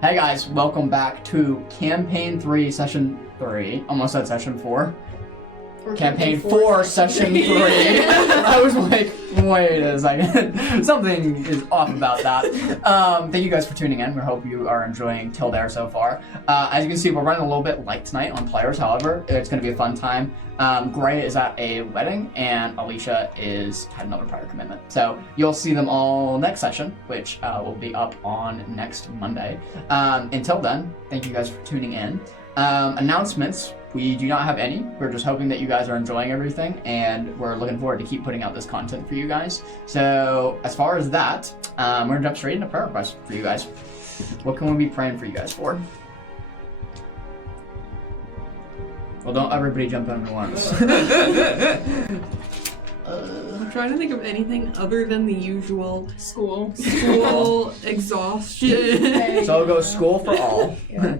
Hey guys, welcome back to Campaign 3, Session 3. Almost said Session 4. Campaign 4, Session 3. I was like, wait a second. Something is off about that. Thank you guys for tuning in. We hope you are enjoying Tildare so far. As you can see, we're running a little bit light tonight on players, however. It's going to be a fun time. Gray is at a wedding, and Alicia had another prior commitment. So you'll see them all next session, which will be up on next Monday. Until then, thank you guys for tuning in. Announcements. We do not have any. We're just hoping that you guys are enjoying everything, and we're looking forward to keep putting out this content for you guys. So as far as that, we're gonna jump straight into prayer requests for you guys. What can we be praying for you guys for? Well, don't everybody jump in at once. I'm trying to think of anything other than the usual School exhaustion. So I'll go school for all. Yeah.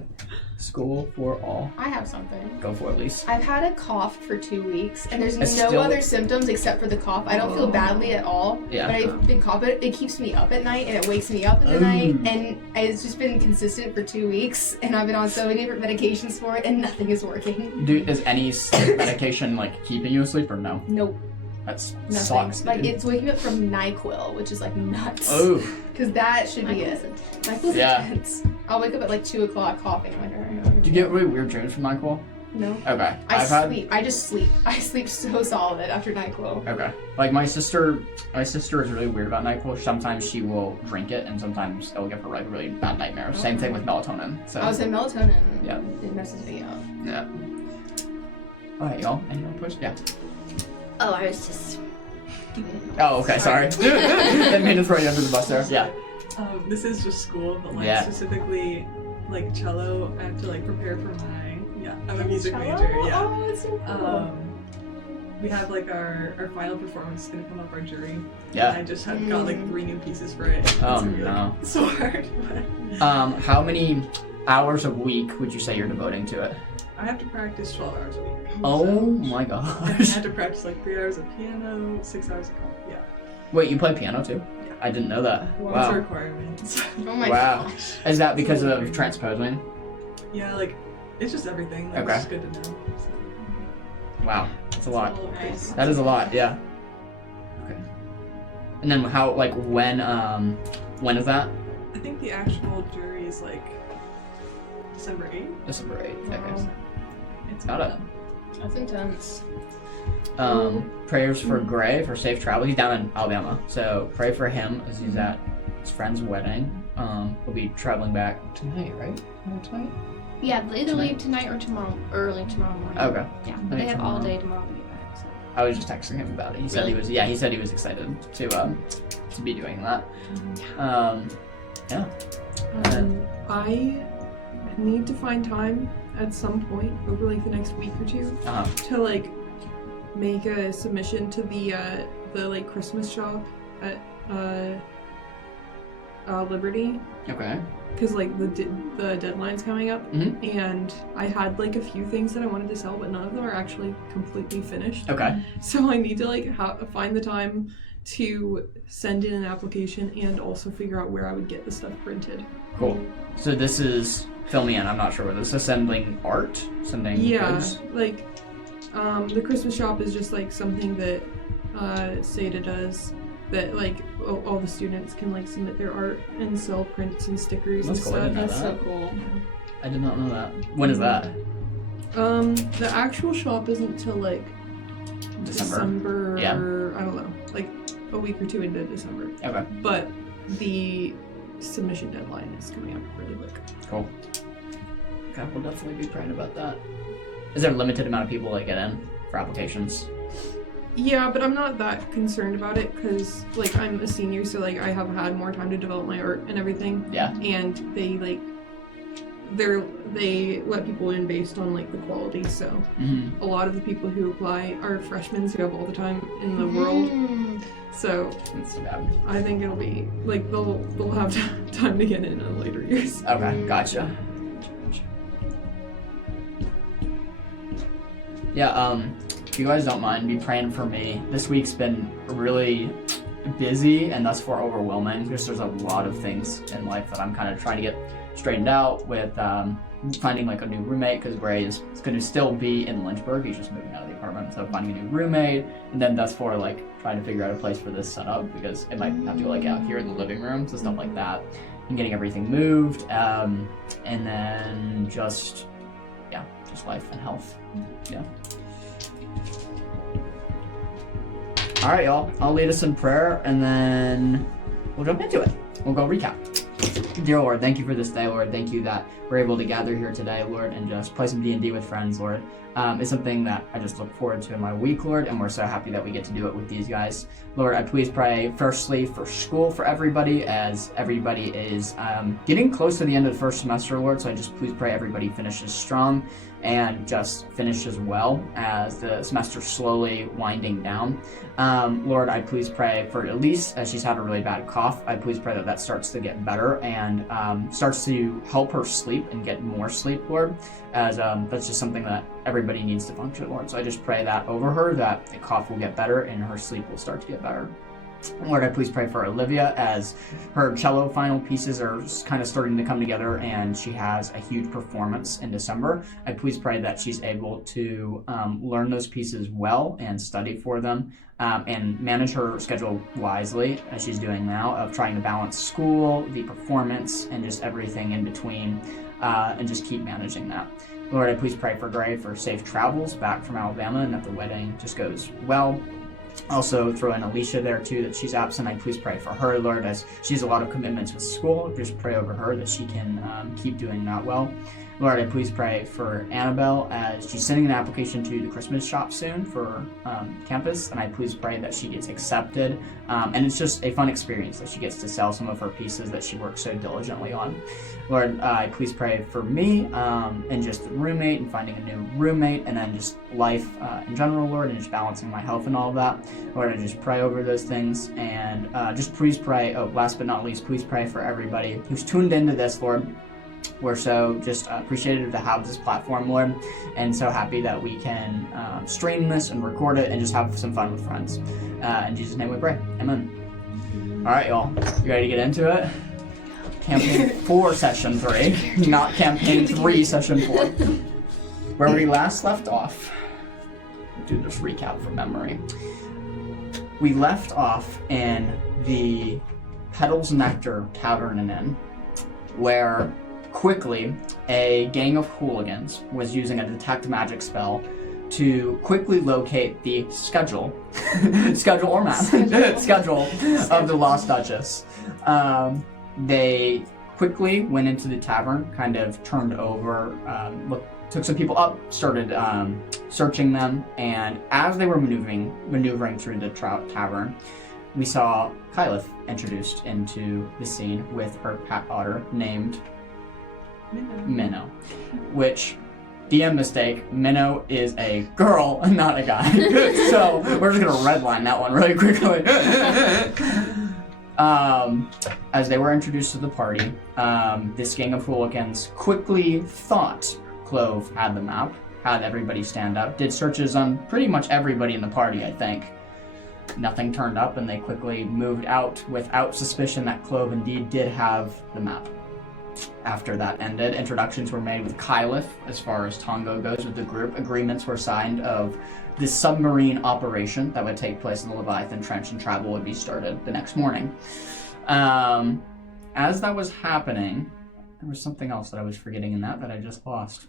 School for all. I have something. Go for it, Lise. I've had a cough for 2 weeks, and there's It's no still- other symptoms except for the cough. I don't feel badly at all, Yeah. but I've been coughing. It keeps me up at night, and it wakes me up in the night, and it's just been consistent for 2 weeks, and I've been on so many different medications for it, and nothing is working. Is any medication like keeping you asleep or no? Nope. That's Nothing. sucks, dude. Like, it's waking me up from NyQuil, which is like nuts. Oh. Because that should be it. NyQuil's Yeah. intense. I'll wake up at like 2 o'clock coughing. I'm like, all right. Do you get really weird dreams from NyQuil? No. Okay. I just sleep. I sleep so solid after NyQuil. Okay. Like my sister is really weird about NyQuil. Sometimes she will drink it, and sometimes it'll give her like really bad nightmares. Same thing with melatonin. So. I was in melatonin. Yeah. It messes me up. Yeah. All right, y'all. Any more push? Yeah. Oh, I was just... Oh, okay. Sorry. Didn't mean to throw you under the bus there. Yeah. This is just school, but like Yeah. specifically like cello. I have to like prepare for I'm a music Cello? major. Yeah. Oh, that's so cool. We have like our final performance is gonna come up, our jury. Yeah. And I just have got like 3 new pieces for it. Oh, It's gonna be, no. like, so hard. But How many hours a week would you say you're devoting to it? I have to practice 12 hours a week. Oh So, my I gosh. have to practice like 3 hours of piano, 6 hours of yeah. Wait, you play piano too? Yeah. I didn't know that. It's a Wow. requirement. Oh my Wow. gosh. Is that because of transposing? Yeah, like it's just everything. Like, Okay. It's good to know. So, Wow, that's a lot. Nice. That is a lot, yeah. Okay. And then when is that? I think the actual jury is like December 8th. December 8th. Okay. Wow. It's Got it. That's intense. Prayers for Gray for safe travel. He's down in Alabama, so pray for him as he's at his friend's wedding. He'll be traveling back tonight, right? Tonight? Yeah, they either leave tonight or early tomorrow morning. Okay. Yeah, Maybe but they have all tomorrow. day tomorrow to get back, so. I was just texting him about it. He said Really? he said he was excited to be doing that. Yeah. I need to find time at some point over like the next week or two to like make a submission to the like Christmas shop at Liberty. Okay. Because like the deadline's coming up, and I had like a few things that I wanted to sell, but none of them are actually completely finished. Okay. So I need to like find the time to send in an application and also figure out where I would get the stuff printed. Cool. So this is fill me in. I'm not sure what this is. Assembling art, sending goods. Like the Christmas shop is just like something that Seda does. That like all the students can like submit their art and sell prints and stickers That's and cool. I stuff. didn't know That's that. so cool. I did not know that. When is that? The actual shop isn't till like December. Yeah. I don't know, like a week or two into December. Okay. But the submission deadline is coming up really quick. Cool. Okay, we'll definitely be praying about that. Is there a limited amount of people that get in for applications? Yeah, but I'm not that concerned about it because like I'm a senior, so like I have had more time to develop my art and everything. Yeah. And they let people in based on like the quality. So a lot of the people who apply are freshmen who have all the time in the world. So That's too bad. I think it'll be like they'll have time to get in later years. Okay, gotcha. Yeah, if you guys don't mind, be praying for me. This week's been really busy and thus far overwhelming because there's a lot of things in life that I'm kind of trying to get straightened out with finding like a new roommate, because Ray is going to still be in Lynchburg. He's just moving out of the apartment, so finding a new roommate, and then thus for like trying to figure out a place for this setup, because it might have to go like out here in the living room, so stuff like that, and getting everything moved, and then just life and health. Yeah. All right, y'all. I'll lead us in prayer, and then we'll jump into it. We'll go recap. Dear Lord, thank you for this day, Lord. Thank you that we're able to gather here today, Lord, and just play some D&D with friends, Lord. It's something that I just look forward to in my week, Lord, and we're so happy that we get to do it with these guys. Lord, I please pray firstly for school for everybody, as everybody is getting close to the end of the first semester, Lord, so I just please pray everybody finishes strong and just finishes well as the semester's slowly winding down. Lord, I please pray for Elise, as she's had a really bad cough. I please pray that that starts to get better and starts to help her sleep and get more sleep, Lord, as that's just something that everybody needs to function, Lord. So I just pray that over her, that the cough will get better and her sleep will start to get better. Lord, I please pray for Olivia, as her cello final pieces are kind of starting to come together and she has a huge performance in December. I please pray that she's able to learn those pieces well and study for them, and manage her schedule wisely, as she's doing now, of trying to balance school, the performance, and just everything in between, and just keep managing that. Lord, I please pray for Gray for safe travels back from Alabama, and that the wedding just goes well. Also throw in Alicia there too, that she's absent. I please pray for her, Lord, as she has a lot of commitments with school. Just pray over her that she can keep doing that well. Lord, I please pray for Annabelle, as she's sending an application to the Christmas shop soon for campus, and I please pray that she gets accepted, and it's just a fun experience that she gets to sell some of her pieces that she works so diligently on. Lord, I please pray for me, and just the roommate, and finding a new roommate, and then just life in general, Lord, and just balancing my health and all of that. Lord, I just pray over those things, and just please pray, last but not least, please pray for everybody who's tuned into this, Lord. We're so just appreciative to have this platform, Lord, and so happy that we can stream this and record it and just have some fun with friends. In Jesus' name we pray. Amen. All right, y'all. You ready to get into it? Campaign 4, Session 3, not Campaign 3, Session 4. Where we last left off, do this recap from memory. We left off in the Petals Nectar Tavern and Inn, where quickly a gang of hooligans was using a detect magic spell to quickly locate the schedule or map schedule of the Lost Duchess. They quickly went into the tavern, kind of turned over, took some people up, started searching them, and as they were maneuvering through the tavern, we saw Kylith introduced into the scene with her pet otter named Minnow, which, DM mistake, Minnow is a girl, not a guy. So we're just gonna redline that one really quickly. As they were introduced to the party, this gang of hooligans quickly thought Clove had the map, had everybody stand up, did searches on pretty much everybody in the party, I think. Nothing turned up, and they quickly moved out without suspicion that Clove indeed did have the map. After that ended, introductions were made with Kylith as far as Tongo goes with the group. Agreements were signed of this submarine operation that would take place in the Leviathan Trench, and travel would be started the next morning. As that was happening, there was something else that I was forgetting in that I just lost.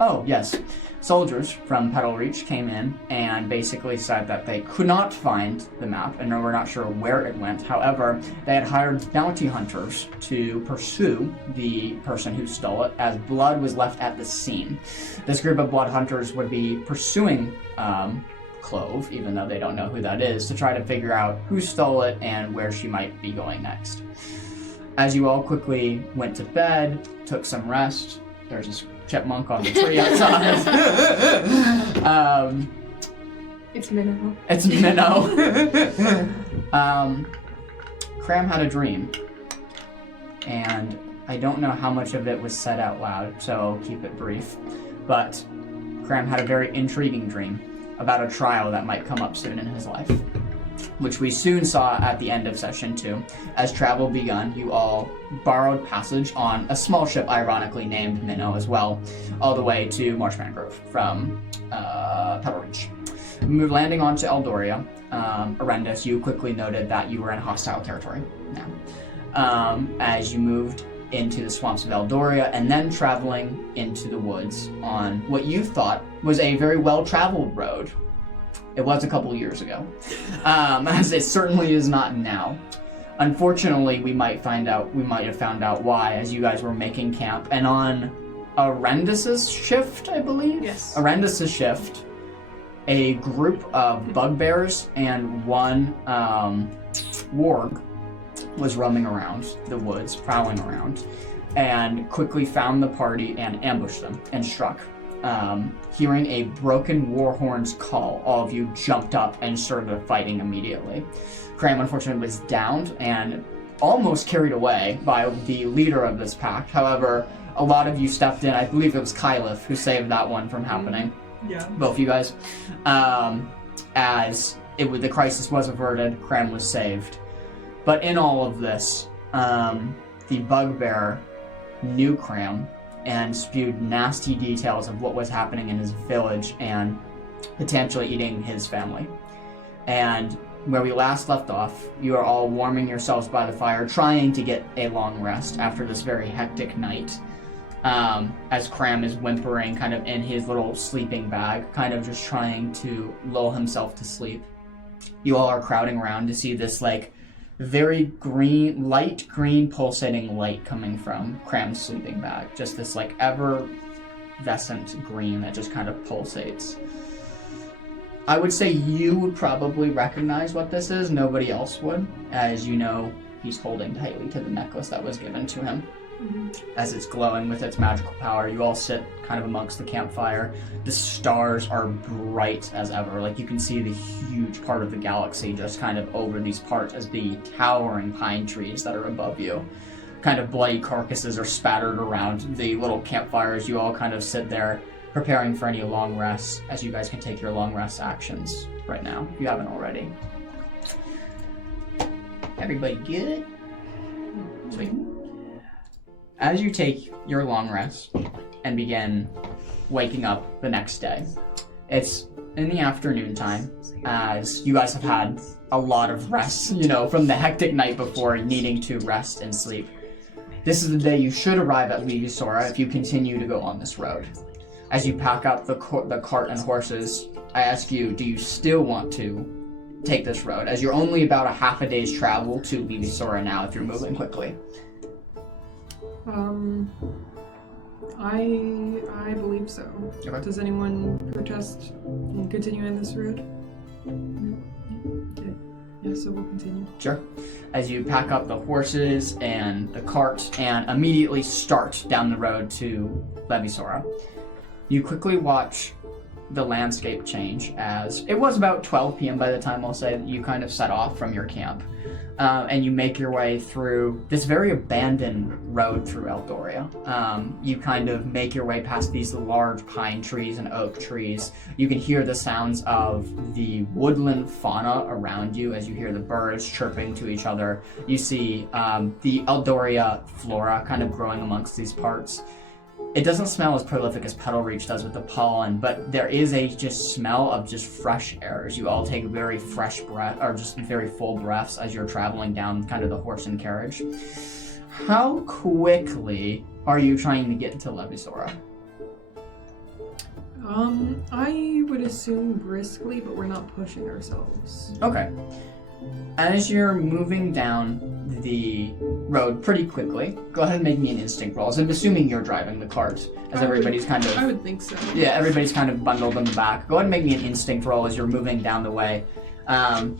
Oh, yes. Soldiers from Petal Reach came in and basically said that they could not find the map and were not sure where it went. However, they had hired bounty hunters to pursue the person who stole it, as blood was left at the scene. This group of blood hunters would be pursuing Clove, even though they don't know who that is, to try to figure out who stole it and where she might be going next. As you all quickly went to bed, took some rest, there's this chipmunk on the tree outside. It's Minnow. It's Minnow. Cram had a dream, and I don't know how much of it was said out loud, so I'll keep it brief. But Cram had a very intriguing dream about a trial that might come up soon in his life. which we soon saw at the end of session 2. As travel begun, you all borrowed passage on a small ship, ironically named Minnow as well, all the way to Marsh Mangrove from Pebble Beach. Landing onto Eldoria, Arendis, you quickly noted that you were in hostile territory now. As you moved into the swamps of Eldoria and then traveling into the woods on what you thought was a very well-traveled road. It was a couple years ago, as it certainly is not now. Unfortunately, we might have found out why as you guys were making camp. And on Arendis' shift, I believe? Yes. Arendis' shift, a group of bugbears and one warg was roaming around the woods, prowling around, and quickly found the party and ambushed them and struck. Hearing a broken war horn's call, all of you jumped up and started fighting immediately. Cram, unfortunately, was downed and almost carried away by the leader of this pack. However, a lot of you stepped in. I believe it was Kylif who saved that one from happening. Yeah. Both of you guys. As the crisis was averted, Cram was saved. But in all of this, the bugbear knew Cram and spewed nasty details of what was happening in his village and potentially eating his family. And where we last left off, you are all warming yourselves by the fire, trying to get a long rest after this very hectic night. As Cram is whimpering kind of in his little sleeping bag, kind of just trying to lull himself to sleep. You all are crowding around to see this very green, light green pulsating light coming from Cram's sleeping bag. Just this effervescent green that just kind of pulsates. I would say you would probably recognize what this is. Nobody else would, as you know he's holding tightly to the necklace that was given to him. Mm-hmm. As it's glowing with its magical power, you all sit kind of amongst the campfire. The stars are bright as ever. You can see the huge part of the galaxy just kind of over these parts as the towering pine trees that are above you. Kind of bloody carcasses are spattered around the little campfires. You all kind of sit there preparing for any long rests, as you guys can take your long rest actions right now, if you haven't already. Everybody good? Sweet. As you take your long rest and begin waking up the next day, it's in the afternoon time, as you guys have had a lot of rest, from the hectic night before, needing to rest and sleep. This is the day you should arrive at Levisora if you continue to go on this road. As you pack up the cart and horses, I ask you, do you still want to take this road, as you're only about a half a day's travel to Levisora now if you're moving quickly? I believe so. Okay. Does anyone protest in continuing this road? Okay. Yeah, so we'll continue. Sure. As you pack up the horses and the cart and immediately start down the road to Levisora, you quickly watch the landscape change, as it was about 12 p.m. by the time I'll say that you kind of set off from your camp. And you make your way through this very abandoned road through Eldoria. You kind of make your way past these large pine trees and oak trees. You can hear the sounds of the woodland fauna around you as you hear the birds chirping to each other. You see the Eldoria flora kind of growing amongst these parts. It doesn't smell as prolific as Petal Reach does with the pollen, but there is a just smell of just fresh air as you all take very fresh breath, or just very full breaths as you're traveling down kind of the horse and carriage. How quickly are you trying to get to Levisora? I would assume briskly, but we're not pushing ourselves. Okay. As you're moving down the road pretty quickly, go ahead and make me an instinct roll. I'm assuming you're driving the cart, as everybody's kind of... I would think so. Yeah, everybody's kind of bundled in the back. Go ahead and make me an instinct roll as you're moving down the way. I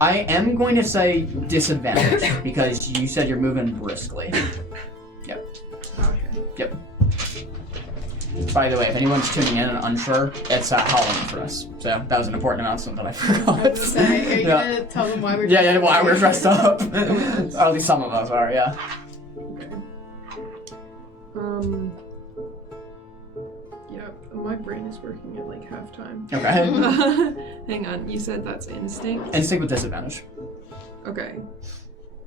am going to say disadvantage, because you said you're moving briskly. Yep. Okay. Yep. By the way, if anyone's tuning in and unsure, it's Halloween for us. So that was an important announcement that I forgot. I was gonna say, are you gonna tell them why we're dressed up? Yeah, why we're dressed up. Or at least some of us are, yeah. Okay. Yep. My brain is working at like halftime. Okay. Hang on, you said that's instinct? Instinct with disadvantage. Okay.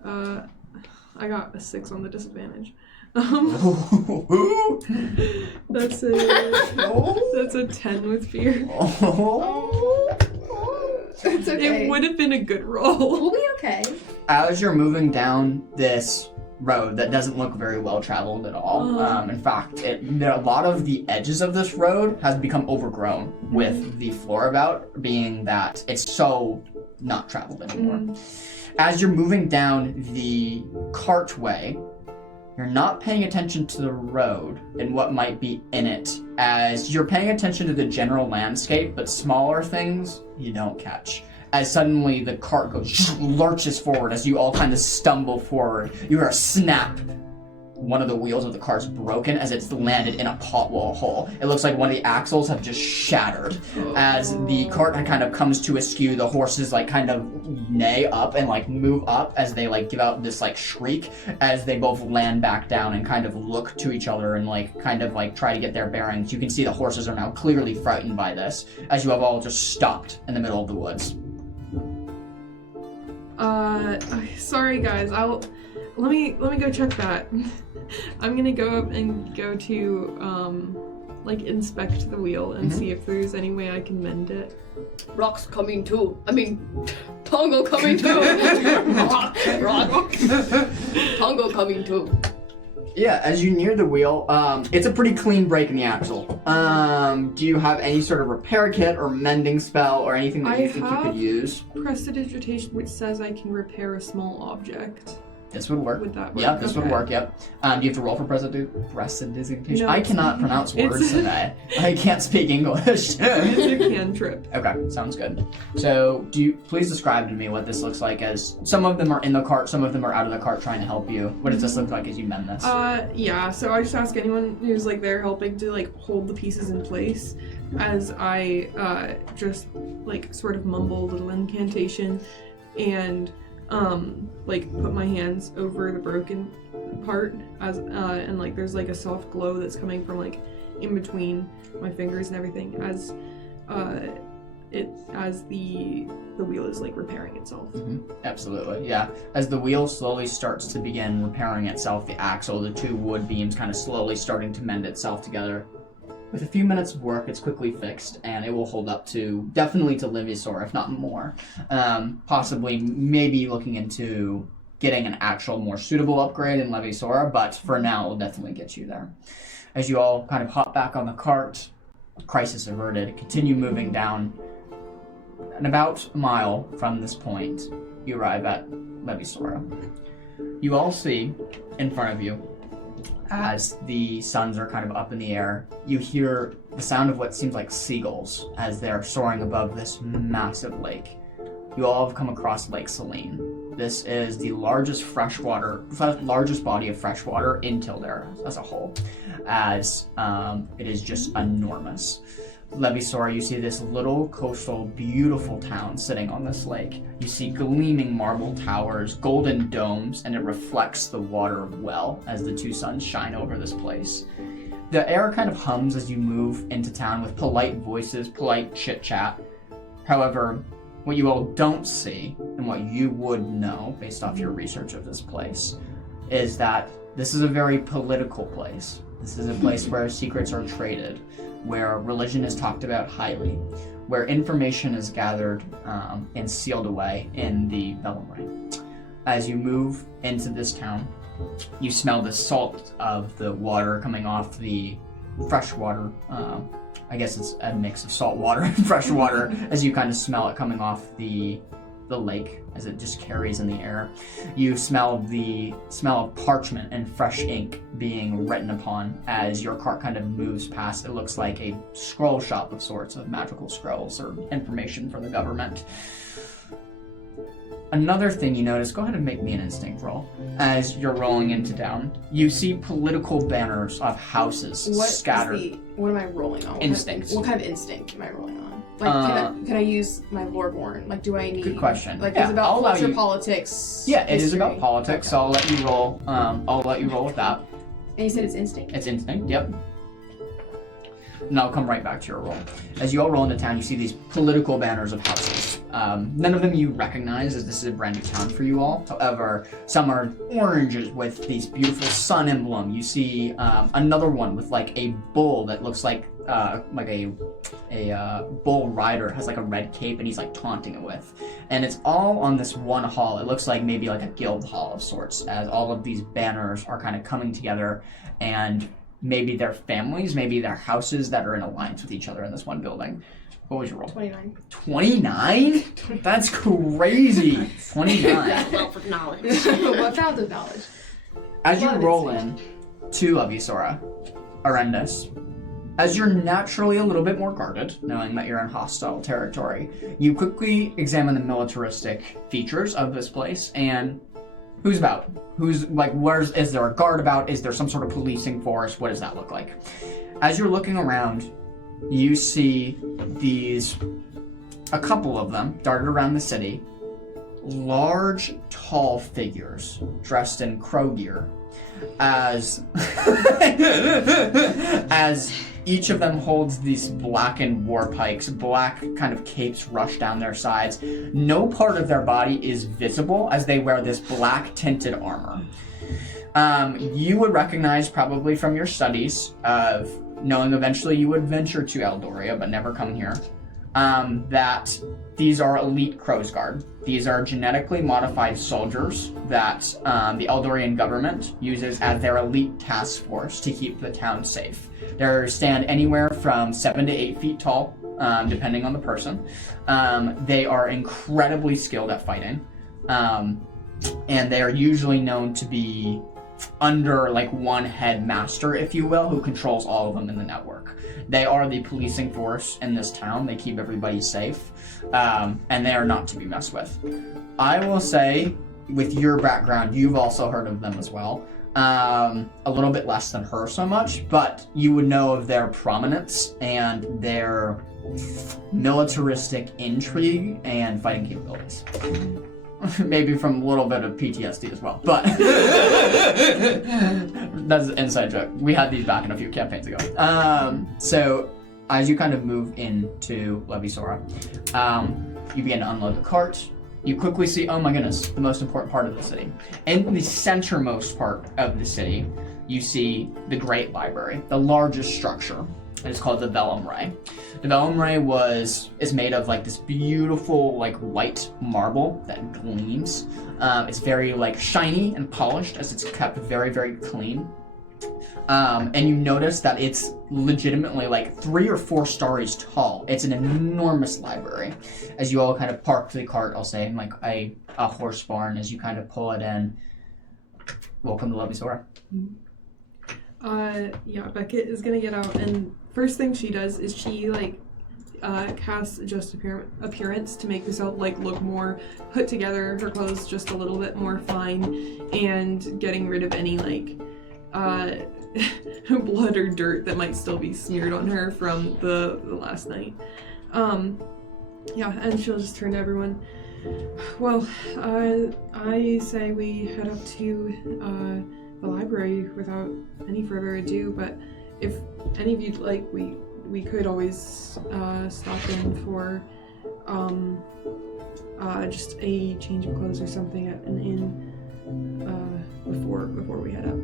I got a 6 on the disadvantage. That's a 10 with fear. It's okay. It would have been a good roll. We'll be okay. As you're moving down this road that doesn't look very well traveled at all, in fact, a lot of the edges of this road has become overgrown with the floor about, being that it's so not traveled anymore. As you're moving down the cartway, you're not paying attention to the road and what might be in it, as you're paying attention to the general landscape, but smaller things you don't catch. As suddenly the cart lurches forward as you all kind of stumble forward. You hear a snap. One of the wheels of the cart's broken as it's landed in a potwall hole. It looks like one of the axles have just shattered. As the cart kind of comes to askew, the horses like kind of neigh up and like move up as they like give out this like shriek as they both land back down and kind of look to each other and like kind of like try to get their bearings. You can see the horses are now clearly frightened by this as you have all just stopped in the middle of the woods. Sorry guys, let me go check that. I'm gonna go up and go to like inspect the wheel and see if there's any way I can mend it. Rock's coming too. I mean, Tongo coming too. Rock. Tongo coming too. Yeah, as you near the wheel, it's a pretty clean break in the axle. Do you have any sort of repair kit or mending spell or anything that you think you could use? Prestidigitation, which says I can repair a small object. This would work. Would that work? Yeah, this would work, yep. Do you have to roll for prestidigitation? No, I cannot pronounce words today. I can't speak English. It's a cantrip. Okay, sounds good. So, please describe to me what this looks like, as some of them are in the cart, some of them are out of the cart trying to help you. What does this look like as you mend this? Yeah, so I just ask anyone who's like there helping to like hold the pieces in place as I just like sort of mumble a little incantation and like put my hands over the broken part as and like there's like a soft glow that's coming from like in between my fingers and everything as the wheel is like repairing itself. Absolutely, yeah. As the wheel slowly starts to begin repairing itself, the axle, the two wood beams kind of slowly starting to mend itself together. With a few minutes of work, it's quickly fixed, and it will hold up definitely to Livysaur, if not more. Possibly, maybe looking into getting an actual more suitable upgrade in Livysaur, but for now, it will definitely get you there. As you all kind of hop back on the cart, crisis averted, continue moving down, and about a mile from this point, you arrive at Livysaur. You all see, in front of you, as the suns are kind of up in the air, you hear the sound of what seems like seagulls as they're soaring above this massive lake. You all have come across Lake Selene. This is the largest body of fresh water in Tildare as a whole, as it is just enormous. Livysaur, you see this little coastal, beautiful town sitting on this lake. You see gleaming marble towers, golden domes, and it reflects the water well as the two suns shine over this place. The air kind of hums as you move into town with polite voices, polite chit-chat. However, what you all don't see, and what you would know based off your research of this place, is that this is a very political place. This is a place where secrets are traded, where religion is talked about highly, where information is gathered and sealed away in the vellum. As you move into this town, you smell the salt of the water coming off the fresh water. I guess it's a mix of salt water and fresh water as you kind of smell it coming off the lake as it just carries in the air. You smell the smell of parchment and fresh ink being written upon as your cart kind of moves past. It looks like a scroll shop of sorts of magical scrolls or information for the government. Another thing you notice, go ahead and make me an instinct roll. As you're rolling into town, you see political banners of houses scattered. What am I rolling on? Instinct. What kind of instinct am I rolling on? Like, can I use my Loreborn? Like, do I need... Good question. Like, yeah, it's about culture, politics, Yeah, it history. is about politics, so I'll let you roll. I'll let you roll with that. And you said it's instinct? It's instinct, yep. and I'll come right back to your roll. As you all roll into town, you see these political banners of houses. None of them you recognize, as this is a brand new town for you all. However, some are oranges with these beautiful sun emblem. You see another one with like a bull that looks like a bull rider, has like a red cape, and he's like taunting it with. And it's all on this one hall. It looks like maybe like a guild hall of sorts, as all of these banners are kind of coming together, and maybe their families, maybe their houses that are in alliance with each other in this one building. What was your roll? 29. 29? That's crazy. 29. Wealth of knowledge. What found of knowledge? As you roll in to Avisora, Arendis, as you're naturally a little bit more guarded, knowing that you're in hostile territory, you quickly examine the militaristic features of this place and who's about? Who's, like, is there a guard about? Is there some sort of policing force? What does that look like? As you're looking around, you see a couple of them darted around the city, large, tall figures dressed in crow gear, as each of them holds these blackened war pikes, black kind of capes rush down their sides. No part of their body is visible as they wear this black tinted armor. You would recognize probably from your studies of knowing eventually you would venture to Eldoria, but never come here, that these are elite Crow's Guard. These are genetically modified soldiers that the Eldorian government uses as their elite task force to keep the town safe. They stand anywhere from 7 to 8 feet tall, depending on the person. They are incredibly skilled at fighting, and they are usually known to be under like one headmaster, if you will, who controls all of them in the network. They are the policing force in this town. They keep everybody safe, and they are not to be messed with. I will say, with your background, you've also heard of them as well. A little bit less than her so much, but you would know of their prominence and their militaristic intrigue and fighting capabilities. Maybe from a little bit of PTSD as well, but that's an inside joke. We had these back in a few campaigns ago. So as you kind of move into Levisora, you begin to unload the cart. You quickly see, oh my goodness, the most important part of the city. In the centermost part of the city, you see the Great Library, the largest structure. It is called the Vellum Ray. The Vellum Ray is made of like this beautiful like white marble that gleams. It's very like shiny and polished as it's kept very, very clean. And you notice that it's legitimately like 3 or 4 stories tall. It's an enormous library. As you all kind of park the cart, I'll say, in like a horse barn, as you kind of pull it in. Welcome to Levisora. Yeah, Beckett is gonna get out, and first thing she does is she casts just appearance to make herself like look more put together, her clothes just a little bit more fine, and getting rid of any like blood or dirt that might still be smeared on her from the last night. Yeah, and she'll just turn to everyone. Well, I say we head up to the library without any further ado, but if any of you'd like, we could always stop in for just a change of clothes or something at an inn before we head up.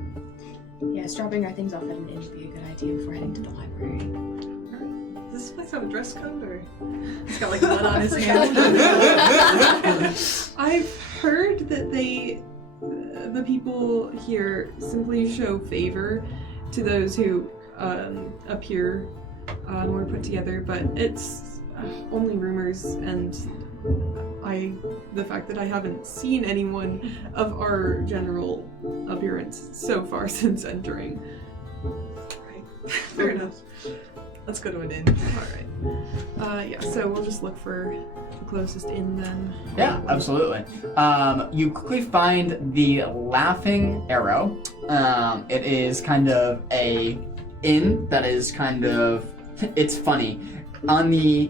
Yes, dropping our things off at an inn would be a good idea before heading to the library. Does this place have a dress code, or he's got like blood on his hands? I've heard that the people here simply show favor to those who appear more put together, but it's only rumors, and the fact that I haven't seen anyone of our general appearance so far since entering. Right. Fair enough. Let's go to an inn. Alright. Yeah, so we'll just look for the closest inn then. Yeah, absolutely. You quickly find the Laughing Arrow. It is kind of a inn that is kind of, it's funny. On the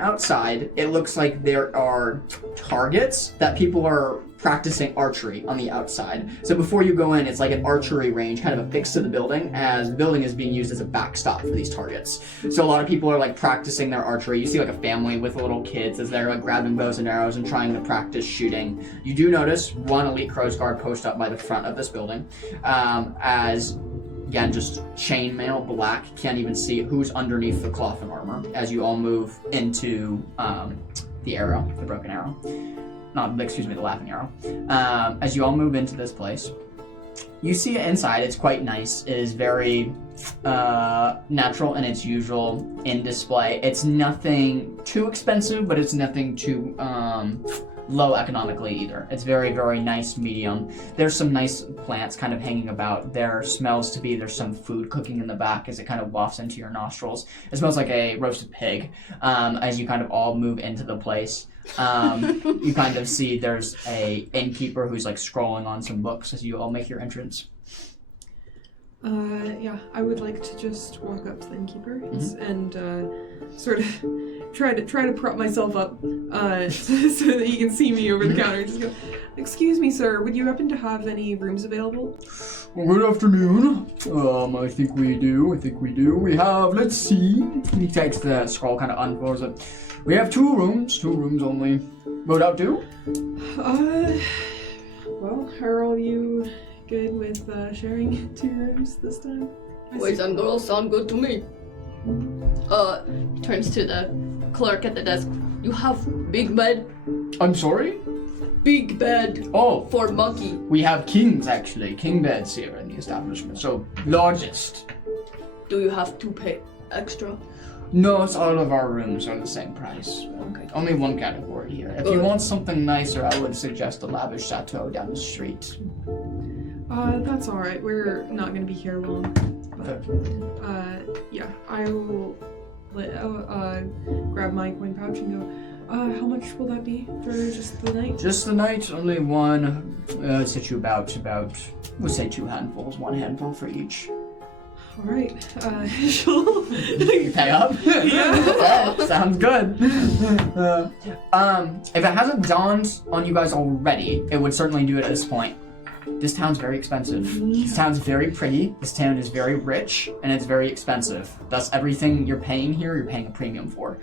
outside, it looks like there are targets that people are practicing archery on the outside. So before you go in, it's like an archery range kind of affixed to the building, as the building is being used as a backstop for these targets. So a lot of people are like practicing their archery. You see like a family with little kids as they're like grabbing bows and arrows and trying to practice shooting. You do notice one elite Crow's Guard post up by the front of this building, as again, just chainmail, black, can't even see who's underneath the cloth and armor as you all move into the arrow, the broken arrow. The laughing arrow. As you all move into this place, you see it inside. It's quite nice. It is very natural in its usual in display. It's nothing too expensive, but it's nothing too low economically either. It's very, very nice medium. There's some nice plants kind of hanging about. There smells to be there's some food cooking in the back as it kind of wafts into your nostrils. It smells like a roasted pig as you kind of all move into the place. You kind of see there's a innkeeper who's like scrolling on some books as you all make your entrance. Yeah, I would like to just walk up to the innkeeper and sort of try to prop myself up so that he can see me over the counter. Just go, excuse me, sir, would you happen to have any rooms available? Well, good afternoon. I think we do. We have, let's see. He takes the scroll, kind of unfolds it. We have two rooms only. Would that do? Well, are all you good with sharing 2 rooms this time? Boys and girls sound good to me. Turns to the clerk at the desk. You have big bed? I'm sorry? Big bed. Oh. For monkey. We have kings, actually. King beds here in the establishment. So, largest. Do you have to pay extra? No, it's all of our rooms are the same price. Okay. Only one category here. If you want something nicer, I would suggest a lavish chateau down the street. That's alright. We're not gonna be here long. Okay. Yeah, I will grab my coin pouch and go, how much will that be for just the night? Just the night, only one. Set you about, we'll say 2 handfuls, 1 handful for each. Alright, she'll... You pay up? Yeah. Okay, sounds good. If it hasn't dawned on you guys already, it would certainly do it at this point. This town's very expensive. This town's very pretty. This town is very rich, and it's very expensive. Thus, everything you're paying here, you're paying a premium for.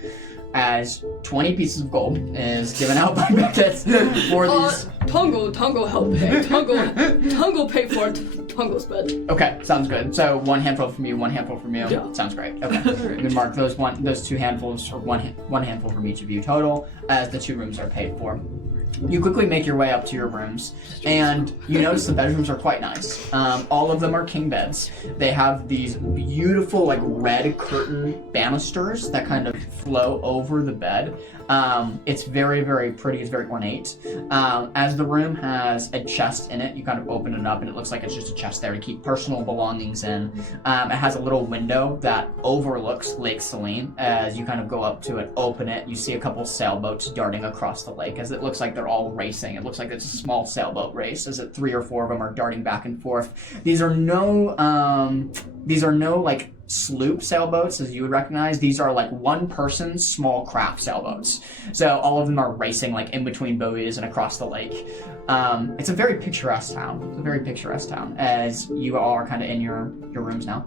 As 20 pieces of gold is given out by Beckett for these. Tongo help pay. Tongo pay for Tongo's bed. Okay, sounds good. So 1 handful from you, 1 handful from you. Yeah. Sounds great. Okay. You can mark those 2 handfuls, or one handful from each of you total, as the 2 rooms are paid for. You quickly make your way up to your rooms, and you notice the bedrooms are quite nice. All of them are king beds. They have these beautiful, like, red curtain banisters that kind of flow over the bed. It's very, very pretty. It's very ornate. As the room has a chest in it, you kind of open it up, and it looks like it's just a chest there to keep personal belongings in. It has a little window that overlooks Lake Saline. As you kind of go up to it, open it, you see a couple sailboats darting across the lake, as it looks like they're all racing. It looks like it's a small sailboat race, as 3 or 4 of them are darting back and forth. These are no like sloop sailboats as you would recognize. These are like 1-person small craft sailboats. So all of them are racing like in between buoys and across the lake. It's a very picturesque town. As you all are kind of in your rooms now.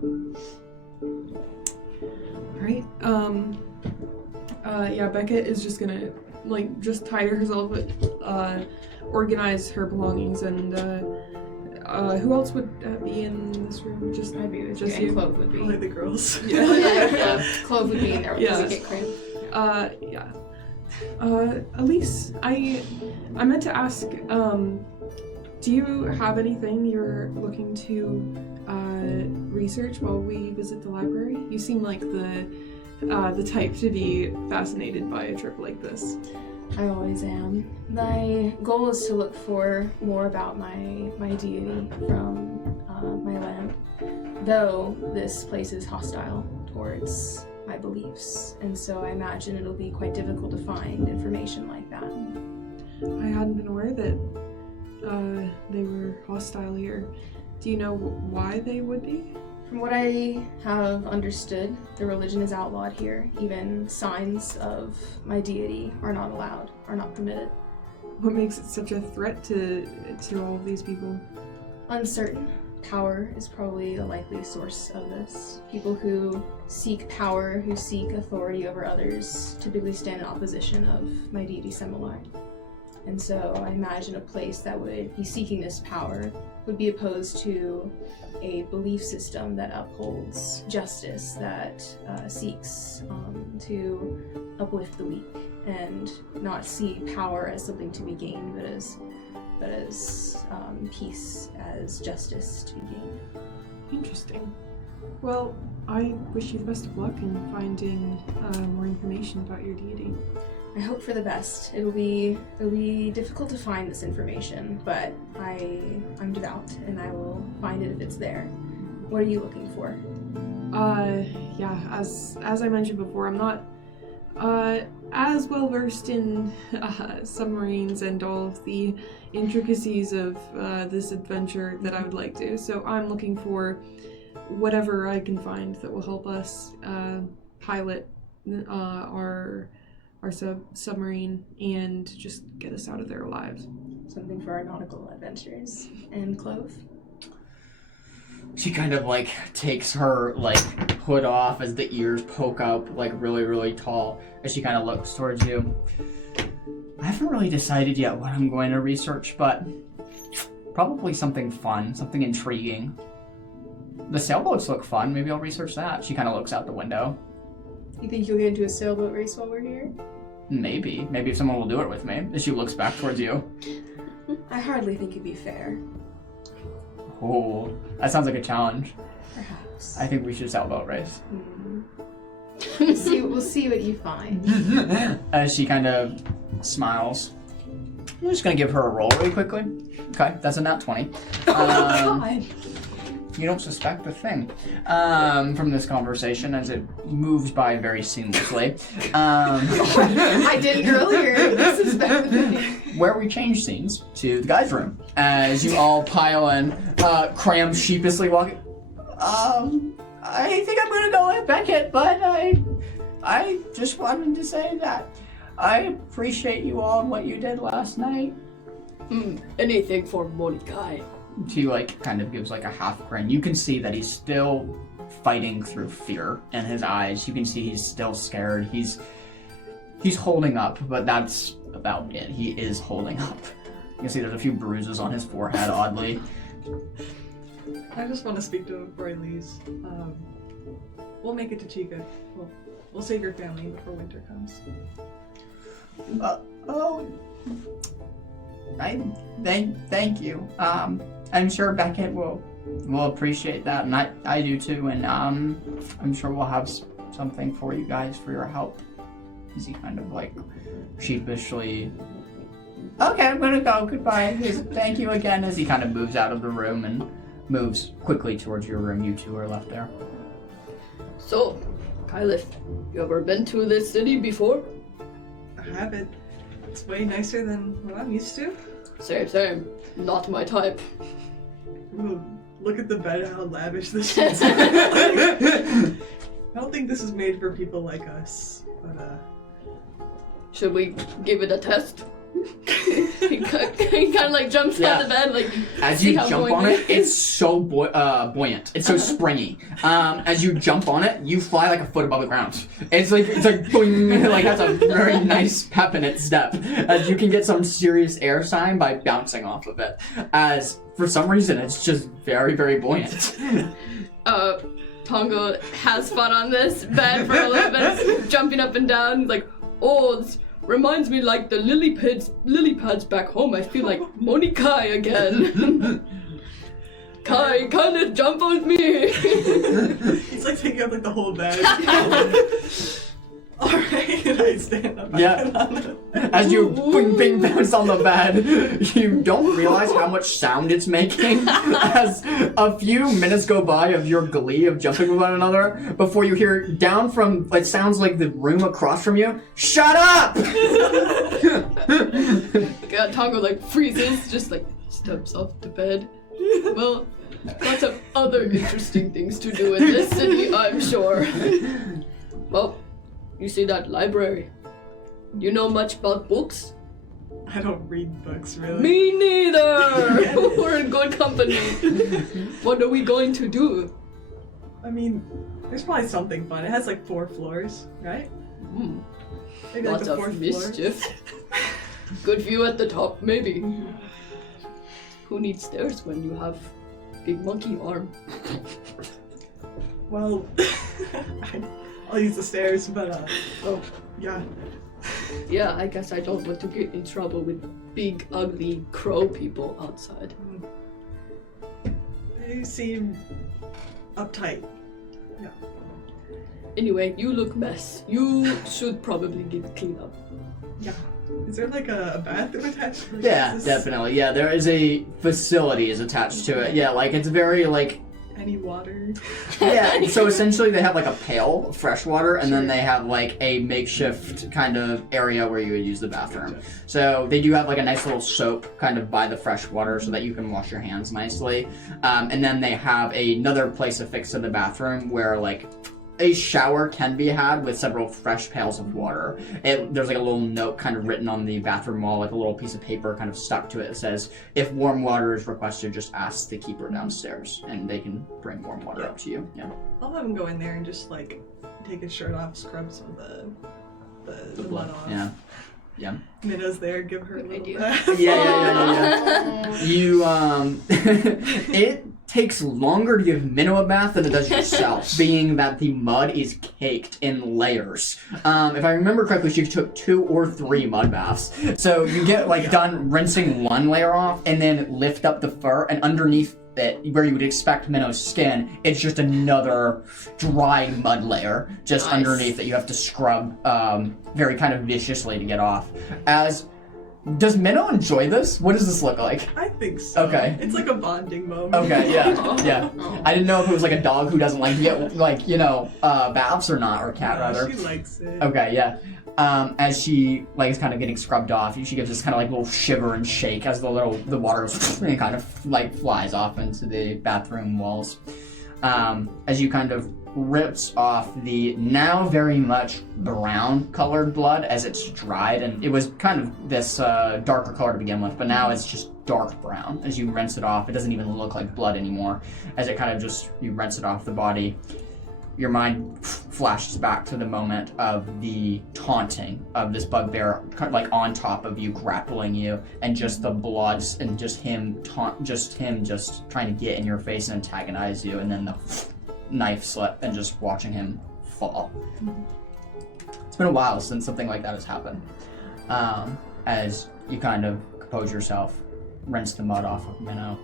Alright, yeah, Beckett is just gonna like just tidy herself, organize her belongings, and who else would be in this room? Just I'd be with you, just and you. Clove would be. Only the girls. Yeah, Clove would be in there with Yes. the get cream. Yeah. Elise, I meant to ask, do you have anything you're looking to research while we visit the library? You seem like the type to be fascinated by a trip like this. I always am. My goal is to look for more about my deity from my land, though this place is hostile towards my beliefs, and so I imagine it'll be quite difficult to find information like that. I hadn't been aware that they were hostile here. Do you know why they would be? From what I have understood, the religion is outlawed here. Even signs of my deity are not allowed, are not permitted. what makes it such a threat to all of these people? Uncertain. Power is probably a likely source of this. People who seek power, who seek authority over others, typically stand in opposition of my deity Semolai. And so I imagine a place that would be seeking this power would be opposed to a belief system that upholds justice, that seeks to uplift the weak and not see power as something to be gained, but as peace, as justice to be gained. Interesting. Well, I wish you the best of luck in finding more information about your deity. I hope for the best. It'll be difficult to find this information, but I'm devout and I will find it if it's there. What are you looking for? Yeah, as I mentioned before, I'm not as well versed in submarines and all of the intricacies of this adventure that I would like to. So I'm looking for whatever I can find that will help us pilot our submarine and just get us out of there alive. Something for our nautical adventures. And Clove? She kind of like takes her like hood off as the ears poke up like really, really tall as she kind of looks towards you. I haven't really decided yet what I'm going to research, but probably something fun, something intriguing. The sailboats look fun. Maybe I'll research that. She kind of looks out the window. You think you'll get into a sailboat race while we're here? Maybe if someone will do it with me. As she looks back towards you. I hardly think it'd be fair. Oh, that sounds like a challenge. Perhaps. I think we should sailboat race. We'll see what you find. As she kind of smiles. I'm just gonna give her a roll really quickly. Okay, that's a nat 20. God. You don't suspect a thing from this conversation as it moves by very seamlessly. I didn't earlier suspect a thing. Where we change scenes to the guys' room as you all pile in, Cram sheepishly walking. I think I'm gonna go with Beckett, but I just wanted to say that I appreciate you all and what you did last night. Anything for Mordecai. She like kind of gives like a half grin. You can see that he's still fighting through fear in his eyes. You can see he's still scared. He's holding up, but that's about it. He is holding up. You can see there's a few bruises on his forehead, oddly. I just want to speak to him before he leaves. We'll make it to Chica. We'll save your family before winter comes. Thank you. I'm sure Beckett will appreciate that, and I do too, and I'm sure we'll have something for you guys for your help. As he kind of like sheepishly, okay, I'm gonna go, goodbye. Thank you again, as he kind of moves out of the room and moves quickly towards your room. You two are left there. So, Kylith, you ever been to this city before? I haven't. It's way nicer than what I'm used to. Same. Not my type. Ooh, look at the bed, how lavish this is. I don't think this is made for people like us, but Should we give it a test? he kind of like jumps out of the bed, like as you jump on it, it's so buoyant. It's so springy. As you jump on it, you fly like a foot above the ground. It's like boing, like that's a very nice pep in its step. As you can get some serious air time by bouncing off of it. As for some reason, it's just very, very buoyant. Tongo has fun on this bed for a little bit, jumping up and down, like, oh, this reminds me like the lily pads back home. I feel like Monikai again. Kai, kinda jump with me. It's like taking up like the whole bed. Alright, and I stand up. Yeah. As you bing bounce on the bed, you don't realize how much sound it's making as a few minutes go by of your glee of jumping with one another before you hear down from, it sounds like the room across from you, shut up! Tongo like freezes, just like steps off the bed. Well, lots of other interesting things to do in this city, I'm sure. Well, you see that library? You know much about books? I don't read books, really. Me neither! We're in good company. What are we going to do? I mean, there's probably something fun. It has like 4 floors, right? Maybe Lots like the of 4th floor. mischief. Good view at the top, maybe. Who needs stairs when you have big monkey arm? Well, I'll use the stairs, but yeah. Yeah, I guess I don't want to get in trouble with big, ugly crow people outside. They seem uptight. Yeah. Anyway, you look mess. You should probably get cleaned up. Yeah. Is there like a bathroom attached? Or Yeah, is this definitely. Yeah, there is a facility is attached to it. Yeah, like it's very like Any water? yeah. So essentially, they have like a pail of fresh water, and then Sure. they have like a makeshift kind of area where you would use the bathroom. So they do have like a nice little soap kind of by the fresh water, so that you can wash your hands nicely. And then they have another place affixed to the bathroom where like a shower can be had with several fresh pails of water. There's like a little note kind of written on the bathroom wall, like a little piece of paper kind of stuck to it. It says, if warm water is requested, just ask the keeper downstairs and they can bring warm water up to you. Yeah. I'll have him go in there and just like take his shirt off, scrub some of the blood off. Yeah. Yeah. Minna's there, give her a little idea. bath. Yeah. You, it takes longer to give Minnow a bath than it does yourself, being that the mud is caked in layers. If I remember correctly, she took 2 or 3 mud baths. So you get like done rinsing one layer off and then lift up the fur, and underneath it, where you would expect Minnow's skin, it's just another dried mud layer just Nice. underneath that you have to scrub very kind of viciously to get off. Does Minnow enjoy this? What does this look like? I think so. Okay. It's like a bonding moment. Okay, yeah. I didn't know if it was like a dog who doesn't like to get like, baths or not, or cat Yeah, rather. she likes it. Okay, yeah. As she like is kind of getting scrubbed off, she gives this kind of like little shiver and shake as the water and kind of like flies off into the bathroom walls. As you kind of rips off the now very much brown colored blood as it's dried, and it was kind of this darker color to begin with, but now it's just dark brown. As you rinse it off, it doesn't even look like blood anymore. As it kind of just, you rinse it off the body, your mind flashes back to the moment of the taunting of this bugbear, like on top of you, grappling you, and just the bloods, and just him just trying to get in your face and antagonize you, and then the knife slip, and just watching him fall. It's been a while since something like that has happened. As you kind of compose yourself, rinse the mud off of Minnow.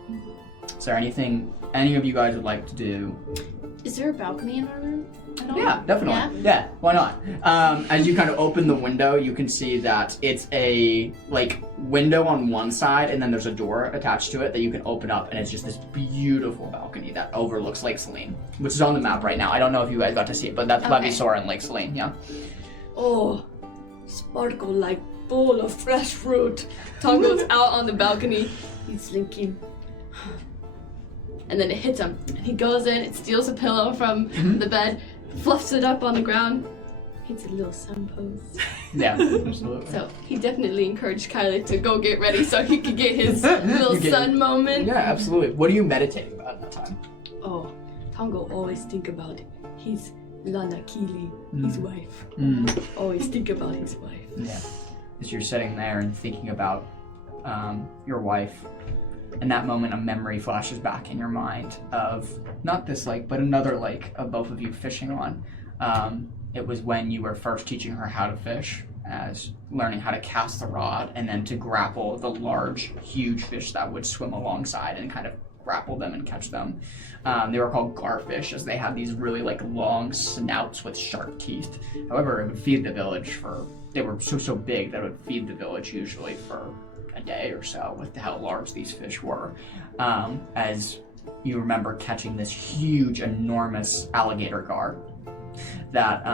Is there anything any of you guys would like to do? Is there a balcony in our room at all? Yeah, definitely. Yeah, why not? As you kind of open the window, you can see that it's a window on one side, and then there's a door attached to it that you can open up, and it's just this beautiful balcony that overlooks Lake Selene, which is on the map right now. I don't know if you guys got to see it, but that's Okay. Levisora and Lake Selene. Yeah. Oh, sparkle like bowl of fresh fruit. Tongo's out on the balcony. He's thinking. And then it hits him. And he goes in, it steals a pillow from the bed, fluffs it up on the ground. It's a little sun pose. Yeah, absolutely. So he definitely encouraged Kylie to go get ready so he could get his little sun moment. Yeah, absolutely. What are you meditating about at that time? Oh, Tongo always think about his Lana Keely, his wife. Always think about his wife. Yeah. As you're sitting there and thinking about your wife, in that moment a memory flashes back in your mind of not this lake, but another lake of both of you fishing on. It was when you were first teaching her how to fish, as learning how to cast the rod and then to grapple the large, huge fish that would swim alongside and kind of grapple them and catch them. They were called garfish, as they had these really long snouts with sharp teeth. However, it would feed the village they were so big that it would feed the village usually for a day or so with how large these fish were. As you remember catching this huge, enormous alligator gar that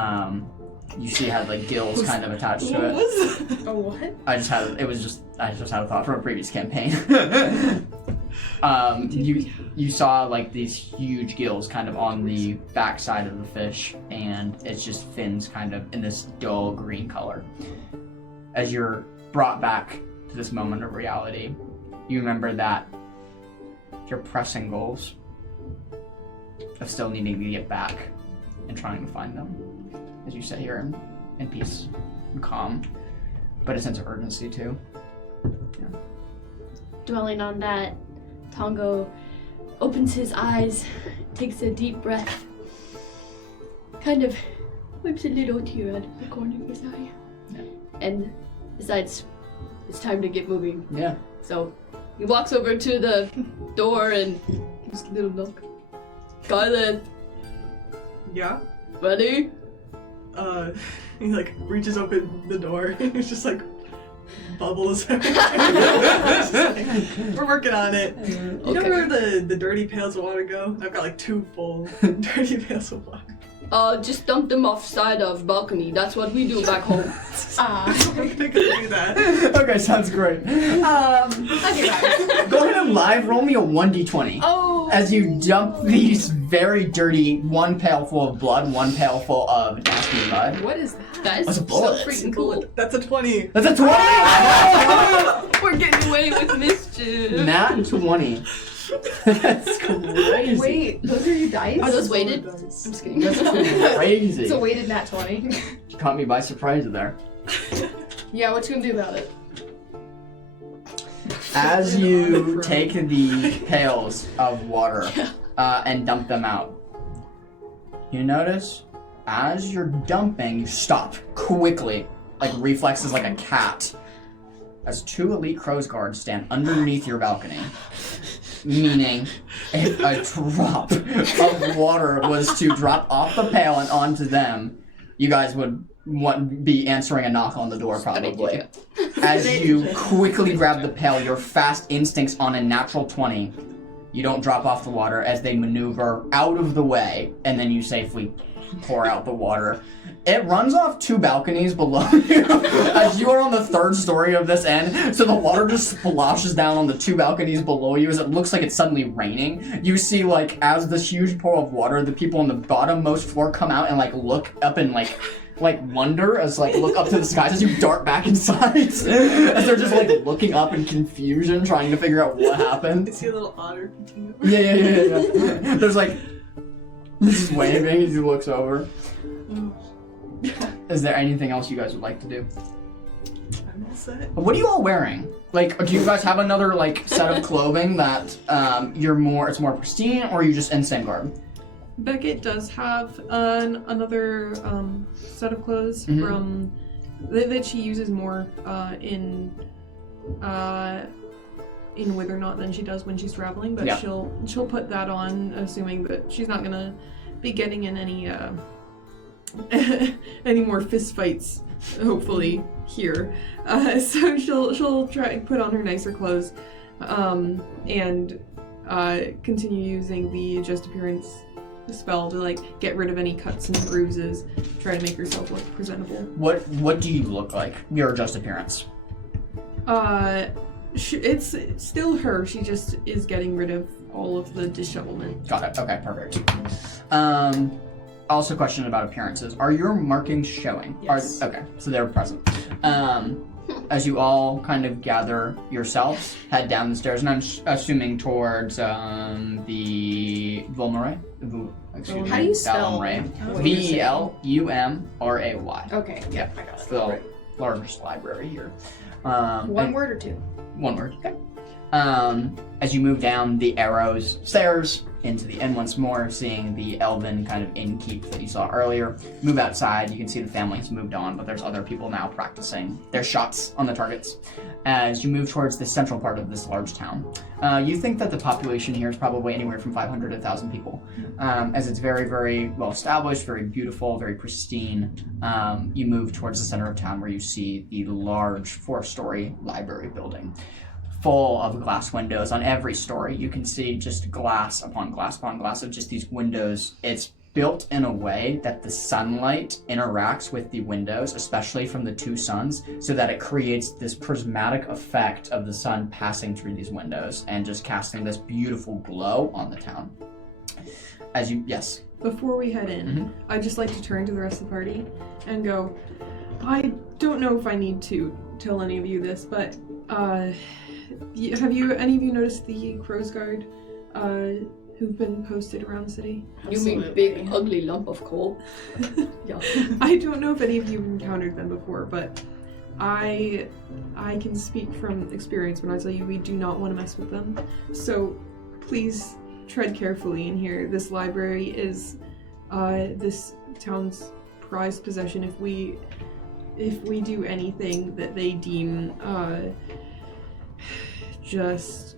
you see had gills kind of attached to it. A what? I just had a thought from a previous campaign. You saw these huge gills kind of on the back side of the fish, and it's just fins kind of in this dull green color. As you're brought back to this moment of reality, you remember that your pressing goals of still needing to get back and trying to find them as you sit here in peace and calm, but a sense of urgency too. Yeah. Dwelling on that, Tongo opens his eyes, takes a deep breath, kind of wipes a little tear out of the corner of his eye, and decides it's time to get moving. Yeah. So he walks over to the door and gives a little knock. Scarlet, Yeah? ready? He like reaches open the door and it's just like bubbles everywhere. It's just like, we're working on it. You know Okay. where the dirty pails of water go? I've got like 2 full dirty pails of water. Just dump them off side of balcony. That's what we do back home. We're gonna do that. Okay, sounds great. Okay, guys. Go ahead and live roll me a 1d20. Oh. As you dump these very dirty, 1 pail full of blood, 1 pail full of nasty mud. What is that? That is That's a so bullet. freaking cool. That's a 20. That's a 20! We're getting away with mischief. Nat 20. That's crazy. Wait, those are your dice? Are those weighted? I'm Dice. just kidding. That's crazy. It's a weighted nat 20. Caught me by surprise there. Yeah, what you gonna do about it? As you take the pails of water and dump them out, you notice as you're dumping, you stop quickly, like reflexes like a cat, as 2 elite Crow's guards stand underneath your balcony. Meaning, if a drop of water was to drop off the pail and onto them, you guys would be answering a knock on the door probably. As you quickly grab the pail, your fast instincts on a natural 20, you don't drop off the water as they maneuver out of the way, and then you safely pour out the water. It runs off 2 balconies below you as you are on the 3rd story of this end, so the water just splashes down on the 2 balconies below you as it looks like it's suddenly raining. You see, like, as this huge pool of water, the people on the bottommost floor come out and, like, look up and, like wonder as, like, look up to the skies as you dart back inside. As they're just, like, looking up in confusion, trying to figure out what happened. You see a little otter peeking over. Yeah. There's, like, this is waving as he looks over. Is there anything else you guys would like to do? I'm all set. What are you all wearing? Like, do you guys have another, like, set of clothing that it's more pristine, or are you just in same garb? Beckett does have another set of clothes from that she uses more in Withernot than she does when she's traveling, but she'll put that on, assuming that she's not gonna be getting in any more fist fights, hopefully here. So she'll try and put on her nicer clothes, and continue using the adjust appearance spell to like get rid of any cuts and bruises, try to make herself look presentable. What do you look like? Your adjust appearance. It's still her. She just is getting rid of all of the dishevelment. Got it. Okay, perfect. Also, question about appearances. Are your markings showing? Yes. Okay, so they're present. As you all kind of gather yourselves, head down the stairs, and I'm assuming towards the Volmaray. How do you spell? Velumray. Okay, Yeah, I got it. the largest library here. One word or 2? One word. Okay. As you move down the arrows stairs into the inn once more, seeing the elven kind of innkeep that you saw earlier. Move outside, you can see the family's moved on, but there's other people now practicing their shots on the targets. As you move towards the central part of this large town, you think that the population here is probably anywhere from 500 to 1,000 people. As it's very, very well established, very beautiful, very pristine. You move towards the center of town where you see the large 4-story library building, full of glass windows on every story. You can see just glass upon glass upon glass of just these windows. It's built in a way that the sunlight interacts with the windows, especially from the 2 suns, so that it creates this prismatic effect of the sun passing through these windows and just casting this beautiful glow on the town. Yes. Before we head in, I'd just like to turn to the rest of the party and go, I don't know if I need to tell any of you this, but Have any of you noticed the Crow's Guard who've been posted around the city? You mean big, ugly lump of coal? Yeah. I don't know if any of you have encountered them before, but I can speak from experience when I tell you we do not want to mess with them. So please tread carefully in here. This library is this town's prized possession. If we do anything that they deem just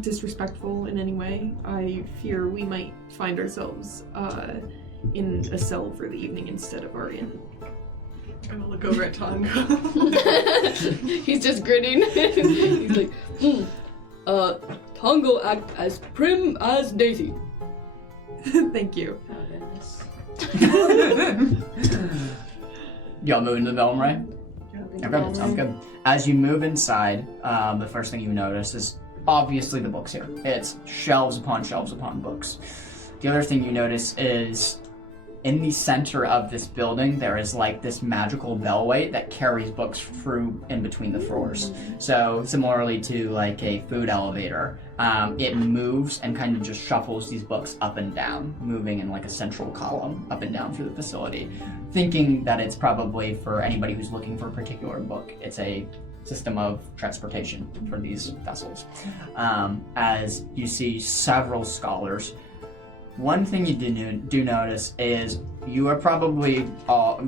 disrespectful in any way, I fear we might find ourselves in a cell for the evening instead of our inn. I'm gonna look over at Tongo. He's just grinning. He's like, Tongo act as prim as Daisy. Thank you. Oh, goodness. Y'all moving to the Velm, right? Yeah. Okay, sounds good. As you move inside, the first thing you notice is obviously the books here. It's shelves upon books. The other thing you notice is in the center of this building, there is like this magical bellway that carries books through in between the floors. So similarly to like a food elevator, it moves and kind of just shuffles these books up and down, moving in like a central column up and down through the facility, thinking that it's probably for anybody who's looking for a particular book. It's a system of transportation for these vessels. As you see several scholars, one thing you do notice is you are probably,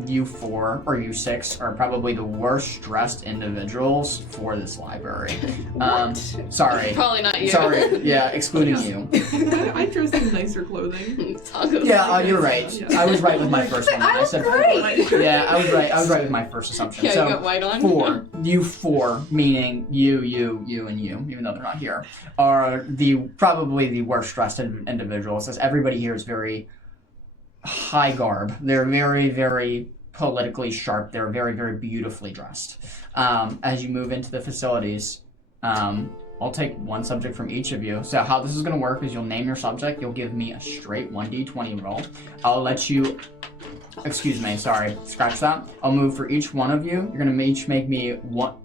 you 4 or you 6 are probably the worst dressed individuals for this library. Sorry. Probably not you. Sorry, yeah, excluding you. I dress in nicer clothing. Yeah, you're right. Yeah. I was right with my first one. I said great. 4. Yeah, I was right with my first assumption. Yeah, So, you got white on. 4, you 4, meaning you, and you, even though they're not here, are probably the worst dressed individuals, as everybody here is very high garb. They're very, very politically sharp. They're very, very beautifully dressed. As you move into the facilities, I'll take one subject from each of you. So how this is going to work is you'll name your subject. You'll give me a straight 1d20 roll. I'll let you... Excuse me, sorry. Scratch that. I'll move for each one of you. You're going to each make me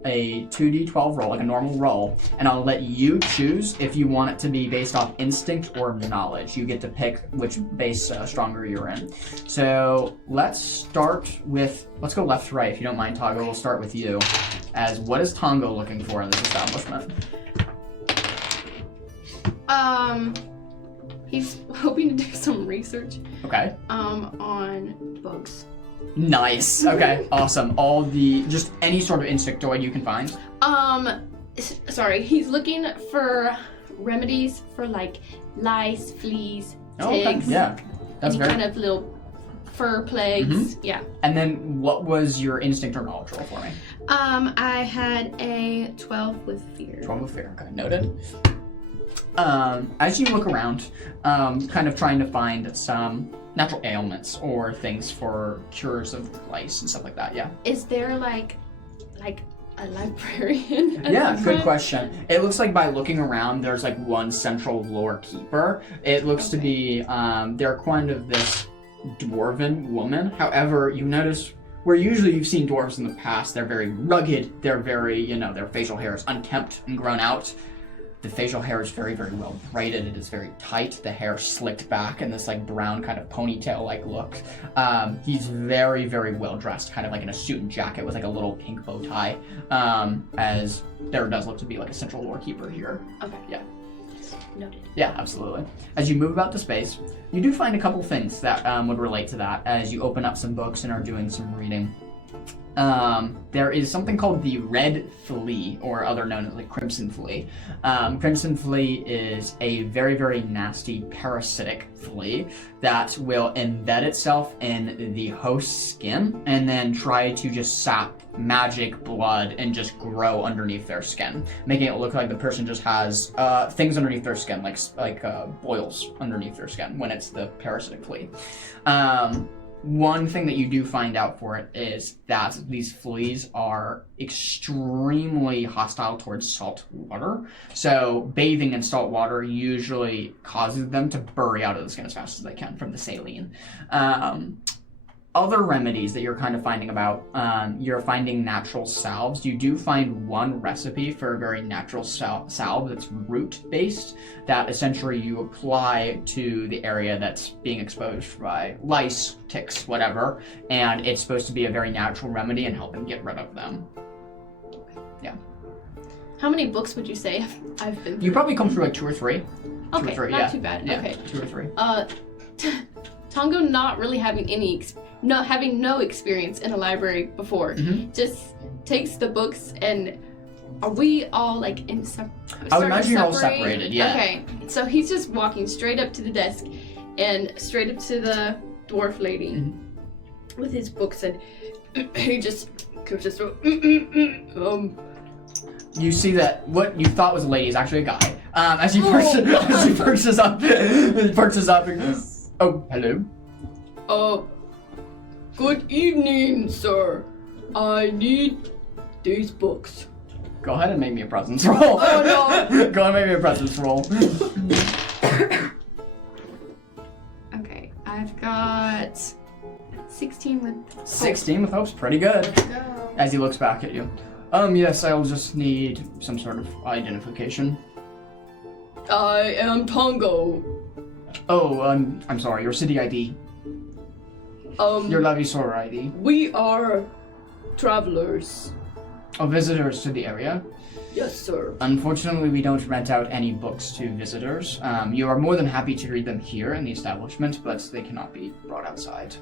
a 2d12 roll, like a normal roll, and I'll let you choose if you want it to be based off instinct or knowledge. You get to pick which base stronger you're in. So let's go left to right, if you don't mind, Tongo. We'll start with you. As what is Tongo looking for in this establishment? He's hoping to do some research. Okay. On books. Nice. Okay. Awesome. Just any sort of insectoid you can find. Sorry. He's looking for remedies for like lice, fleas, ticks. Okay. Yeah. That's any kind of little fur plagues. Mm-hmm. Yeah. And then what was your instinct or knowledge roll for me? I had a 12 with fear. 12 with fear. Okay. Noted. As you look around, kind of trying to find some natural ailments or things for cures of lice and stuff like that, yeah. Is there like a librarian? Yeah, good question. It looks like by looking around, there's like one central lore keeper. It looks to be, they're kind of this dwarven woman. However, you notice where usually you've seen dwarves in the past, they're very rugged, they're very, their facial hair is unkempt and grown out. The facial hair is very, very well braided. It is very tight. The hair slicked back in this like brown kind of ponytail-like look. He's very, very well dressed, kind of like in a suit and jacket with like a little pink bow tie. As there does look to be like a central lore keeper here. Okay. Yeah. Noted. Yeah, absolutely. As you move about the space, you do find a couple things that would relate to that as you open up some books and are doing some reading. There is something called the red flea, or other known as like crimson flea. Crimson flea is a very, very nasty parasitic flea that will embed itself in the host's skin and then try to just sap magic blood and just grow underneath their skin, making it look like the person just has things underneath their skin, like boils underneath their skin when it's the parasitic flea. One thing that you do find out for it is that these fleas are extremely hostile towards salt water. So bathing in salt water usually causes them to bury out of the skin as fast as they can from the saline. other remedies that you're kind of finding about, you're finding natural salves. You do find one recipe for a very natural salve that's root-based, that essentially you apply to the area that's being exposed by lice, ticks, whatever, and it's supposed to be a very natural remedy and helping get rid of them. Yeah. How many books would you say I've been through? You probably come through like 2 or 3. Okay, 2 or 3, not yeah. too bad. Yeah, Okay. 2 or 3. Tongo not really having having no experience in a library before, just takes the books and are we all like in I would imagine you're all separated, yeah. Okay, so he's just walking straight up to the desk and straight up to the dwarf lady with his books, and he just goes just You see that what you thought was a lady is actually a guy. As he perches up and goes, "Oh, hello. Good evening, sir. I need these books." Go ahead and make me a presence roll. Oh no! Go ahead and make me a presence roll. Okay, I've got 16 with 16 with hope's pretty good. Go. As he looks back at you. Yes, I'll just need some sort of identification. I am Tongo. Oh, I'm sorry, your city ID. Your Lavisor ID. We are travelers. Oh, visitors to the area? Yes, sir. Unfortunately, we don't rent out any books to visitors. You are more than happy to read them here in the establishment, but they cannot be brought outside.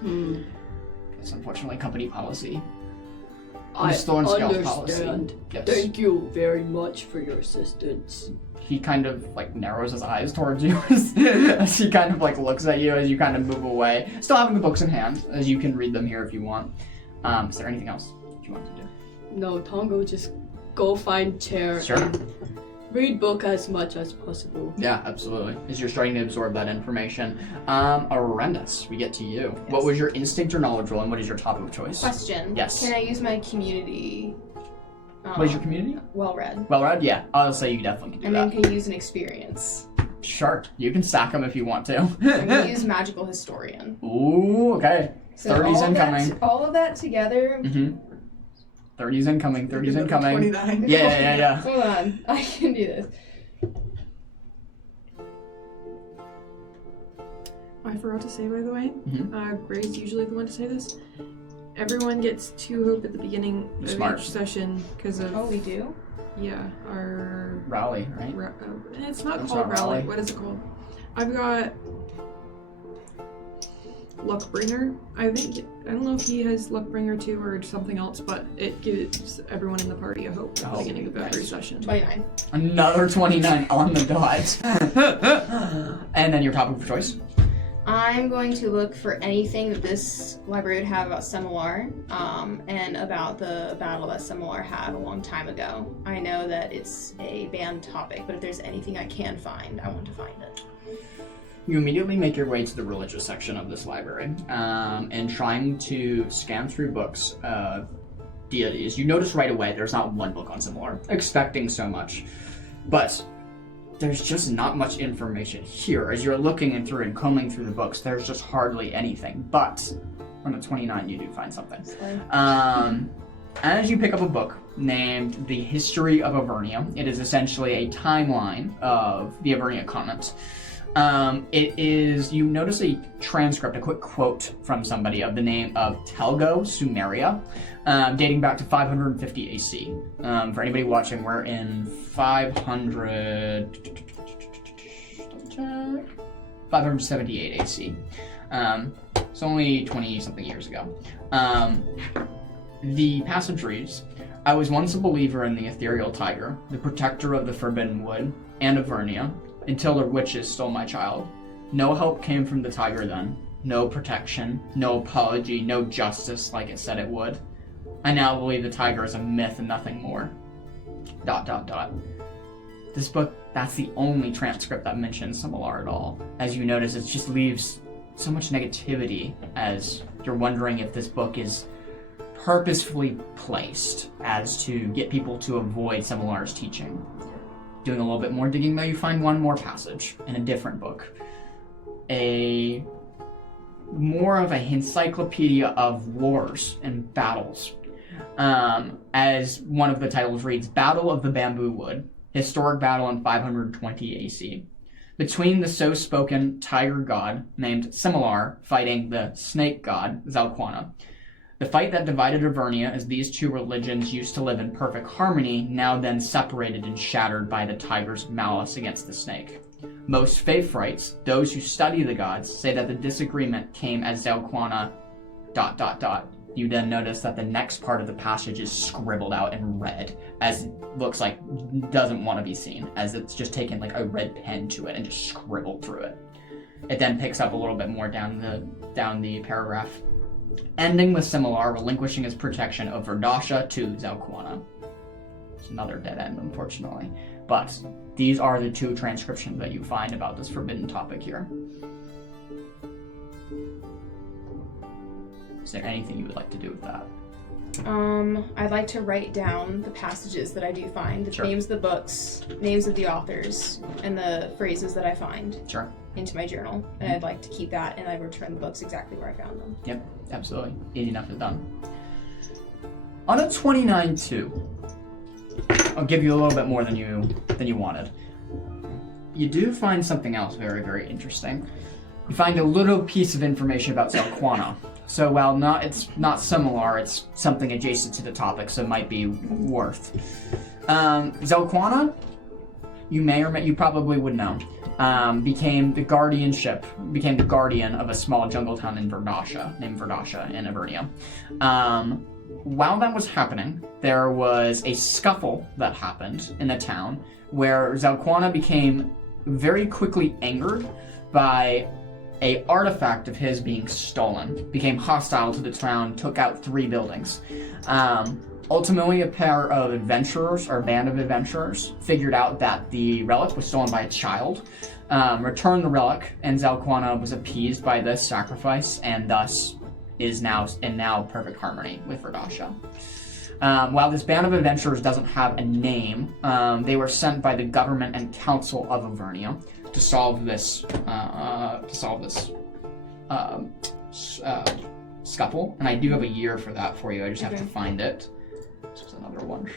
It's unfortunately company policy. I Thornscale understand. policy. Yes. Thank you very much for your assistance. He kind of like narrows his eyes towards you as he kind of like looks at you as you kind of move away. Still having the books in hand, as you can read them here if you want. Is there anything else you want to do? No, Tongo, just go find chair Sure. and read book as much as possible. Yeah, absolutely. As you're starting to absorb that information. Arendis, we get to you. Yes. What was your instinct or knowledge roll, and what is your topic of choice? Question. Yes. Can I use my community? What is your community? Well-read. Well-read? Yeah. I'll say you definitely can do And that. then can you use an experience? Sure. You can stack them if you want to. I'm gonna use magical historian. Ooh, okay. So 30's incoming. All of that together. 30's incoming. 30's incoming. 29. Yeah. Hold on. I can do this. I forgot to say, by the way, Gray's usually the one to say this. Everyone gets 2 hope at the beginning of each session because of... Oh, we do? Yeah, our... Rally, right? It's not It's called not rally. rally. What is it called? I've got... Luckbringer. I don't know if he has Luckbringer too or something else, but it gives everyone in the party a hope at the beginning of every session. 29. Another 29 on the dot. And then your topic of choice? I'm going to look for anything that this library would have about Semilar, and about the battle that Semilar had a long time ago. I know that it's a banned topic, but if there's anything I can find, I want to find it. You immediately make your way to the religious section of this library, and trying to scan through books of deities. You notice right away there's not one book on Similar, expecting so much, but there's just not much information here. As you're looking through and combing through the books, there's just hardly anything, but on the 29 you do find something. As you pick up a book named The History of Avernia, it is essentially a timeline of the Avernia continent. You notice a transcript, a quick quote from somebody of the name of Telgo Sumeria, dating back to 550 AC. For anybody watching, we're in 578 AC. It's only 20-something years ago. The passage reads, "I was once a believer in the ethereal tiger, the protector of the forbidden wood, and Avernia, until the witches stole my child. No help came from the tiger then. No protection, no apology, no justice like it said it would. I now believe the tiger is a myth and nothing more. ... This book, that's the only transcript that mentions Similar at all. As you notice, it just leaves so much negativity as you're wondering if this book is purposefully placed as to get people to avoid Similar's teaching. Doing a little bit more digging, though, you find one more passage in a different book. A more of a encyclopedia of wars and battles. As one of the titles reads, Battle of the Bamboo Wood, historic battle in 520 AC. Between the so-spoken tiger god named Similar fighting the snake god Zalquana. The fight that divided Avernia as these two religions used to live in perfect harmony, now then separated and shattered by the tiger's malice against the snake. Most faith-rites, those who study the gods, say that the disagreement came as Zalquana ... You then notice that the next part of the passage is scribbled out in red, as it looks like doesn't want to be seen, as it's just taken like a red pen to it and just scribbled through it. It then picks up a little bit more down the paragraph, ending with Similar relinquishing his protection of Verdasha to Zalquana. It's another dead end, unfortunately. But these are the two transcriptions that you find about this forbidden topic here. Is there anything you would like to do with that? I'd like to write down the passages that I do find, the names of the books, names of the authors, and the phrases that I find into my journal. And I'd like to keep that, and I return the books exactly where I found them. Yep, absolutely. Easy enough to done. On a 29-2, I'll give you a little bit more than you wanted. You do find something else very, very interesting. You find a little piece of information about Zalquana. So while it's not similar, it's something adjacent to the topic, so it might be worth. Zalquana, you probably would know, became the guardian of a small jungle town in Verdasha, named Verdasha in Avernia. While that was happening, there was a scuffle that happened in the town where Zalquana became very quickly angered by a artifact of his being stolen, became hostile to the town, took out 3 buildings. Ultimately, a pair of adventurers, or band of adventurers, figured out that the relic was stolen by a child, returned the relic, and Zalquana was appeased by this sacrifice, and thus is now in perfect harmony with Verdasha. While this band of adventurers doesn't have a name, they were sent by the government and council of Avernia to solve this scuffle, and I do have a year for that for you. I just have to find it. This was another one.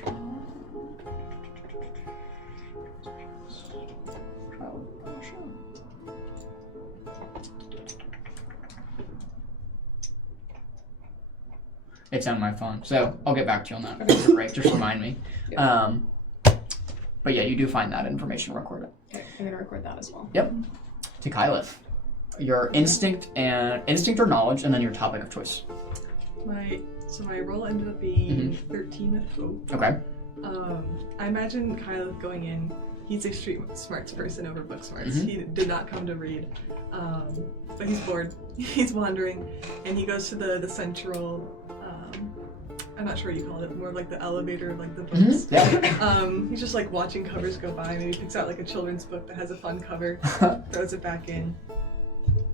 It's on my phone, so I'll get back to you on that. Okay. Great, just remind me. Yep. But yeah, you do find that information recorded. Okay, I'm gonna record that as well. Yep. To Kylith. Your instinct or knowledge, and then your topic of choice. My roll ended up being 13 with hope. Okay. I imagine Kylith going in. He's a street smarts person over book smarts. He did not come to read, but he's bored. He's wandering, and he goes to the central. I'm not sure what you call it, more like the elevator, like the books. He's just like watching covers go by. Maybe he picks out like a children's book that has a fun cover, throws it back in,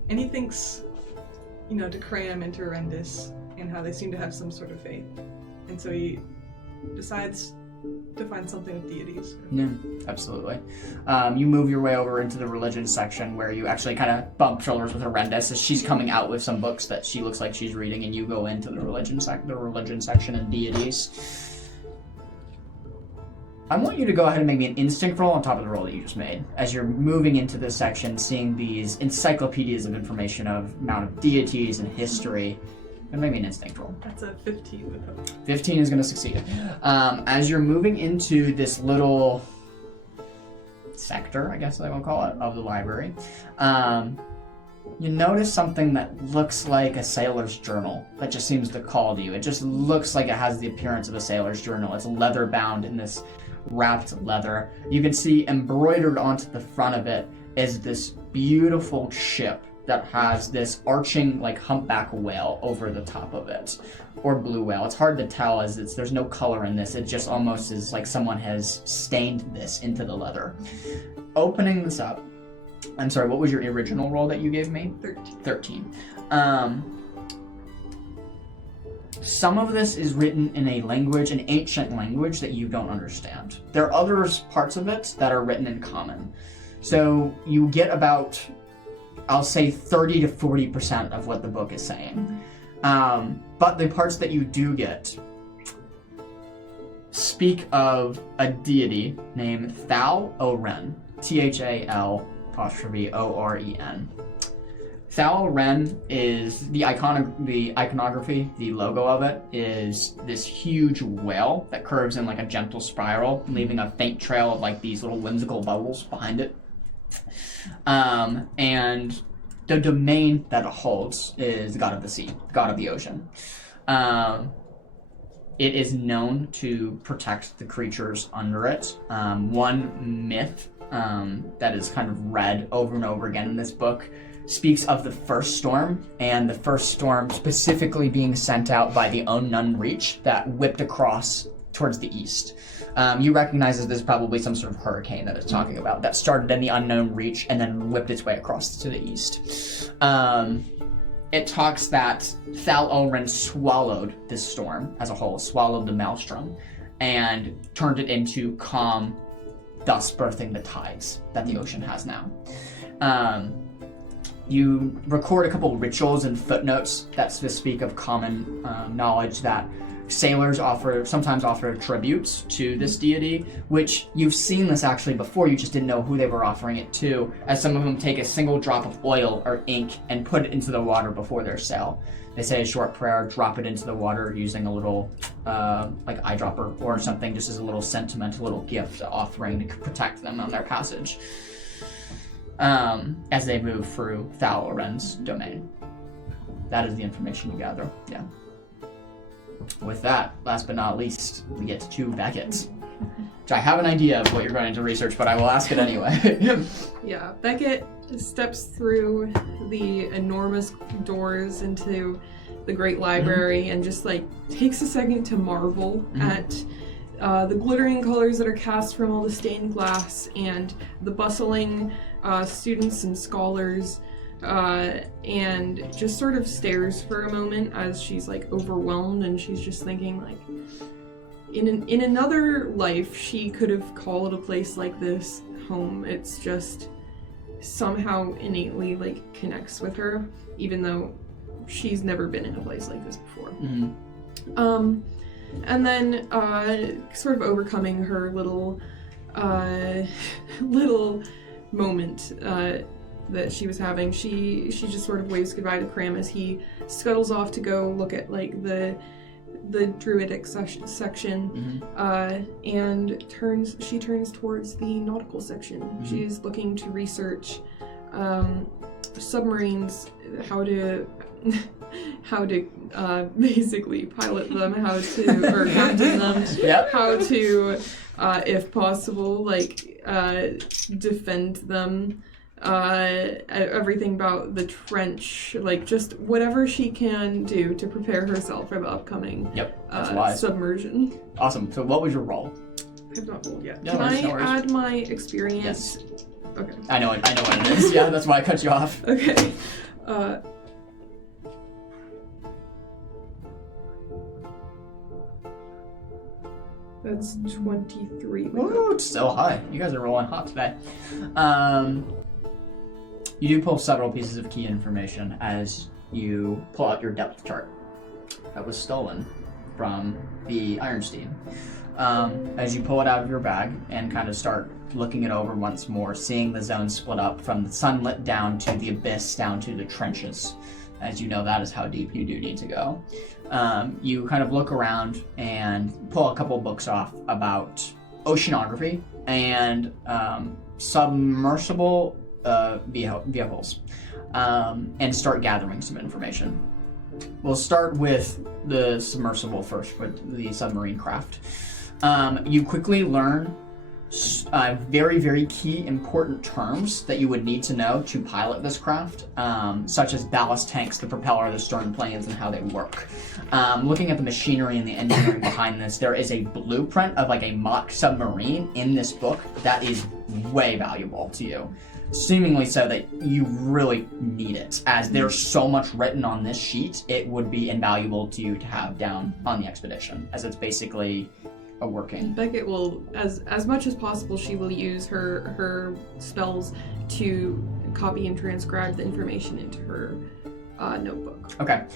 and he thinks, to cram into Arendis and how they seem to have some sort of faith, and so he decides to find something with deities. Yeah, absolutely. You move your way over into the religion section where you actually kind of bump shoulders with Arendis as she's coming out with some books that she looks like she's reading, and you go into the religion section and deities. I want you to go ahead and make me an instinct roll on top of the roll that you just made. As you're moving into this section, seeing these encyclopedias of information of amount of deities and history, and maybe an instinct roll. That's a 15 with hope. 15 is going to succeed. As you're moving into this little sector, I guess I will call it, of the library, you notice something that looks like a sailor's journal that just seems to call to you. It just looks like it has the appearance of a sailor's journal. It's leather bound in this wrapped leather. You can see embroidered onto the front of it is this beautiful ship that has this arching like humpback whale over the top of it, or blue whale. It's hard to tell as there's no color in this. It just almost is like someone has stained this into the leather. Opening this up, I'm sorry, what was your original roll that you gave me? 13. Some of this is written in a language, an ancient language that you don't understand. There are other parts of it that are written in common. So you get about I'll say 30 to 40% of what the book is saying. But the parts that you do get speak of a deity named Thal Oren, Thal''Oren. Thal Oren is the iconography, the logo of it is this huge whale that curves in like a gentle spiral, leaving a faint trail of like these little whimsical bubbles behind it. And the domain that it holds is the god of the sea, god of the ocean. It is known to protect the creatures under it. One myth that is kind of read over and over again in this book speaks of the first storm, and the first storm specifically being sent out by the unknown reach that whipped across towards the east. You recognize that there's probably some sort of hurricane that it's talking about that started in the unknown reach and then whipped its way across to the east. It talks that Thal Oren swallowed this storm as a whole, swallowed the maelstrom, and turned it into calm, thus birthing the tides that the ocean has now. You record a couple rituals and footnotes that speak of common knowledge that sailors sometimes offer tributes to this deity, which you've seen this actually before, you just didn't know who they were offering it to, as some of them take a single drop of oil or ink and put it into the water before their sail. They say a short prayer, drop it into the water using a little like eyedropper or something, just as a little sentimental little gift offering to protect them on their passage as they move through Thal Oren's domain. That is the information you gather, yeah. With that, last but not least, we get to Beckett. Which I have an idea of what you're going to research, but I will ask it anyway. Yeah, Beckett steps through the enormous doors into the great library and just like takes a second to marvel at the glittering colors that are cast from all the stained glass and the bustling students and scholars, and just sort of stares for a moment as she's like overwhelmed, and she's just thinking like, in another life she could have called a place like this home. It's just somehow innately like connects with her, even though she's never been in a place like this before. And then sort of overcoming her little moment that she was having, she just sort of waves goodbye to Cram as he scuttles off to go look at like the druidic section, and she turns towards the nautical section. She's looking to research submarines, how to basically pilot them, how to, or captain them, how to, if possible, like defend them, everything about the trench, like just whatever she can do to prepare herself for the upcoming submersion. Awesome. So what was your role? I have not rolled yet. No, Can I no worries. add my experience? Yes. Okay. I know what it is. Yeah, that's why I cut you off. Okay. That's 23. Ooh, it's so high. You guys are rolling hot today. You do pull several pieces of key information as you pull out your depth chart that was stolen from the Ironstein. As you pull it out of your bag and kind of start looking it over once more, seeing the zone split up from the sunlit down to the abyss, down to the trenches. As you know, that is how deep you do need to go. You kind of look around and pull a couple books off about oceanography and submersible vehicles, and start gathering some information. We'll start with the submersible first, with the submarine craft. You quickly learn very, very key important terms that you would need to know to pilot this craft, such as ballast tanks, the propeller, the stern planes, and how they work. Looking at the machinery and the engineering behind this, there is a blueprint of like a mock submarine in this book that is way valuable to you. Seemingly so that you really need it, as there's so much written on this sheet, it would be invaluable to you to have down on the expedition, as it's basically a working. Beckett will, as much as possible, she will use her spells to copy and transcribe the information into her notebook. Okay.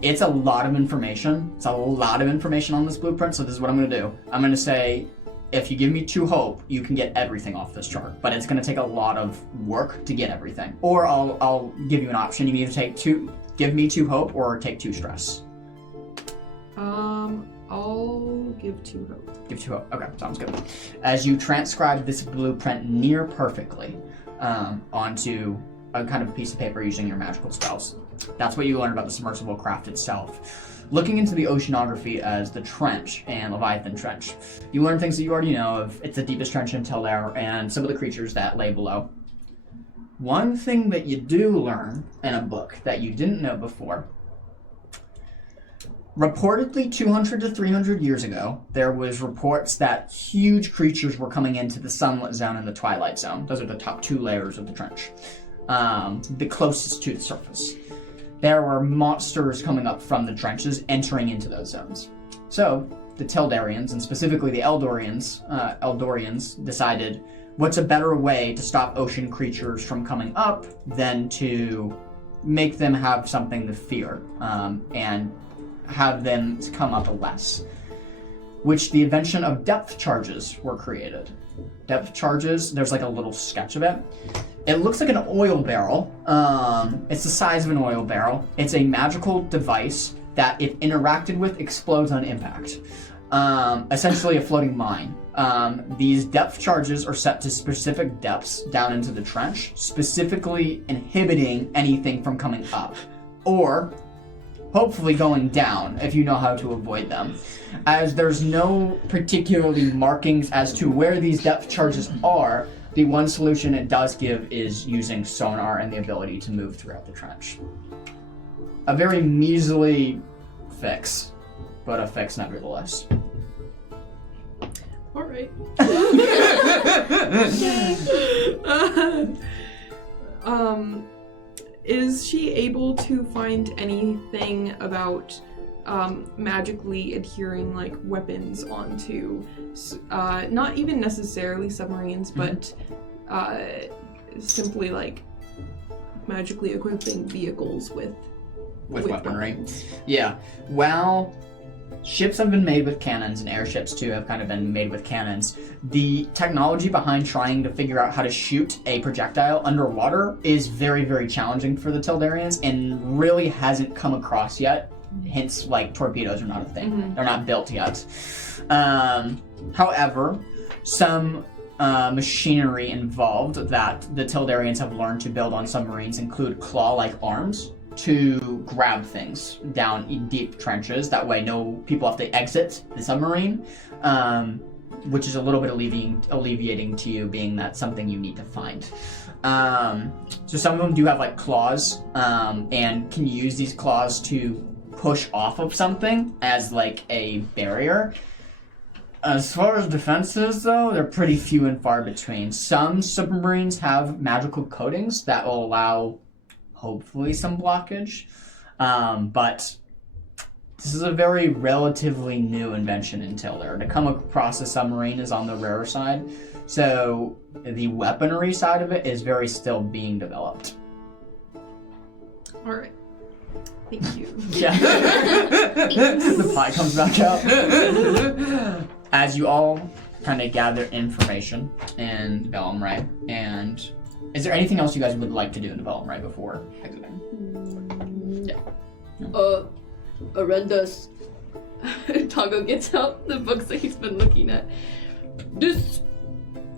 It's a lot of information. It's a lot of information on this blueprint, so this is what I'm going to do. I'm going to say, if you give me 2 hope, you can get everything off this chart, but it's going to take a lot of work to get everything. Or I'll give you an option. You can either give me 2 hope, or take 2 stress. I'll give 2 hope. Give 2 hope. Okay, sounds good. As you transcribe this blueprint near perfectly onto a kind of piece of paper using your magical spells, that's what you learn about the submersible craft itself. Looking into the oceanography as the trench and Leviathan Trench, you learn things that you already know of. It's the deepest trench in Tildare and some of the creatures that lay below. One thing that you do learn in a book that you didn't know before, reportedly 200 to 300 years ago, there was reports that huge creatures were coming into the sunlit zone and the twilight zone. Those are the top 2 layers of the trench, the closest to the surface. There were monsters coming up from the trenches, entering into those zones. So the Tildarians, and specifically the Eldorians, decided, what's a better way to stop ocean creatures from coming up than to make them have something to fear, and have them come up less, which the invention of depth charges were created. Depth charges, there's like a little sketch of it. It looks like an oil barrel. It's the size of an oil barrel. It's a magical device that, if interacted with, explodes on impact. Essentially a floating mine. These depth charges are set to specific depths down into the trench, specifically inhibiting anything from coming up, or hopefully going down if you know how to avoid them. As there's no particularly markings as to where these depth charges are, the one solution it does give is using sonar and the ability to move throughout the trench. A very measly fix, but a fix nevertheless. Alright. Is she able to find anything about magically adhering like weapons onto not even necessarily submarines, but simply like magically equipping vehicles with weaponry? Yeah. Well, ships have been made with cannons, and airships too have kind of been made with cannons. The technology behind trying to figure out how to shoot a projectile underwater is very, very challenging for the Tildarians, and really hasn't come across yet. Hence, like, torpedoes are not a thing. Mm-hmm. They're not built yet. However, some machinery involved that the Tildarians have learned to build on submarines include claw-like arms to grab things down in deep trenches. That way no people have to exit the submarine, which is a little bit alleviating to you, being that something you need to find. So some of them do have like claws, and can use these claws to push off of something as like a barrier. As far as defenses, though, they're pretty few and far between. Some submarines have magical coatings that will allow, hopefully, some blockage. But this is a very relatively new invention in Tildare. To come across a submarine is on the rarer side, so the weaponry side of it is very still being developed. All right. Thank you. Yeah. The pie comes back out. As you all kind of gather information in Bellamray, and is there anything else you guys would like to do in Bellamray before exiting? No. Arenda's Tongo gets out the books that he's been looking at. This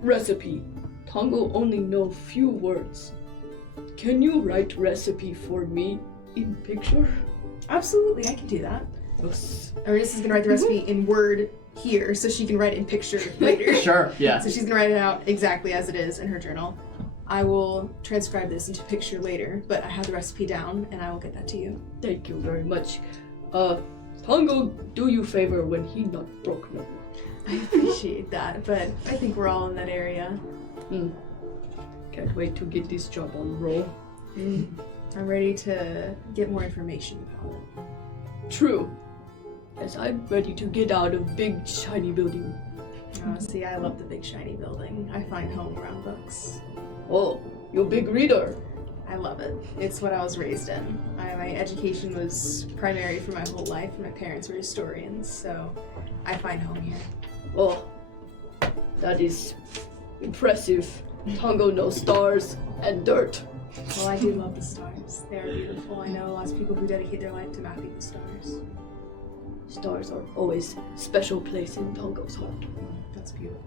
recipe, Tongo only know few words. Can you write recipe for me in picture? Absolutely, I can do that. Yes. Aris is gonna write the recipe in Word here, so she can write it in picture later. Sure, yeah. So she's gonna write it out exactly as it is in her journal. I will transcribe this into picture later, but I have the recipe down, and I will get that to you. Thank you very much. Tongo do you favor when he not broke no more. I appreciate that, but I think we're all in that area. Can't wait to get this job on roll. I'm ready to get more information about it. True. As I'm ready to get out of big shiny building. See, I love the big shiny building. I find home around books. Oh, you a big reader. I love it. It's what I was raised in. My education was primary for my whole life, and my parents were historians, so I find home here. Oh, that is impressive. Tongo knows stars and dirt. Well, I do love the stars. They are beautiful. I know lots of people who dedicate their life to mapping the stars. Stars are always special place in Tongo's heart. That's beautiful.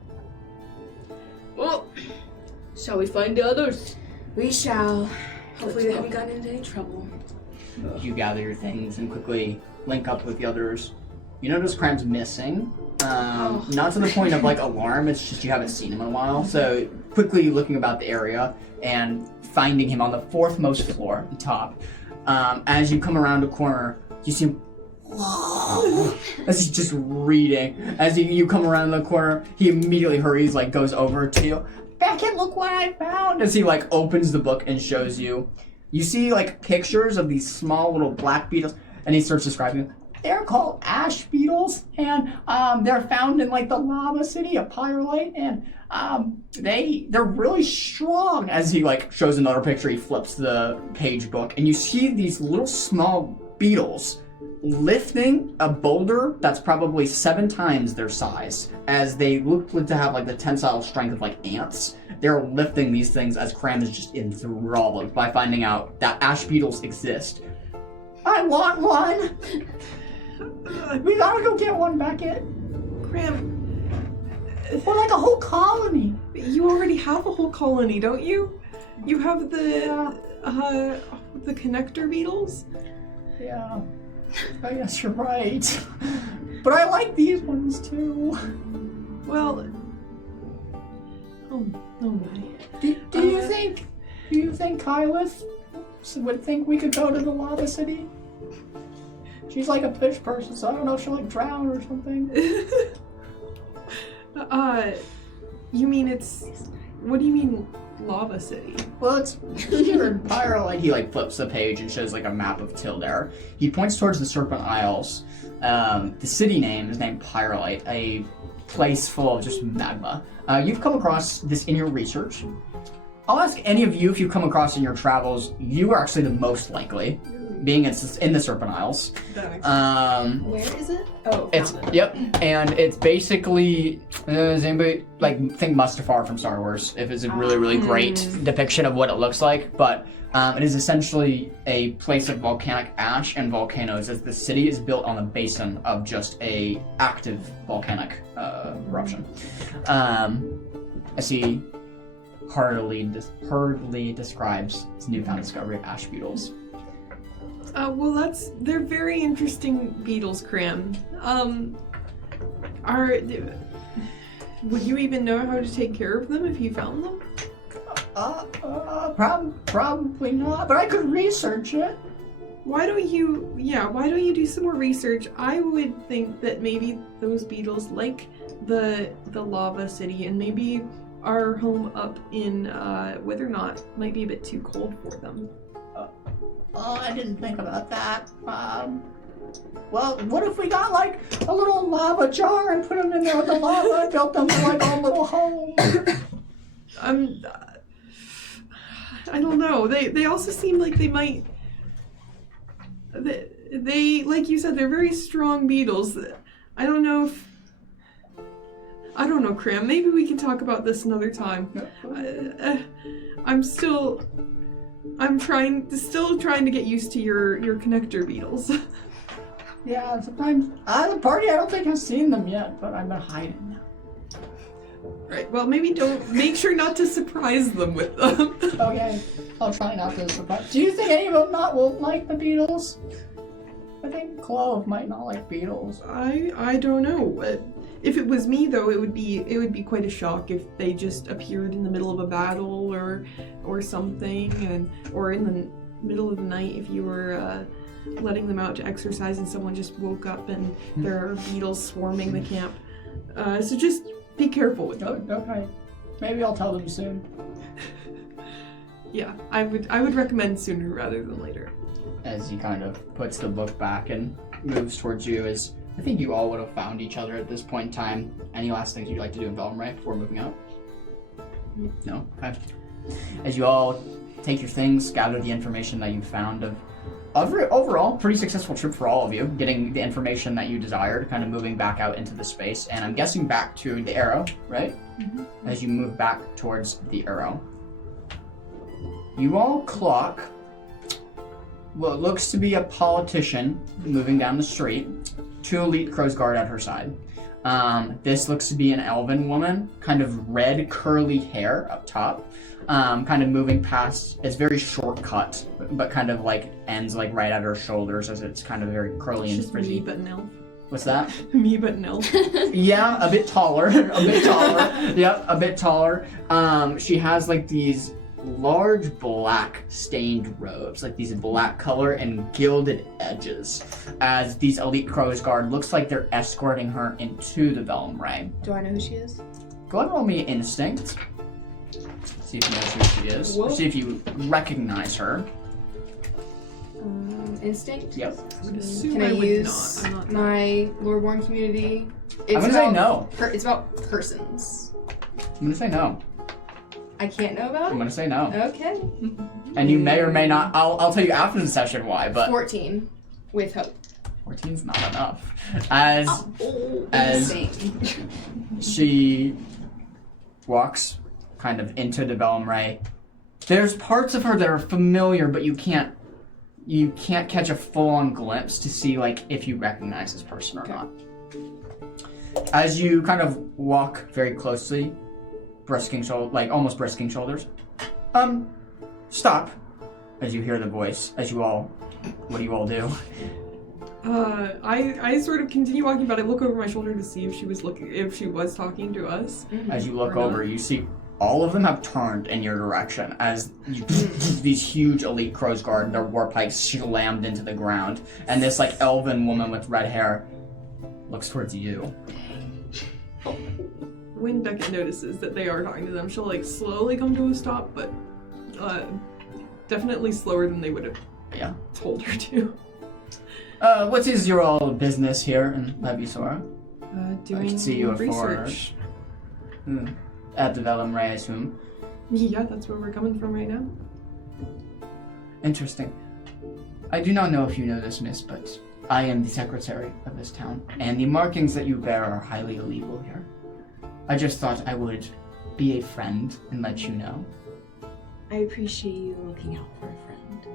Well, shall we find the others? We shall. Hopefully they Let's haven't gotten into any trouble. You gather your things and quickly link up with the others. You notice Cram's missing. Not to the point of like alarm, it's just you haven't seen him in a while. So quickly looking about the area and finding him on the 4th most floor, the top. As you come around a corner, you see him as he's just reading. As you come around the corner, he immediately hurries, like goes over to you. Beckett, look what I found! As he like opens the book and shows you. You see like pictures of these small little black beetles, and he starts describing them. They're called ash beetles, and they're found in like the lava city of Pyrolite, and they're really strong. As he like shows another picture, he flips the page book, and you see these little small beetles lifting a boulder that's probably 7 times their size, as they look to have like the tensile strength of like ants. They're lifting these things as Cram is just enthralled by finding out that ash beetles exist. I want one! We gotta go get one, Beckett. Cram, Or like a whole colony. you already have a whole colony, don't you? You have the connector beetles? Yeah, I guess you're right. But I like these ones too. Well, oh my. Do you think Kylith would think we could go to the lava city? She's like a fish person, so I don't know if she'll like drown or something. You mean what do you mean lava city? Well, it's here in Pyrolite. He like flips the page and shows like a map of Tildare. He points towards the Serpent Isles. The city name is named Pyrolite, a place full of just magma. You've come across this in your research. I'll ask any of you if you've come across in your travels. You are actually the most likely, being it's in the Serpent Isles. Where is it? Oh, Yep, and it's basically does anybody like think Mustafar from Star Wars? If it's a really great depiction of what it looks like, but it is essentially a place of volcanic ash and volcanoes, as the city is built on the basin of just a active volcanic eruption. As he hurriedly describes his newfound discovery of ash beetles. Well, they're very interesting beetles, Cram. Would you even know how to take care of them if you found them? Probably not, but I could research it. Why don't you do some more research? I would think that maybe those beetles like the lava city and maybe our home up in whether or not might be a bit too cold for them. I didn't think about that. Well, what if we got like a little lava jar and put them in there with the lava and built them like a little home? I don't know. They also seem like they might. They like you said, they're very strong beetles. I don't know, Cram. Maybe we can talk about this another time. I'm still trying to get used to your connector beetles. Yeah, sometimes the party. I don't think I've seen them yet, but I've been hiding now. Right. Well, make sure not to surprise them with them. Okay, I'll try not to surprise. Do you think any of them won't like the beetles? I think Clove might not like beetles. I don't know. If it was me, though, it would be quite a shock if they just appeared in the middle of a battle or something, or in the middle of the night if you were letting them out to exercise and someone just woke up and there are beetles swarming the camp. So just be careful with them. Okay, maybe I'll tell them soon. Yeah, I would recommend sooner rather than later. As he kind of puts the book back and moves towards you, as I think you all would have found each other at this point in time. Any last things you'd like to do in Velmray before moving out? No? Okay. As you all take your things, gather the information that you found of overall, pretty successful trip for all of you, getting the information that you desired, kind of moving back out into the space, and I'm guessing back to the arrow, right? Mm-hmm. As you move back towards the arrow. You all clock what looks to be a politician moving down the street, 2 elite crows guard at her side. This looks to be an elven woman, kind of red curly hair up top. Kind of moving past, it's very shortcut, but kind of like ends like right at her shoulders as it's kind of very curly and frizzy. Me but an elf. What's that? Me but an elf. Yeah, a bit taller. Yep, a bit taller. She has like these large black stained robes, like these black color and gilded edges, as these elite crows guard looks like they're escorting her into the Vellum Ray. Do I know who she is? Go ahead and roll me instinct. See if you know who she is. Whoa. See if you recognize her. Instinct? Yep. I would assume Can I would use not. I'm not my Lordborn community? I'm gonna say no. It's about persons. I'm gonna say no. I can't know about I'm it? gonna say no. Okay. And you may or may not. I'll tell you after the session why, but 14 with hope. 14's not enough. As Insane. she walks kind of into the Vellum Ray, there's parts of her that are familiar, but you can't catch a full-on glimpse to see like if you recognize this person or not. As you kind of walk very closely, almost brisking shoulders. Stop. As you hear the voice, what do you all do? I sort of continue walking, but I look over my shoulder to see if she was talking to us. As you look over, you see all of them have turned in your direction as these huge elite crows guard, their war pikes slammed into the ground, and this like elven woman with red hair looks towards you. When Beckett notices that they are talking to them, she'll like slowly come to a stop, but definitely slower than they would have told her to. What is your all business here in Labusora? Doing I can see you a research. At the Vellum Ray, I assume. Yeah, that's where we're coming from right now. Interesting. I do not know if you know this, miss, but I am the secretary of this town, and the markings that you bear are highly illegal here. I just thought I would be a friend and let you know. I appreciate you looking out for a friend.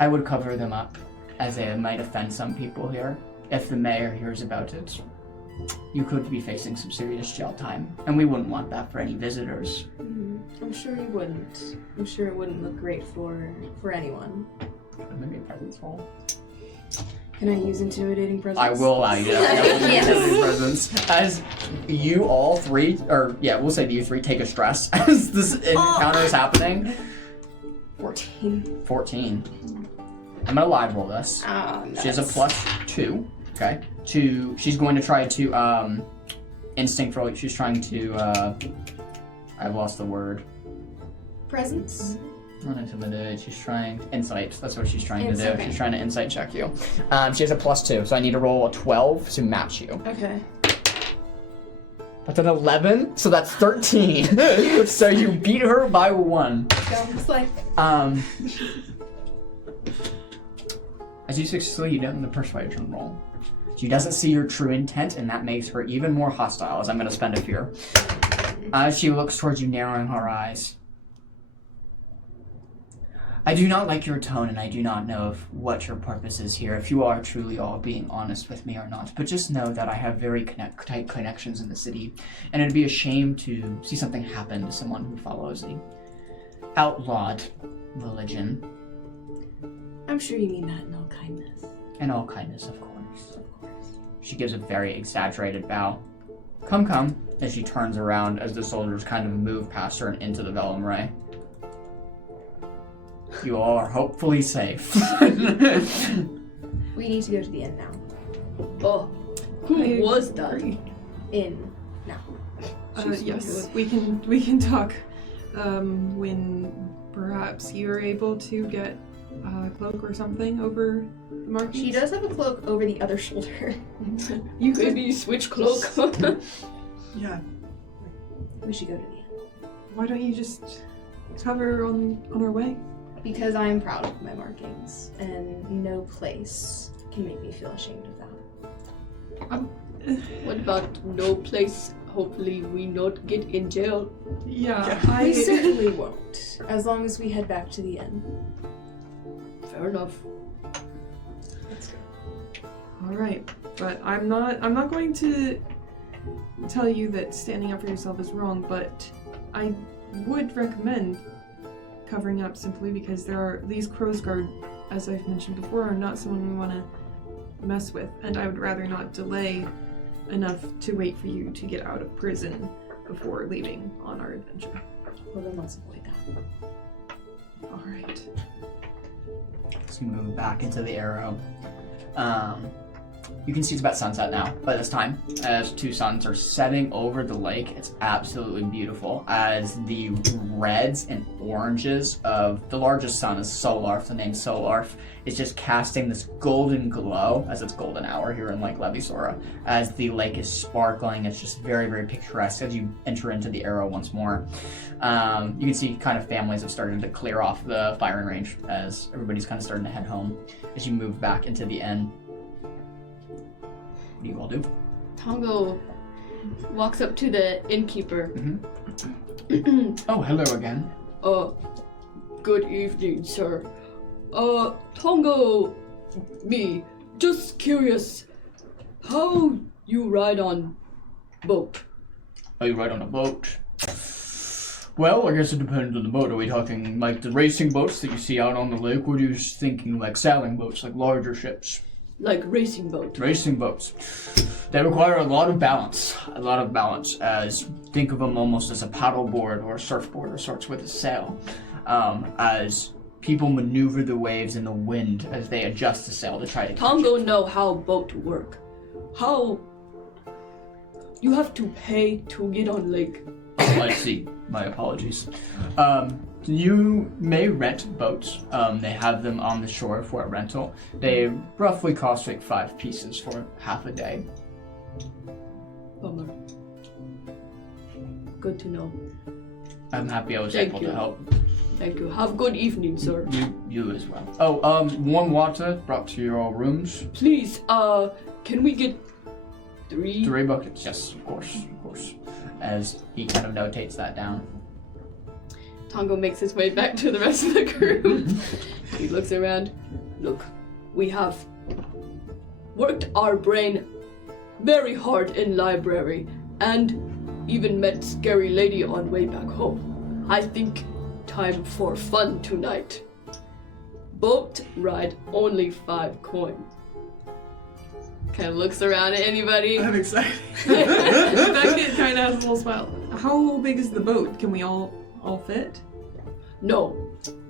I would cover them up, as it might offend some people here. If the mayor hears about it, you could be facing some serious jail time, and we wouldn't want that for any visitors. Mm-hmm. I'm sure you wouldn't. I'm sure it wouldn't look great for anyone. Maybe a presence roll. Can I use intimidating presence? I will allow you to Yes. intimidating presence. As you all three, we'll say you three take a stress as this encounter is happening. 14. 14. I'm gonna live roll this. Nice. She has a +2. Okay. She's going to try to instinct roll. She's trying to I've lost the word. Presence? Not intimidate. She's trying insight. That's what she's trying to do. Okay. She's trying to insight check you. She has a +2, so I need to roll a 12 to match you. Okay. That's an 11, so that's 13. So you beat her by 1. Sounds like. As you successfully, you done the persuasion roll. She doesn't see your true intent, and that makes her even more hostile, as I'm going to spend a fear. As she looks towards you, narrowing her eyes. I do not like your tone, and I do not know what your purpose is here, if you are truly all being honest with me or not. But just know that I have very tight connections in the city, and it'd be a shame to see something happen to someone who follows the outlawed religion. I'm sure you mean that in all kindness. In all kindness, of course. Of course. She gives a very exaggerated bow. Come, as she turns around as the soldiers kind of move past her and into the Vellum Ray. You all are hopefully safe. We need to go to the inn now. Oh, who was that? Inn now. Yes, we can talk when perhaps you're able to get a cloak or something over the markings. She does have a cloak over the other shoulder. You could maybe switch cloak. Yeah. We should go to the inn. Why don't you just cover on our way? Because I am proud of my markings, and no place can make me feel ashamed of that. What about no place? Hopefully we not get in jail. Yeah, I certainly won't, as long as we head back to the inn. Fair enough. All right, but I'm not going to tell you that standing up for yourself is wrong, but I would recommend covering up simply because these Crow's Guard, as I've mentioned before, are not someone we want to mess with, and I would rather not delay enough to wait for you to get out of prison before leaving on our adventure. Well, then let's avoid that. All right. So you move back into the arrow. You can see it's about sunset now by this time, as two suns are setting over the lake. It's absolutely beautiful, as the reds and oranges of the largest sun is Solarf, the name Solarf, is just casting this golden glow, as it's golden hour here in Lake Levisora, as the lake is sparkling. It's just very, very picturesque as you enter into the arrow once more. You can see kind of families have started to clear off the firing range as everybody's kind of starting to head home as you move back into the inn. What do you all do? Tongo walks up to the innkeeper. Oh, hello again. Good evening, sir. Tongo, me, just curious, how you ride on boat? Oh, you ride on a boat? Well, I guess it depends on the boat. Are we talking like the racing boats that you see out on the lake? Or are you just thinking like sailing boats, like larger ships? Like racing boat. Racing boats. They require a lot of balance, as think of them almost as a paddleboard or a surfboard of sorts with a sail, as people maneuver the waves in the wind as they adjust the sail to try to catch Tongo it. know how boat work. How you have to pay to get on lake. Oh, I see. My apologies. You may rent boats. They have them on the shore for a rental. They roughly cost like 5 pieces for half a day. Bummer. Good to know. I'm happy I was Thank able you. to help. Thank you. Have good evening, sir. You as well. Oh, warm water brought to your rooms. Please, can we get 3? 3 buckets. Yes, of course. As he kind of notates that down. Tongo makes his way back to the rest of the group. He looks around. Look, we have worked our brain very hard in library and even met scary lady on way back home. I think time for fun tonight. Boat ride only 5 coin. Kind of looks around at anybody. I'm excited. That kid kind of has a little smile. How big is the boat? Can we all fit? No,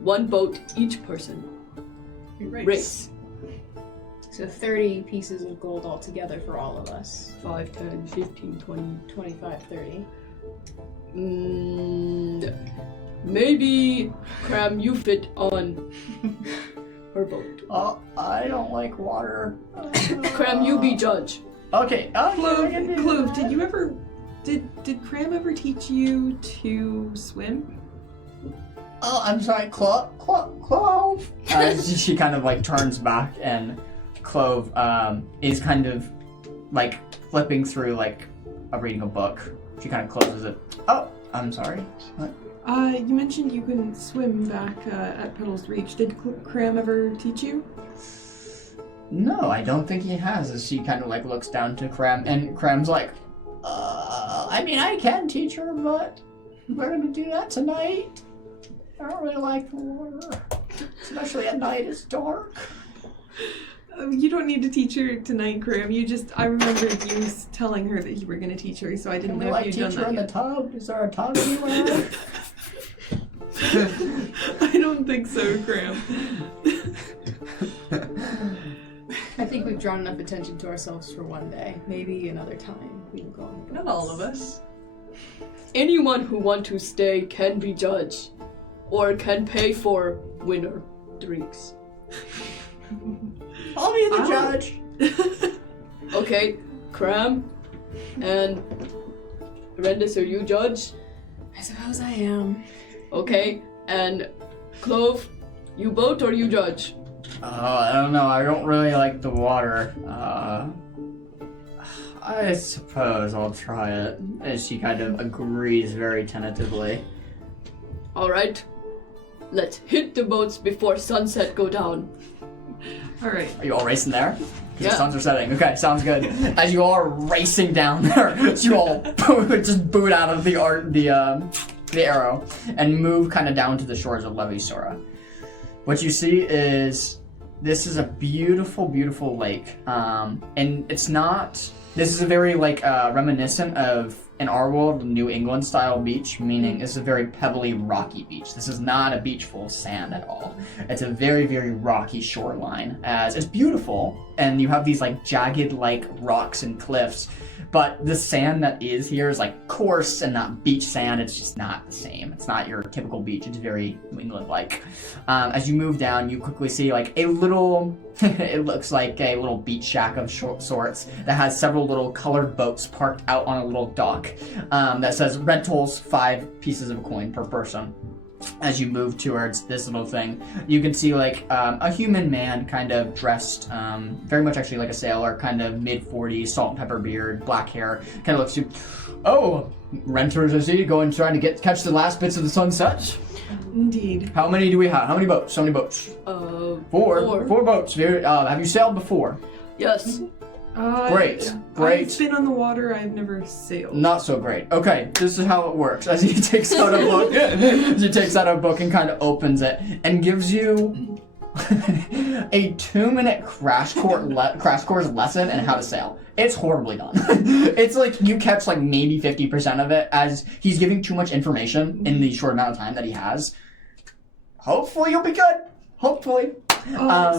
1 boat each person. Race. So 30 pieces of gold altogether for all of us. 5, 10, 15, 20. 25, 30. Maybe Cram, you fit on her boat. Oh, I don't like water. Cram, you be judge. Okay. Clove, did you ever... Did Cram ever teach you to swim? Oh, I'm sorry, Clove. She kind of like turns back, and Clove is kind of like flipping through like reading a book. She kind of closes it. Oh, I'm sorry. What? You mentioned you couldn't swim back at Petal's Reach. Did Cram ever teach you? No, I don't think he has. As she kind of like looks down to Cram, and Cram's like, I mean, I can teach her, but we're gonna do that tonight. I don't really like the water, especially at night. It's dark. You don't need to teach her tonight, Cram. I remembered you telling her that you were going to teach her, so I didn't know if you'd done teach her that in the yet. tub? Is there a tub anywhere? I don't think so, Cram. I think we've drawn enough attention to ourselves for one day. Maybe another time we will go on the Not boats. all of us. Anyone who want to stay can be judge, or can pay for winner drinks. I'll be the judge. Okay, Cram and Rendis, are you judge? I suppose I am. Okay, And Clove, you boat or you judge? I don't know. I don't really like the water. I suppose I'll try it. And she kind of agrees very tentatively. Alright. Let's hit the boats before sunset go down. Alright. Are you all racing there? Yeah. The suns are setting. Okay, sounds good. As you all are racing down there, you all just boot out of the arrow and move kind of down to the shores of Levisora. What you see is this is a beautiful, beautiful lake, and it's not. This is a very reminiscent of in our world New England style beach, meaning it's a very pebbly, rocky beach. This is not a beach full of sand at all. It's a very, very rocky shoreline. As it's beautiful, and you have these jagged rocks and cliffs. But the sand that is here is coarse and not beach sand. It's just not the same. It's not your typical beach. It's very New England-like. As you move down, you quickly see a little, it looks like a little beach shack of sorts that has several little colored boats parked out on a little dock that says rentals 5 pieces of a coin per person. As you move towards this little thing, you can see a human man kind of dressed very much actually like a sailor, kind of mid-40s, salt and pepper beard, black hair, kind of looks to, oh, renters, I see, going trying to catch the last bits of the sunset. Indeed. How many do we have? How many boats? So many boats. 4. 4 boats. Have you sailed before? Yes. Great. I've been on the water, I've never sailed. Not so great. Okay, this is how it works. As he takes out a book, and kind of opens it and gives you a 2-minute crash course lesson in how to sail. It's horribly done. It's you catch maybe 50% of it as he's giving too much information in the short amount of time that he has. Hopefully you'll be good. Hopefully.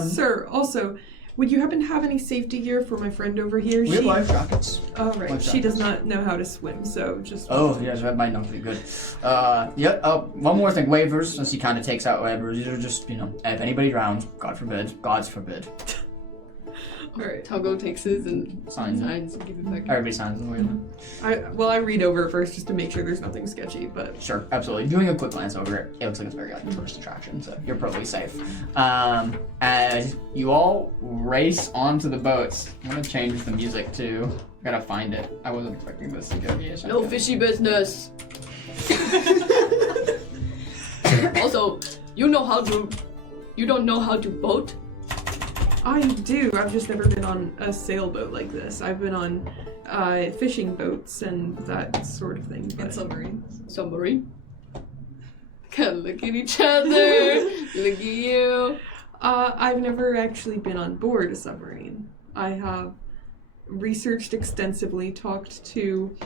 Sir, also, would you happen to have any safety gear for my friend over here? We have life jackets. Oh, right. She does not know how to swim, so just... Oh, yes, that might not be good. One more thing. Waivers, since he kind of takes out waivers. These are just, if anybody drowns, God forbid, God's forbid. Alright. Togo takes his and Signs it. and give it back. Everybody signs the waiver. I read over it first just to make sure there's nothing sketchy, but... Sure, absolutely. Doing a quick glance over it, it looks like it's very tourist attraction, so you're probably safe. As you all race onto the boats, I'm gonna change the music too. I gotta find it. I wasn't expecting this to go be a second. No fishy business. Also, you don't know how to boat? I do. I've just never been on a sailboat like this. I've been on fishing boats and that sort of thing. And submarines. Submarine? Can't look at each other. Look at you. I've never actually been on board a submarine. I have researched extensively, talked to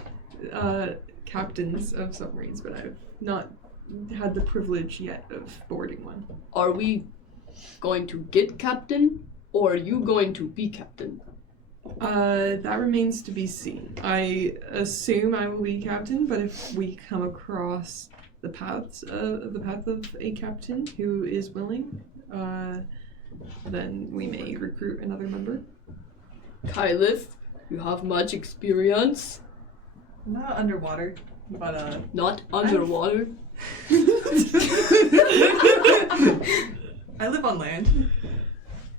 captains of submarines, but I've not had the privilege yet of boarding one. Are we going to get captain? Or are you going to be captain? That remains to be seen. I assume I will be captain, but if we come across the path of a captain who is willing, then we may recruit another member. Kylith, you have much experience. Not underwater, but Not underwater. I live on land.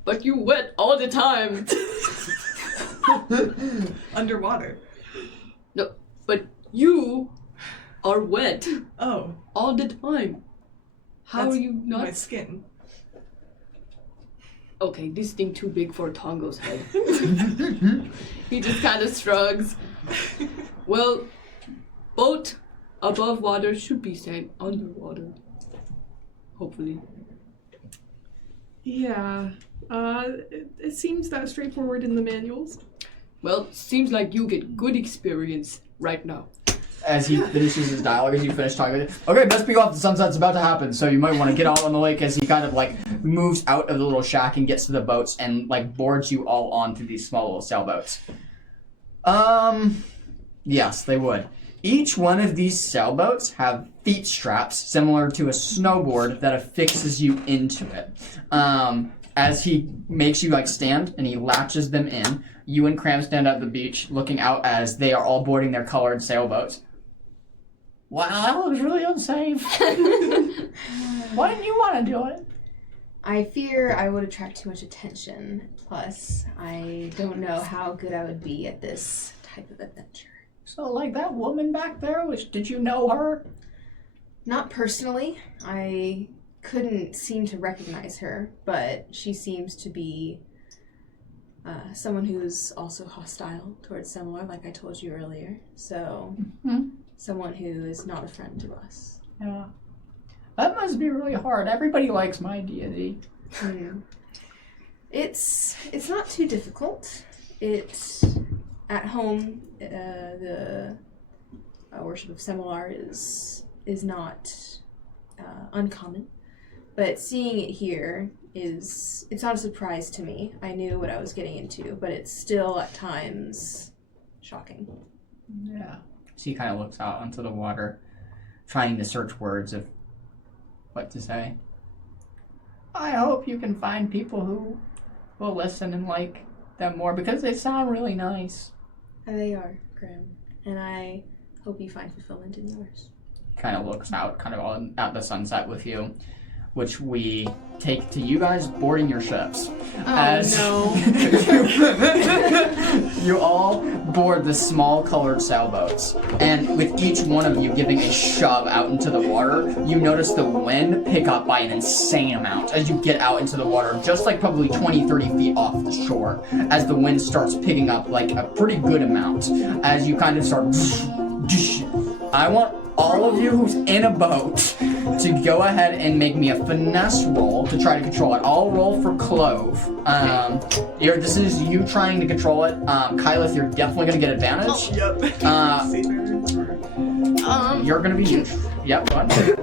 But you wet all the time. Underwater. No, but you are wet Oh. all the time. How That's are you not? my skin. Okay, this thing too big for Tongo's head. He just kind of shrugs. Well, boat above water should be same underwater. Hopefully. Yeah. It seems that straightforward in the manuals. Well, seems like you get good experience right now. As he finishes his dialogue, as you finish talking, okay, best be off, the sunset's about to happen, so you might want to get out on the lake as he kind of moves out of the little shack and gets to the boats and boards you all onto these small little sailboats. Yes, they would. Each one of these sailboats have feet straps similar to a snowboard that affixes you into it. As he makes you stand and he latches them in, you and Cram stand at the beach looking out as they are all boarding their colored sailboats. Wow, that looks really unsafe. Why didn't you want to do it? I fear I would attract too much attention. Plus, I don't know how good I would be at this type of adventure. So, like that woman back there, did you know her? Not personally. I couldn't seem to recognize her, but she seems to be someone who's also hostile towards Semilor, like I told you earlier. So, someone who is not a friend to us. Yeah. That must be really hard. Everybody likes my deity. It's not too difficult. It's at home. The worship of Semilor is not uncommon, but seeing it here it's not a surprise to me. I knew what I was getting into, but it's still at times shocking. Yeah. So he kind of looks out onto the water, trying to search words of what to say. I hope you can find people who will listen and like them more, because they sound really nice. They are, Graham, and I hope you find fulfillment in yours. Kind of looks out, kind of at the sunset with you, which we take to you guys boarding your ships. No. You all board the small colored sailboats, and with each one of you giving a shove out into the water, you notice the wind pick up by an insane amount as you get out into the water, just like probably 20-30 feet off the shore, as the wind starts picking up like a pretty good amount, as you kind of start. I want all of you who's in a boat to go ahead and make me a finesse roll to try to control it. I'll roll for Clove. This is you trying to control it. Kyleth, you're definitely going to get advantage. Yep. You're going to be... Yep, go ahead.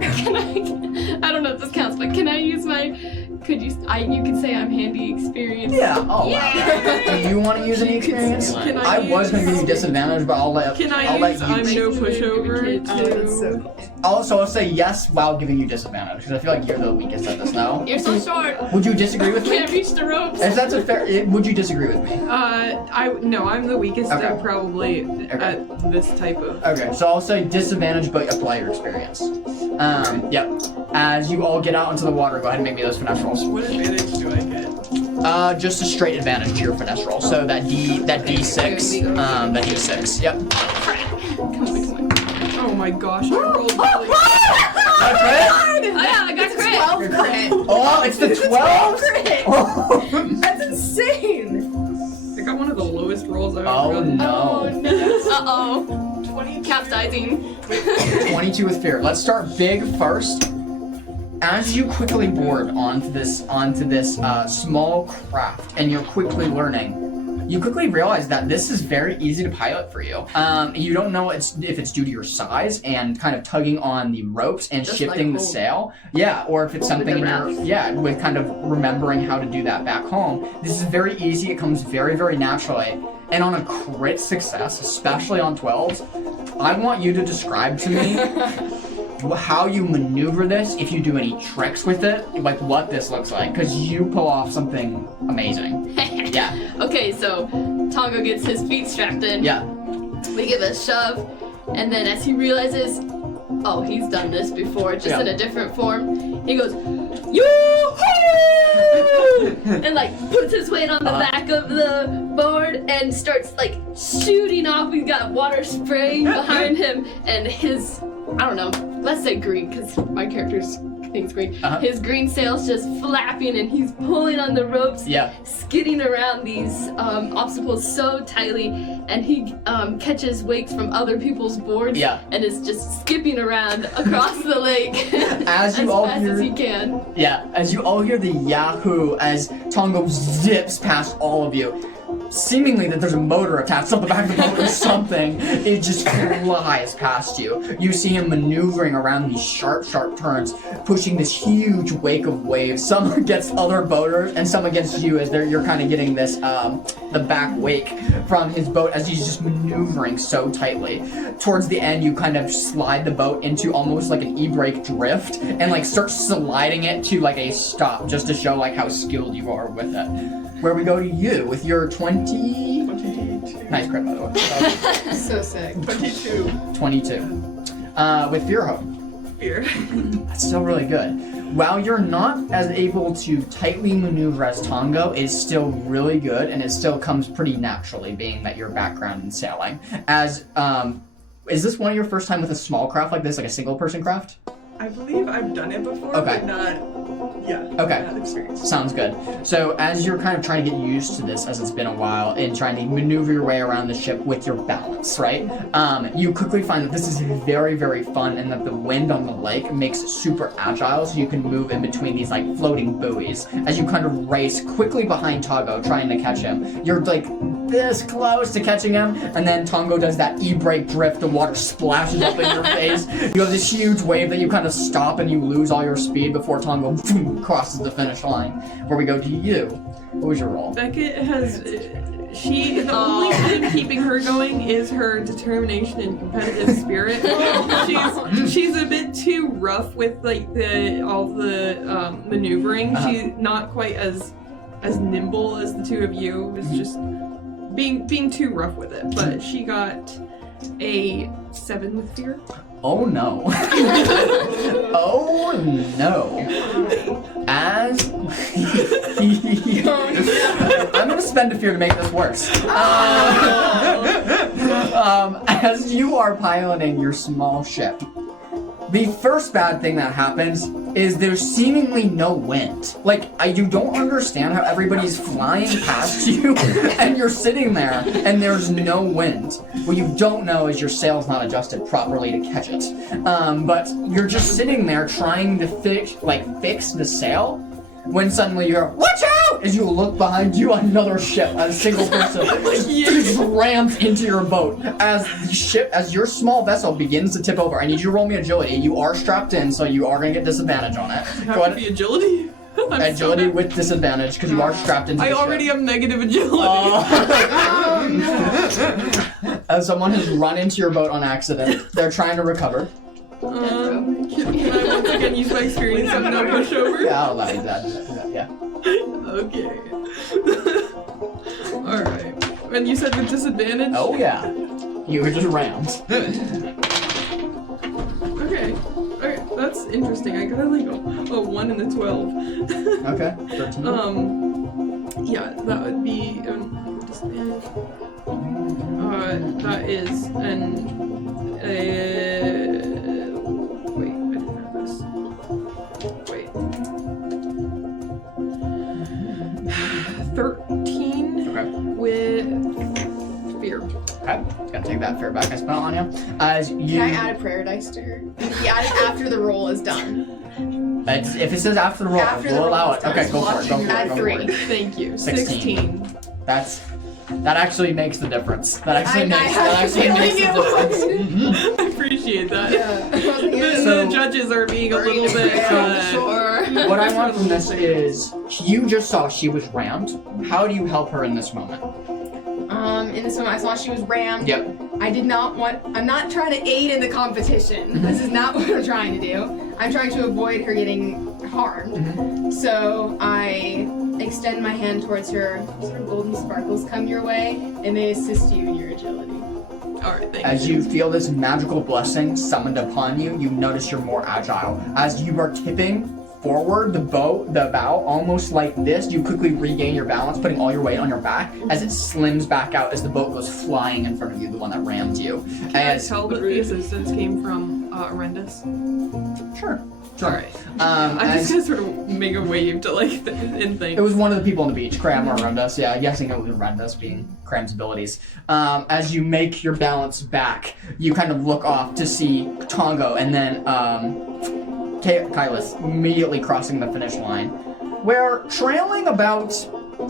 I don't know if this counts, but can I use my... you could say I'm handy experience. Yeah, oh wow. Do you want to use any experience? I was going to give you disadvantage, but I'll let you. I'm no pushover? Also, I'll say yes while giving you disadvantage, because I feel like you're the weakest at this now. You're so short. Would you disagree with me? Can't reach the ropes. If that's a fair... Would you disagree with me? No, I'm the weakest Okay. probably at this type of... Okay, so I'll say disadvantage, but apply your experience. Yep. As you all get out into the water, go ahead and make me those finesse rolls. What advantage do I get? Just a straight advantage to your finesse roll. So that D6, that D6. Yep. Come on. Oh my gosh, I rolled really... Got a crit? Oh yeah, I got crit. 12 crit. Oh, it's the 12? Crit. Oh. That's insane. I got one of the lowest rolls I've ever Oh gotten. no. Uh-oh. 22. Capsizing. 22 with fear. Let's start big first. As you quickly board onto this small craft, and you're quickly learning, you quickly realize that this is very easy to pilot for you. You don't know if it's due to your size and kind of tugging on the ropes and Just shifting like the home. sail. Yeah, or if it's something in your, with kind of remembering how to do that back home. This is very easy. It comes very, very naturally. And on a crit success, especially on 12s, I want you to describe to me how you maneuver this, if you do any tricks with it, like what this looks like, because you pull off something amazing. Yeah. Okay, so Tongo gets his feet strapped in. Yeah. We give a shove, and then as he realizes, oh, he's done this before, just in a different form, he goes, yoo-hoo! And like puts his weight on the back of the board and starts like shooting off. He's got water spraying behind him, and his, I don't know, let's say green, because my character's thinks green. His green sail's just flapping, and he's pulling on the ropes, skidding around these obstacles so tightly, and he catches wakes from other people's boards, and is just skipping around across the lake as you all fast hear, as he can. Yeah, as you all hear the yahoo as Tongo zips past all of you. Seemingly that there's a motor attached on the back of the boat or something. It just flies past you. You see him maneuvering around these sharp, sharp turns, pushing this huge wake of waves, some against other boaters and some against you as you're kind of getting this, the back wake from his boat as he's just maneuvering so tightly. Towards the end, you kind of slide the boat into almost like an e-brake drift and like start sliding it to like a stop just to show like how skilled you are with it. Where we go to you with your 22. Nice crit, by the way. So sick. 22. 22. With Fear Hope. spear. That's still really good. While you're not as able to tightly maneuver as Tongo, it's still really good, and it still comes pretty naturally, being that your background in sailing. As, is this one of your first time with a small craft like this, like a single person craft? I believe I've done it before, Okay. but not, Okay. not experienced. Sounds good. So as you're kind of trying to get used to this, as it's been a while, and trying to maneuver your way around the ship with your balance, right? You quickly find that this is very, very fun, and that the wind on the lake makes it super agile, so you can move in between these like floating buoys as you kind of race quickly behind Tongo, trying to catch him. You're like this close to catching him, and then Tongo does that e-brake drift, the water splashes up in your face. You have this huge wave that you kind of stop, and you lose all your speed before Tongo crosses the finish line. Where we go to you. What was your roll? Beckett has. The only thing keeping her going is her determination and competitive spirit. She's a bit too rough with like all the maneuvering. She's not quite as nimble as the two of you. It's just being too rough with it. But she got a 7 with fear. Oh no. Oh no. As I'm gonna spend a fear to make this worse. As you are piloting your small ship, the first bad thing that happens is there's seemingly no wind. Like, you don't understand how everybody's flying past you, and you're sitting there, and there's no wind. What you don't know is your sail's not adjusted properly to catch it. But you're just sitting there trying to fix the sail, when suddenly you're, watch out! As you look behind you, another ship, a single person, just rams into your boat. As your small vessel begins to tip over, I need you to roll me agility. You are strapped in, so you are going to get disadvantage on it. Go ahead. Be agility? Agility with disadvantage, because you are strapped into the ship. I already have negative agility. As someone has run into your boat on accident, they're trying to recover. Can I once again use my experience of no pushover? Yeah, I'll allow you that, yeah. Okay. Alright. And you said with disadvantage? Oh yeah. You were just rammed. Okay. Okay, that's interesting. I got like a 1 and a 12. Okay, 13. Yeah, that would be disadvantage. That is an wait, I didn't have this. Wait. 13 with fear. Okay, gonna take that fear back I spent on you. As you. Can I add a prayer dice to her? He added after the roll is done. If it says after the roll, we'll allow it. Okay, go for it. Add 3. Thank you. 16. That actually makes the difference. That actually makes the difference. I appreciate that. Yeah. The judges are being a little bit. Sure. What I want from this is, you just saw she was rammed. How do you help her in this moment? In this moment, I saw she was rammed. Yep. I'm not trying to aid in the competition. This is not what I'm trying to do. I'm trying to avoid her getting harmed. So I extend my hand towards her. Sort of golden sparkles come your way, and they assist you in your agility. Alright, thank you. As you feel this magical blessing summoned upon you, you notice you're more agile. As you are tipping forward the bow, almost like this, you quickly regain your balance, putting all your weight on your back as it slims back out as the boat goes flying in front of you, the one that rammed you. Can I tell that the assistance came from Arendis? Sure. Alright. I'm just gonna sort of make a wave to like in things. It was one of the people on the beach, Cram or Arendis. Yeah, guessing it was Arendis being Cram's abilities. As you make your balance back, you kind of look off to see Tongo and then Kylus immediately crossing the finish line. Where trailing about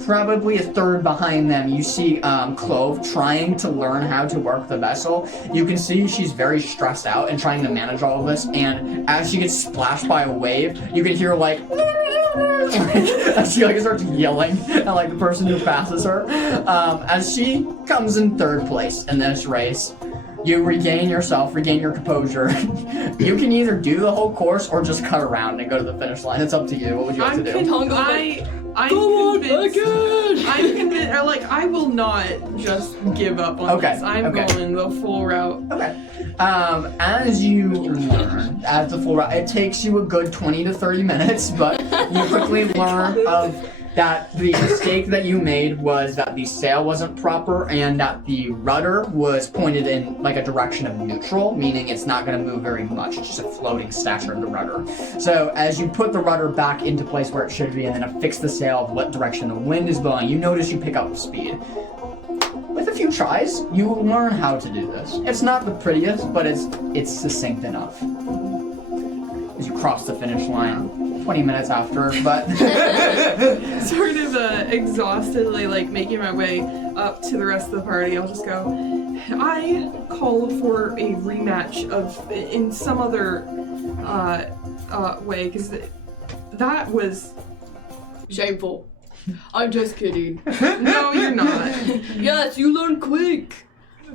probably a third behind them, you see Clove trying to learn how to work the vessel. You can see she's very stressed out and trying to manage all of this, and as she gets splashed by a wave, you can hear like as she like starts yelling at like the person who passes her. As she comes in third place in this race, you regain your composure. You can either do the whole course or just cut around and go to the finish line. It's up to you. What would you like to do? I'm convinced. like, I will not just give up on this. I'm going the full route. Okay. As you learn, as the full route, it takes you a good 20 to 30 minutes, but you quickly learn of that the mistake that you made was that the sail wasn't proper and that the rudder was pointed in like a direction of neutral, meaning it's not going to move very much. It's just a floating stature of the rudder. So as you put the rudder back into place where it should be and then affix the sail of what direction the wind is blowing, you notice you pick up speed. With a few tries, you will learn how to do this. It's not the prettiest, but it's succinct enough. As you cross the finish line, 20 minutes after, but... Sort of exhaustedly, like, making my way up to the rest of the party, I'll just go, I call for a rematch in some other way, because that was... Shameful. I'm just kidding. No, you're not. Yes, you learn quick.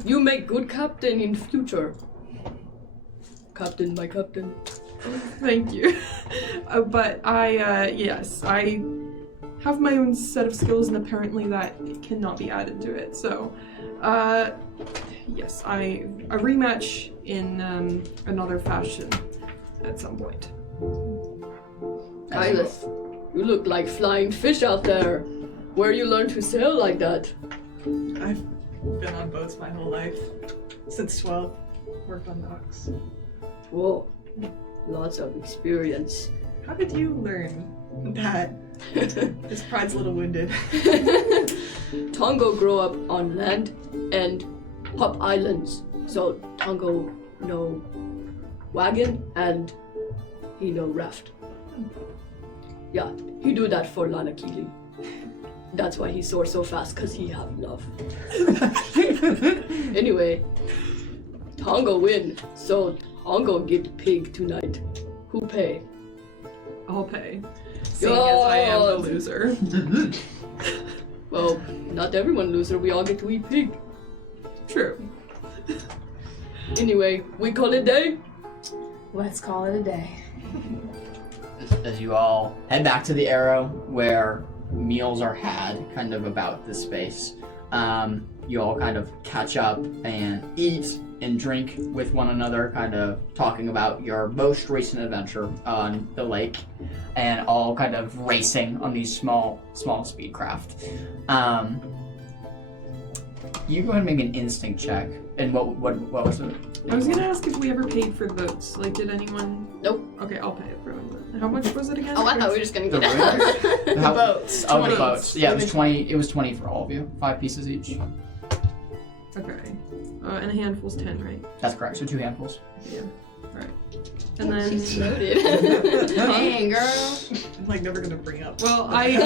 You make good captain in future. Captain, my captain. Thank you. But yes, I have my own set of skills, and apparently that cannot be added to it. So, yes, a rematch in another fashion at some point. Kylus, you look like flying fish out there. Where you learn to sail like that? I've been on boats my whole life. Since 12. Worked on docks. Whoa. Lots of experience. How did you learn that? His pride's a little wounded. Tongo grew up on land and Hop Islands. So Tongo know wagon and he know raft. Yeah, he do that for Lanakili. That's why he soars so fast, cause he have love. Anyway, Tongo win, so Tongo get pig tonight. Who pay? I'll pay. Seeing as I am the loser. Well, not everyone loser, we all get to eat pig. True. Anyway, we call it a day? Let's call it a day. As you all head back to the Arrow, where meals are had, kind of about this space, you all kind of catch up and eat and drink with one another, kind of talking about your most recent adventure on the lake, and all kind of racing on these small speed craft. You go ahead and make an instinct check. And what was it? I was gonna ask if we ever paid for the boats. Like, did anyone? Nope. Okay, I'll pay it for them. How much was it again? Oh, I thought we were just gonna get The boats. Oh, the boats. Yeah, it was 20. It was 20 for all of you. 5 pieces each. Okay. And a handful's 10, right? That's correct. So 2 handfuls. Yeah. Alright. And then... She's loaded. Dang, girl. I'm like never gonna bring up. Well, I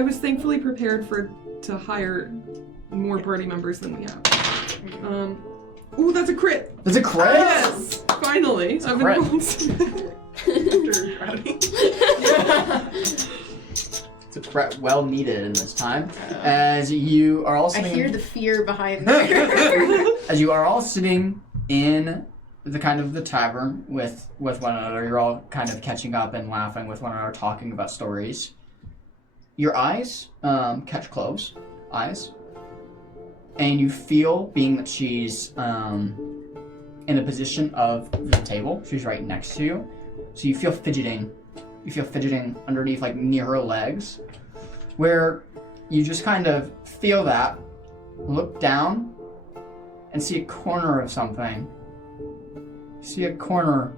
was thankfully prepared to hire more party members than we have. Ooh, that's a crit! That's a crit? Yes! Finally! It's a I've crit. been It's a crit well needed in this time. As you are all I sitting hear the fear behind there. as you are all sitting in the kind of the tavern with one another, you're all kind of catching up and laughing with one another, talking about stories. Your eyes catch Clove's eyes, and you feel, being that she's in a position of the table, she's right next to you, so you feel fidgeting. You feel fidgeting underneath, like near her legs, where you just kind of feel that, look down, and see a corner of something. See a corner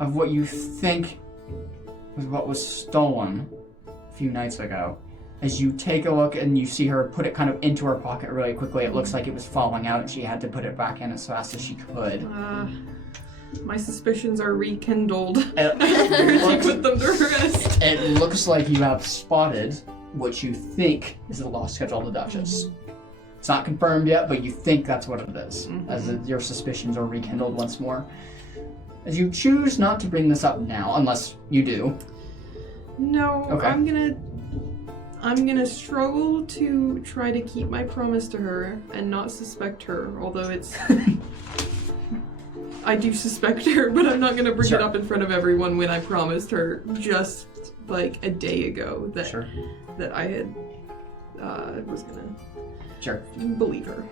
of what you think was what was stolen a few nights ago. As you take a look and you see her put it kind of into her pocket really quickly, it looks like it was falling out and she had to put it back in as fast as she could. My suspicions are rekindled It after she looks- put them to rest. It looks like you have spotted what you think is the lost schedule of the Duchess. It's not confirmed yet, but you think that's what it is, as your suspicions are rekindled once more. As you choose not to bring this up now, unless you do. No, Okay. I'm gonna struggle to try to keep my promise to her and not suspect her, although it's... I do suspect her, but I'm not gonna bring it up in front of everyone when I promised her just like a day ago that I had was gonna Sure. believe her.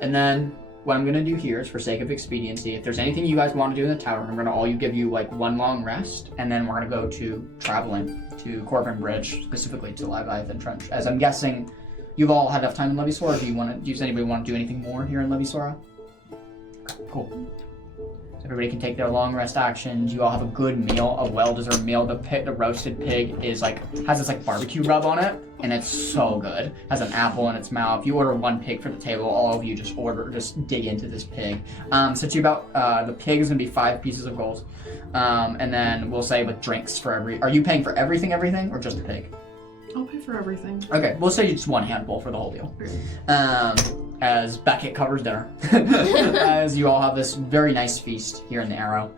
And then what I'm gonna do here is, for sake of expediency, if there's anything you guys want to do in the tavern, I'm gonna give you like one long rest, and then we're gonna go to traveling to Corvin Bridge, specifically to Leviathan Trench. As I'm guessing, you've all had enough time in Levisora. Does anybody want to do anything more here in Levisora? Cool. Everybody can take their long rest actions. You all have a good meal, a well-deserved meal. The roasted pig is has this barbecue rub on it, and it's so good. Has an apple in its mouth. You order one pig for the table. All of you just dig into this pig. So to about the pig is gonna be 5 pieces of gold, and then we'll say with drinks for every. Are you paying for everything, or just the pig? I'll pay for everything. Okay, we'll say just 1 handful for the whole deal. As Beckett covers dinner. As you all have this very nice feast here in the Arrow.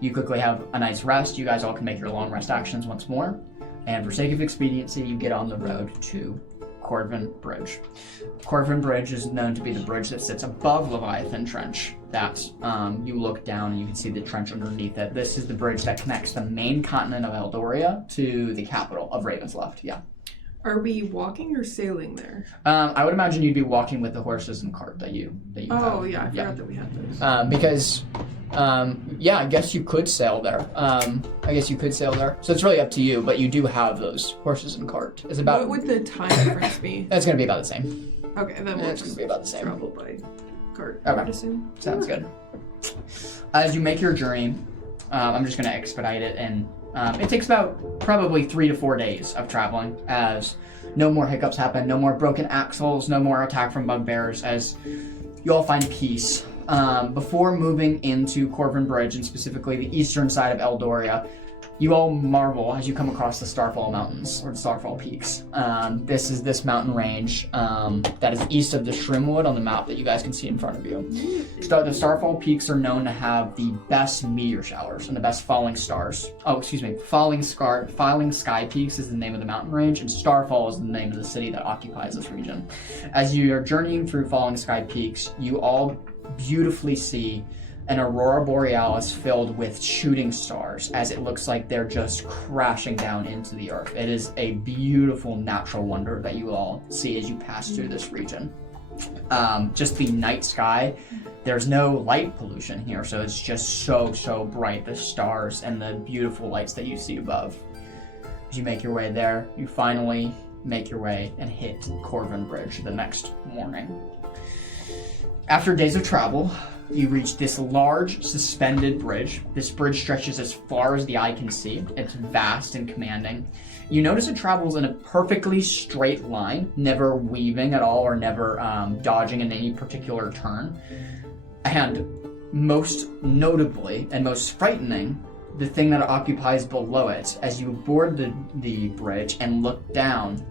You quickly have a nice rest. You guys all can make your long rest actions once more. And for sake of expediency, you get on the road to Corvin Bridge. Corvin Bridge is known to be the bridge that sits above Leviathan Trench. That you look down and you can see the trench underneath it. This is the bridge that connects the main continent of Eldoria to the capital of Ravensloft. Yeah. Are we walking or sailing there? I would imagine you'd be walking with the horses and cart that you have. Oh yeah, I forgot that we had those. Because I guess you could sail there. So it's really up to you, but you do have those horses and cart. It's about. What would the time difference be? It's going to be about the same. Okay, then we'll It's going to be about the same. travel by cart. Okay. I would assume. Sounds good. As you make your journey, I'm just going to expedite it, and it takes about probably 3 to 4 days of traveling, as no more hiccups happen, no more broken axles, no more attack from bugbears, as you all find peace. Before moving into Corvin Bridge, and specifically the eastern side of Eldoria, you all marvel as you come across the Starfall Mountains, or the Starfall Peaks. This is this mountain range that is east of the Shrimwood on the map that you guys can see in front of you. The Starfall Peaks are known to have the best meteor showers and the best falling stars. Falling Sky Peaks is the name of the mountain range, and Starfall is the name of the city that occupies this region. As you are journeying through Falling Sky Peaks, you all beautifully see an aurora borealis filled with shooting stars, as it looks like they're just crashing down into the earth. It is a beautiful natural wonder that you all see as you pass through this region. Just the night sky, there's no light pollution here, so it's just so bright, the stars and the beautiful lights that you see above. As you make your way there, you finally make your way and hit Corvin Bridge the next morning. After days of travel, you reach this large suspended bridge. This bridge stretches as far as the eye can see. It's vast and commanding. You notice it travels in a perfectly straight line, never weaving at all or never dodging in any particular turn. And most notably and most frightening, the thing that occupies below it, as you board the bridge and look down,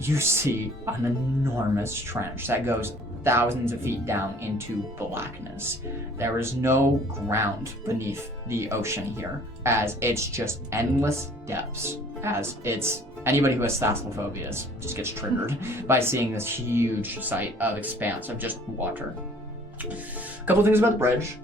you see an enormous trench that goes thousands of feet down into blackness. There is no ground beneath the ocean here, as it's just endless depths, as it's anybody who has thalassophobia just gets triggered by seeing this huge sight of expanse of just water. A couple things about the bridge.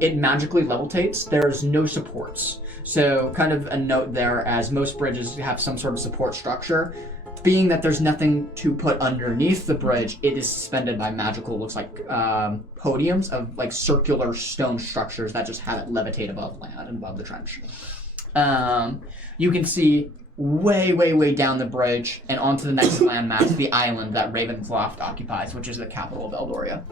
It magically levitates. There's no supports. So kind of a note there, as most bridges have some sort of support structure. Being that there's nothing to put underneath the bridge, it is suspended by magical, looks like podiums of circular stone structures that just have it levitate above land and above the trench. You can see way down the bridge and onto the next landmass, the island that Ravensloft occupies, which is the capital of Eldoria.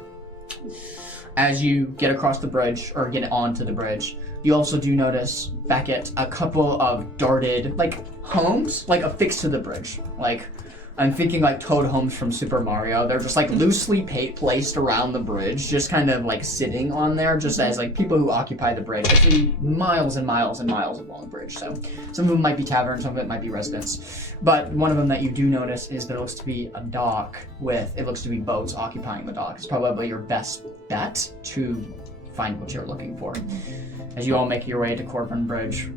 As you get across the bridge, or get onto the bridge, you also do notice, Beckett, a couple of darted, homes, affixed to the bridge. I'm thinking Toad homes from Super Mario. They're just loosely placed around the bridge, just kind of sitting on there, just as people who occupy the bridge. Actually, miles and miles and miles along the bridge. So some of them might be taverns, some of it might be residents. But one of them that you do notice is there looks to be a dock it looks to be boats occupying the dock. It's probably your best bet to find what you're looking for. As you all make your way to Corvin Bridge,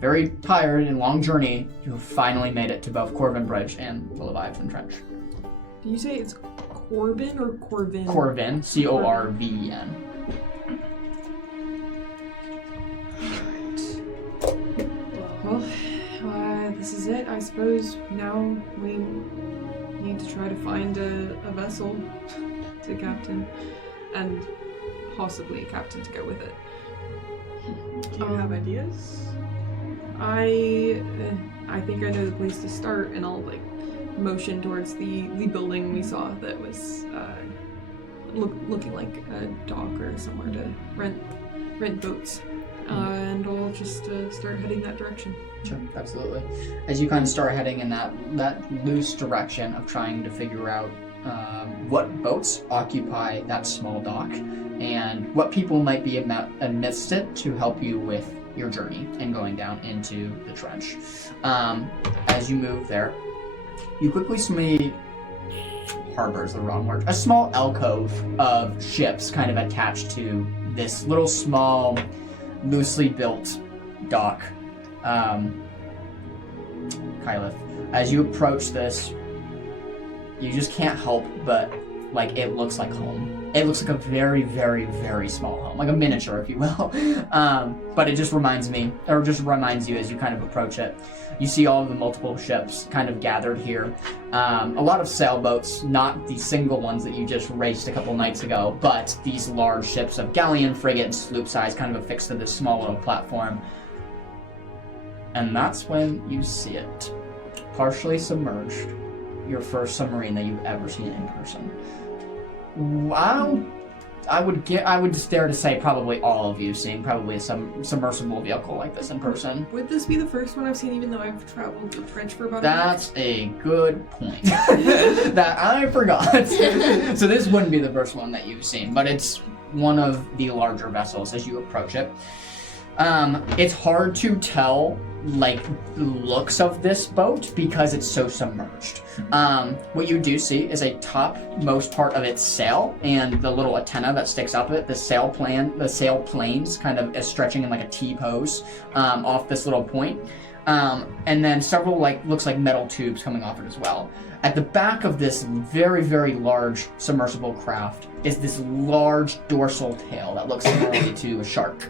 very tired and long journey, you have finally made it to both Corvin Bridge and the Leviathan Trench. Do you say it's Corbin or Corvin? Corvin, C-O-R-V-E-N. Well, this is it. I suppose now we need to try to find a vessel to captain, and possibly a captain to go with it. Do you have ideas? I think I know the place to start, and I'll like motion towards the building we saw that was looking like a dock or somewhere to rent boats, and I'll just start heading that direction. Sure, absolutely. As you kind of start heading in that loose direction of trying to figure out what boats occupy that small dock and what people might be amidst it to help you with your journey and going down into the trench. As you move there, you quickly see harbor is the wrong word. A small alcove of ships kind of attached to this little small, loosely built dock. Kyleth, as you approach this, you just can't help but, like, it looks like home. It looks like a very, very, very small home, like a miniature, if you will. But it just reminds you as you kind of approach it. You see all of the multiple ships kind of gathered here. A lot of sailboats, not the single ones that you just raced a couple nights ago, but these large ships of galleon, frigate, and sloop size kind of affixed to this small little platform. And that's when you see it. Partially submerged. Your first submarine that you've ever seen in person. I would just dare to say probably all of you seeing probably some submersible vehicle like this in person. Would this be the first one I've seen, even though I've traveled the trench for about That's a good point. That I forgot. So this wouldn't be the first one that you've seen, but it's one of the larger vessels as you approach it. It's hard to tell, like, the looks of this boat because it's so submerged. What you do see is a topmost part of its sail and the little antenna that sticks up it. The sail planes kind of is stretching in like a T-pose off this little point. And then several, looks like metal tubes coming off it as well. At the back of this very, very large submersible craft is this large dorsal tail that looks similarly to a shark.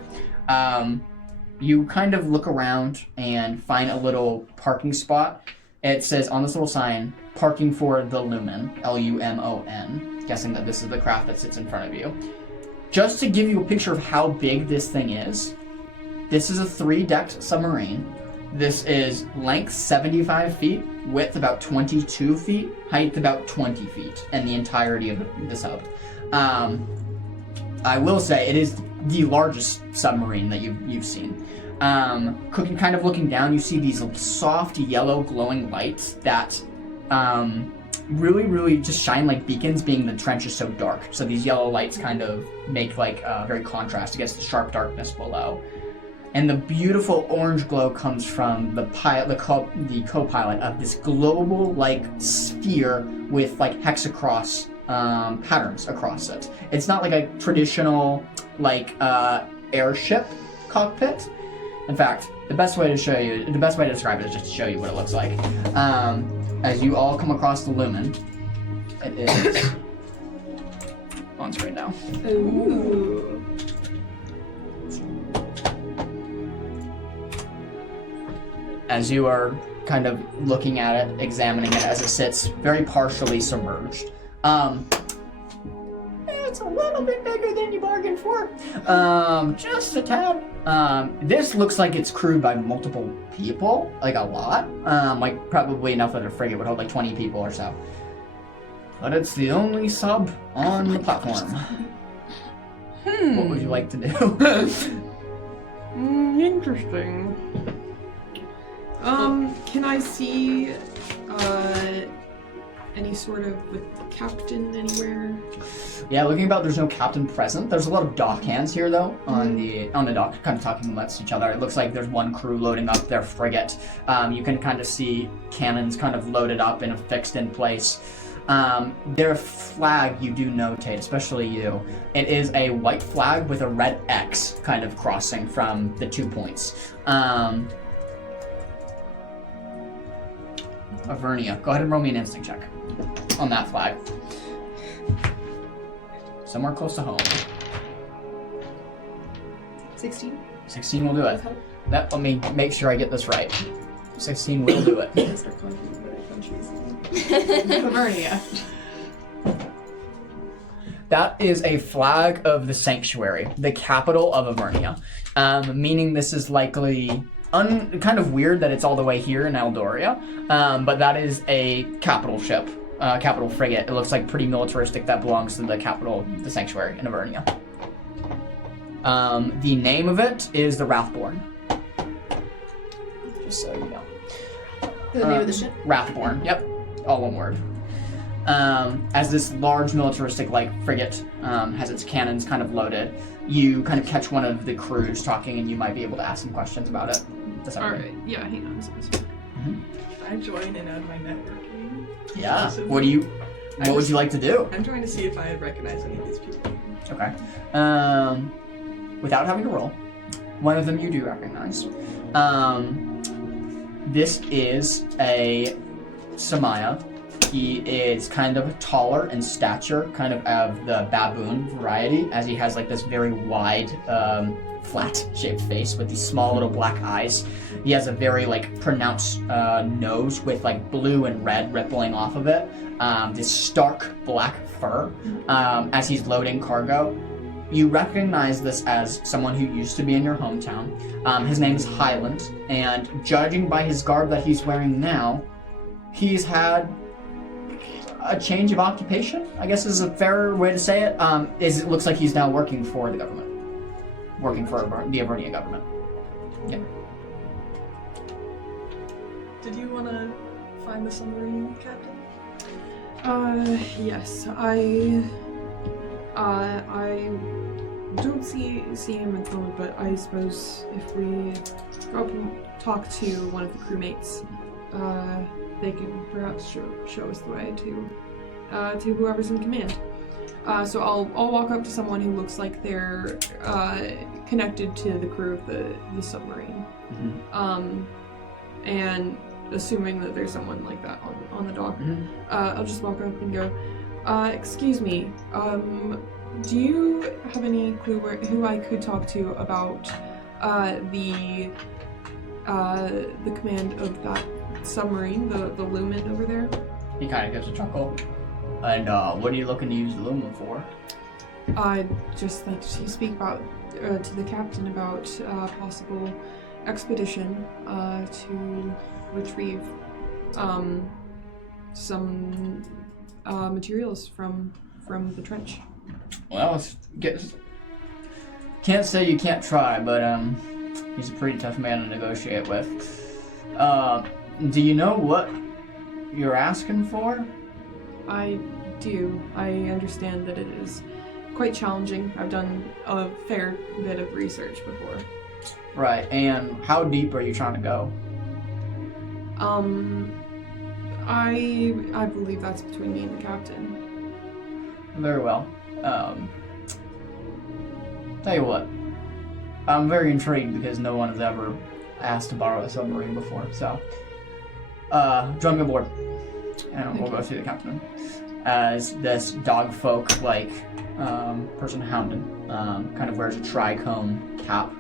You kind of look around and find a little parking spot. It says on this little sign, parking for the Lumen, Lumon, guessing that this is the craft that sits in front of you. Just to give you a picture of how big this thing is, this is a 3-decked submarine. This is length 75 feet, width about 22 feet, height about 20 feet, and the entirety of the sub. I will say it is the largest submarine that you've seen. Kind of looking down, you see these soft yellow glowing lights that really, really just shine like beacons, being the trench is so dark. So these yellow lights kind of make very contrast against the sharp darkness below. And the beautiful orange glow comes from the co-pilot of this global sphere with hexacross patterns across it. It's not like a traditional airship cockpit. In fact, the best way to describe it is just to show you what it looks like. As you all come across the Lumen, it is on screen now. Ooh. As you are kind of looking at it, examining it as it sits very partially submerged. It's a little bit bigger than you bargained for. Just a tad. This looks like it's crewed by multiple people, a lot. Probably enough that a frigate would hold 20 people or so. But it's the only sub on the platform. What would you like to do? Interesting. Can I see any sort of captain anywhere? Yeah, looking about, there's no captain present. There's a lot of dock hands here, though, on the dock, kind of talking amongst each other. It looks like there's one crew loading up their frigate. You can kind of see cannons kind of loaded up and affixed in place. Their flag, you do notate, especially you. It is a white flag with a red X kind of crossing from the 2 points. Avernia, go ahead and roll me an instinct check on that flag. Somewhere close to home. 16. 16 will do it. Let me make sure I get this right. 16 will do it. Those are countries. Livernia. That is a flag of the Sanctuary, the capital of Avernia. Meaning this is likely kind of weird that it's all the way here in Eldoria, but that is a capital ship, capital frigate. It looks like pretty militaristic. That belongs to the capital, the Sanctuary in Avernia. The name of it is the Wrathborn. Just so you know. The name of the ship? Wrathborn, yep. All one word. As this large militaristic frigate has its cannons kind of loaded, you kind of catch one of the crews talking, and you might be able to ask some questions about it. Alright, yeah, hang on. I join in on my networking. Yeah. What would you like to do? I'm trying to see if I recognize any of these people. Okay. Without having to roll, one of them you do recognize. This is a Samaya. He is kind of taller in stature, kind of the baboon variety, as he has this very wide, flat-shaped face with these small little black eyes. He has a very pronounced nose with blue and red rippling off of it. This stark black fur. As he's loading cargo, you recognize this as someone who used to be in your hometown. His name is Highland, and judging by his garb that he's wearing now, he's had a change of occupation, I guess is a fairer way to say it. It looks like he's now working for the government. Working for the Avernia government. Yeah. Did you want to find the submarine captain? Yes. I don't see him at the moment, but I suppose if we go up and talk to one of the crewmates, they can perhaps show us the way to whoever's in command. So I'll walk up to someone who looks like they're connected to the crew of the submarine. Mm-hmm. And assuming that there's someone like that on the dock, I'll just walk up and go, excuse me, do you have any clue who I could talk to about the command of that submarine, the Lumen over there? He kind of gives a chuckle. And what are you looking to use the Lumen for? I'd just like to speak about to the captain about possible expedition to retrieve some materials from the trench. Well, can't say you can't try, but he's a pretty tough man to negotiate with. Do you know what you're asking for? I do. I understand that it is quite challenging. I've done a fair bit of research before. Right, and how deep are you trying to go? I believe that's between me and the captain. Very well. Tell you what, I'm very intrigued because no one has ever asked to borrow a submarine before, so join me aboard, and we'll go see the captain. As this dog folk person hounded, kind of wears a tricone cap,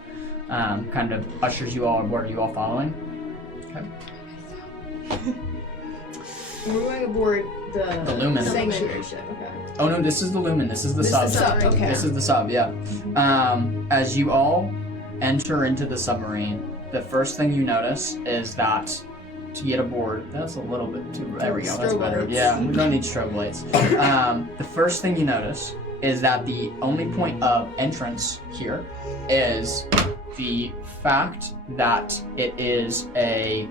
kind of ushers you all aboard. Are you all following? Okay. We're going aboard the Lumen. Sanctuary ship. Okay. Oh no, this is the Lumen. This is the sub. Okay. This is the sub. Yeah. As you all enter into the submarine, the first thing you notice is that to get aboard, that's a little bit too. There we go. That's better. Yeah, we don't need strobe lights. The first thing you notice is that the only point of entrance here is the fact that it is a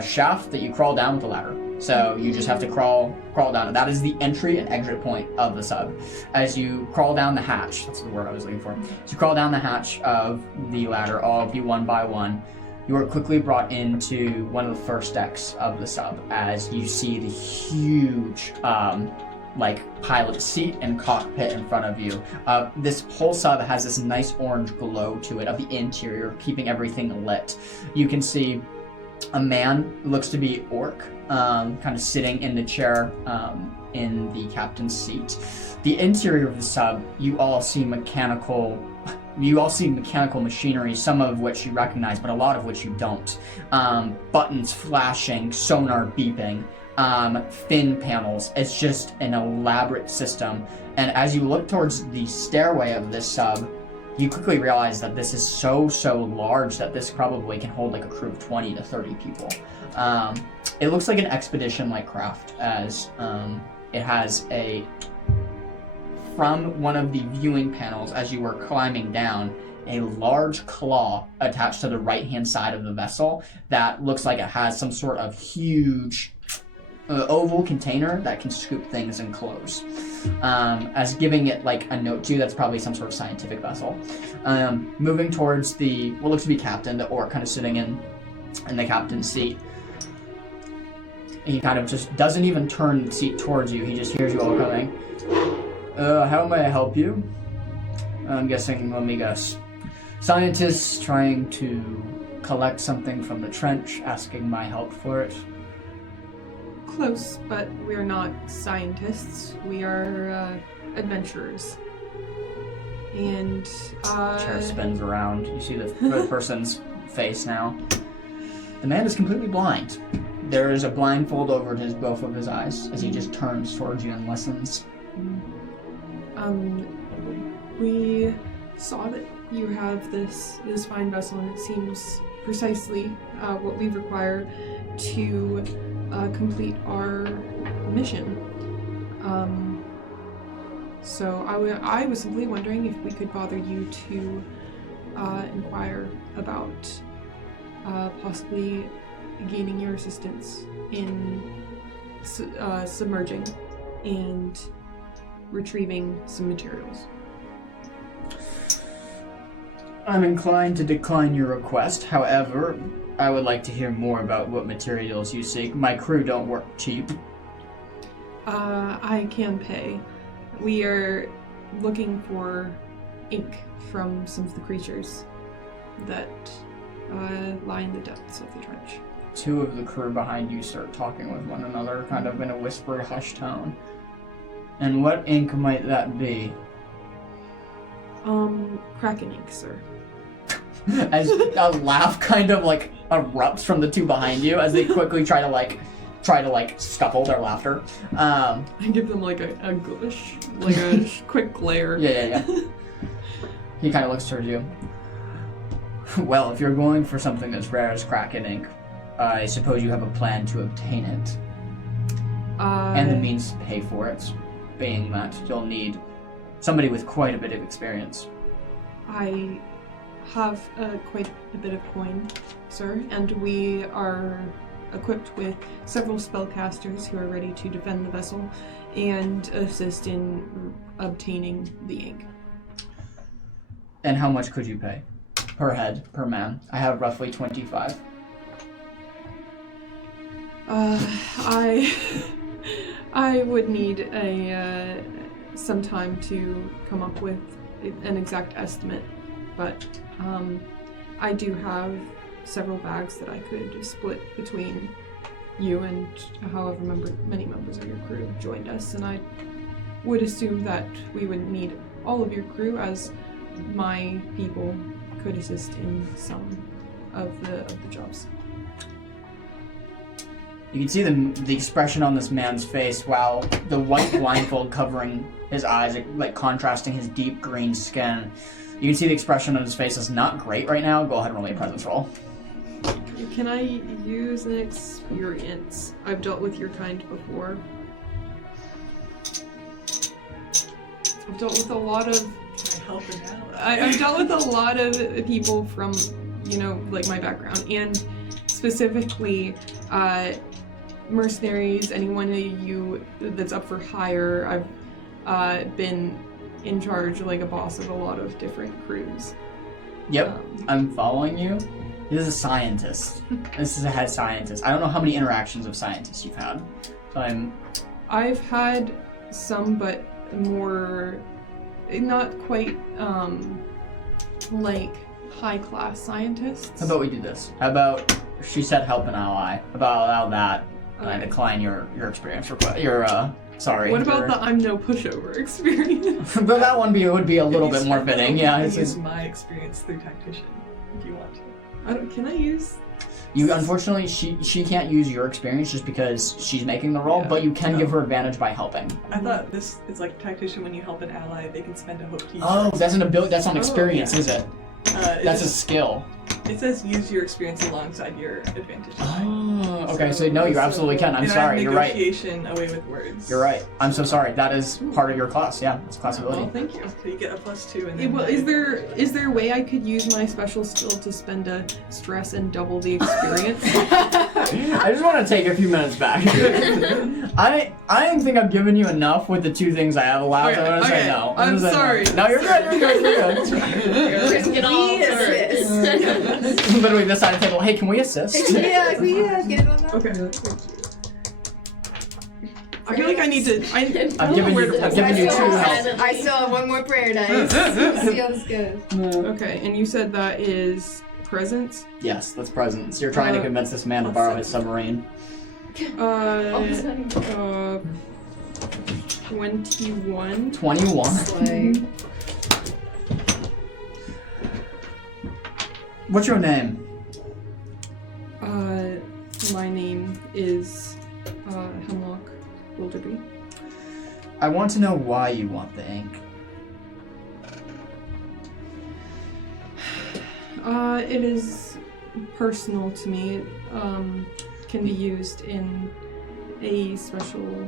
shaft that you crawl down with a ladder. So you just have to crawl down. That is the entry and exit point of the sub. As you crawl down the hatch, that's the word I was looking for. As you crawl down the hatch of the ladder, all of you one by one, you are quickly brought into one of the first decks of the sub as you see the huge pilot seat and cockpit in front of you. This whole sub has this nice orange glow to it of the interior, keeping everything lit. You can see a man who looks to be orc, kind of sitting in the chair in the captain's seat. The interior of the sub, you all see mechanical You all see mechanical machinery, some of which you recognize, but a lot of which you don't. Buttons flashing, sonar beeping, fin panels. It's just an elaborate system. And as you look towards the stairway of this sub, you quickly realize that this is so large that this probably can hold like a crew of 20 to 30 people. It looks like an expedition-like craft, as it has from one of the viewing panels as you were climbing down, a large claw attached to the right-hand side of the vessel that looks like it has some sort of huge oval container that can scoop things and close. As giving it like a note to, that's probably some sort of scientific vessel. Moving towards what looks to be captain, the orc kind of sitting in the captain's seat. He kind of just doesn't even turn the seat towards you, he just hears you all coming. How may I help you? I'm guessing, let me guess. Scientists trying to collect something from the trench, asking my help for it. Close, but we're not scientists. We are adventurers. And chair spins around. You see the third person's face now. The man is completely blind. There is a blindfold over both of his eyes as he just turns towards you and listens. We saw that you have this fine vessel, and it seems precisely what we require to complete our mission. So I was simply wondering if we could bother you to inquire about possibly gaining your assistance in submerging and retrieving some materials. I'm inclined to decline your request. However, I would like to hear more about what materials you seek. My crew don't work cheap. I can pay. We are looking for ink from some of the creatures that lie in the depths of the trench. Two of the crew behind you start talking with one another, kind of in a whispered, hushed tone. And what ink might that be? Kraken ink, sir. As a laugh kind of like erupts from the two behind you as they quickly try to scuffle their laughter. I give them like a quick glare. Yeah. He kind of looks towards you. Well, if you're going for something as rare as Kraken ink, I suppose you have a plan to obtain it. And the means to pay for it, being that you'll need somebody with quite a bit of experience. I have quite a bit of coin, sir, and we are equipped with several spellcasters who are ready to defend the vessel and assist in obtaining the ink. And how much could you pay? Per head, per man. I have roughly 25. I would need some time to come up with an exact estimate, but I do have several bags that I could split between you and however many members of your crew joined us, and I would assume that we would need all of your crew, as my people could assist in some of the jobs. You can see the expression on this man's face while the white blindfold covering his eyes, like contrasting his deep green skin. You can see the expression on his face is not great right now. Go ahead and roll me a presence roll. Can I use an experience? I've dealt with your kind before. I've dealt with a lot of... I've dealt with a lot of people from, like my background, and specifically mercenaries, anyone that's up for hire. I've been in charge, like a boss of a lot of different crews. Yep, I'm following you. This is a scientist. This is a head scientist. I don't know how many interactions of scientists you've had. So I've had some, but more, not quite, like high-class scientists. How about we do this? How about, she said help an ally. How about allow that, and I decline your experience request, your Sorry. What about the I'm no pushover experience? But that one would be a little bit more fitting. Yeah, it's use my experience through tactician if you want to. Can I use? You unfortunately she can't use your experience just because she's making the roll, Yeah. but you can give her advantage by helping. I thought this is like tactician when you help an ally, they can spend a hope to use. Oh, that's an ability. That's not experience, yeah. is it? That's a skill. It says use your experience alongside your advantage. Oh, okay. So no, you absolutely can. I'm sorry. You're right. Negotiation away with words. You're right. I'm so sorry. That is part of your class. Yeah, it's class Well, ability. thank you. So you get a +2 and then. Well, is there a way I could use my special skill to spend a stress and double the experience? I just want to take a few minutes back. I think I've given you enough with the 2 things I have allowed. So I'm gonna say no. I'm gonna say sorry. No, you're good. You're good. Risk it all for Literally this side of the table. Hey, can we assist? Yeah, get it on that. Okay. I feel like I need to. I've given you 2 health. I still have one more prayer dice. Let's see how this goes. Okay, and you said that is presence. Yes, that's presence. You're trying to convince this man to borrow his submarine. 21. 21. Slay. What's your name? My name is Hemlock Wilderby. I want to know why you want the ink. It is personal to me. It can be used in a special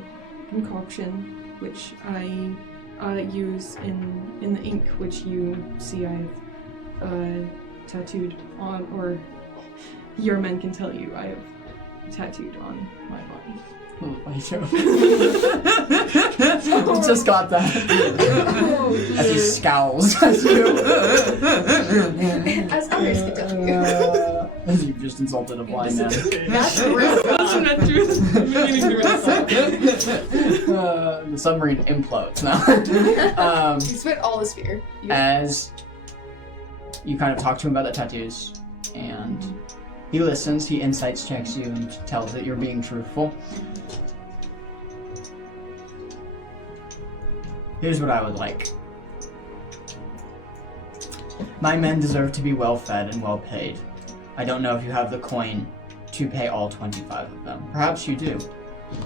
concoction, which I use in the ink, which you see I've tattooed on, or your men can tell you I have tattooed on my body. Just got that. As he scowls at you. As others can tell you. As you've just insulted a blind man. That's real. The submarine implodes now. You spit all this fear. As you kind of talk to him about the tattoos, and he listens, he insights checks you and tells that you're being truthful. Here's what I would like. My men deserve to be well fed and well paid. I don't know if you have the coin to pay all 25 of them. Perhaps you do,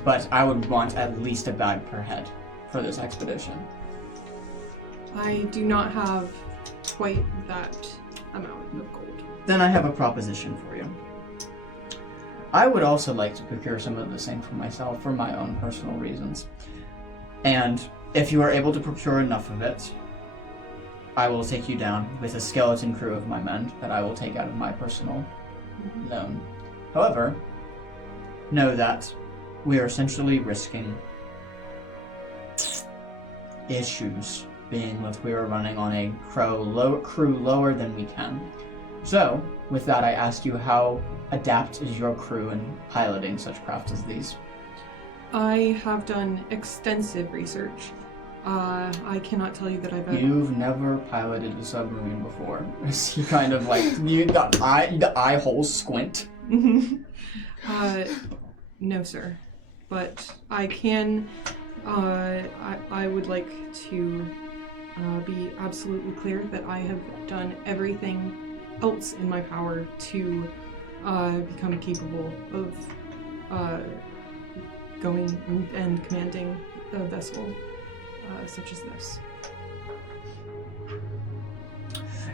but I would want at least a bag per head for this expedition. I do not have quite that amount of gold. Then I have a proposition for you. I would also like to procure some of the same for myself for my own personal reasons. And if you are able to procure enough of it, I will take you down with a skeleton crew of my men that I will take out of my personal loan. However, know that we are essentially risking issues, being that we are running on a crew lower than we can. So, with that, I ask you, how adept is your crew in piloting such craft as these? I have done extensive research. I cannot tell you that I've ever... You've never piloted a submarine before. You kind of like, the eye holes squint. No, sir. But I can... I would like to be absolutely clear that I have done everything else in my power to become capable of going and commanding a vessel such as this.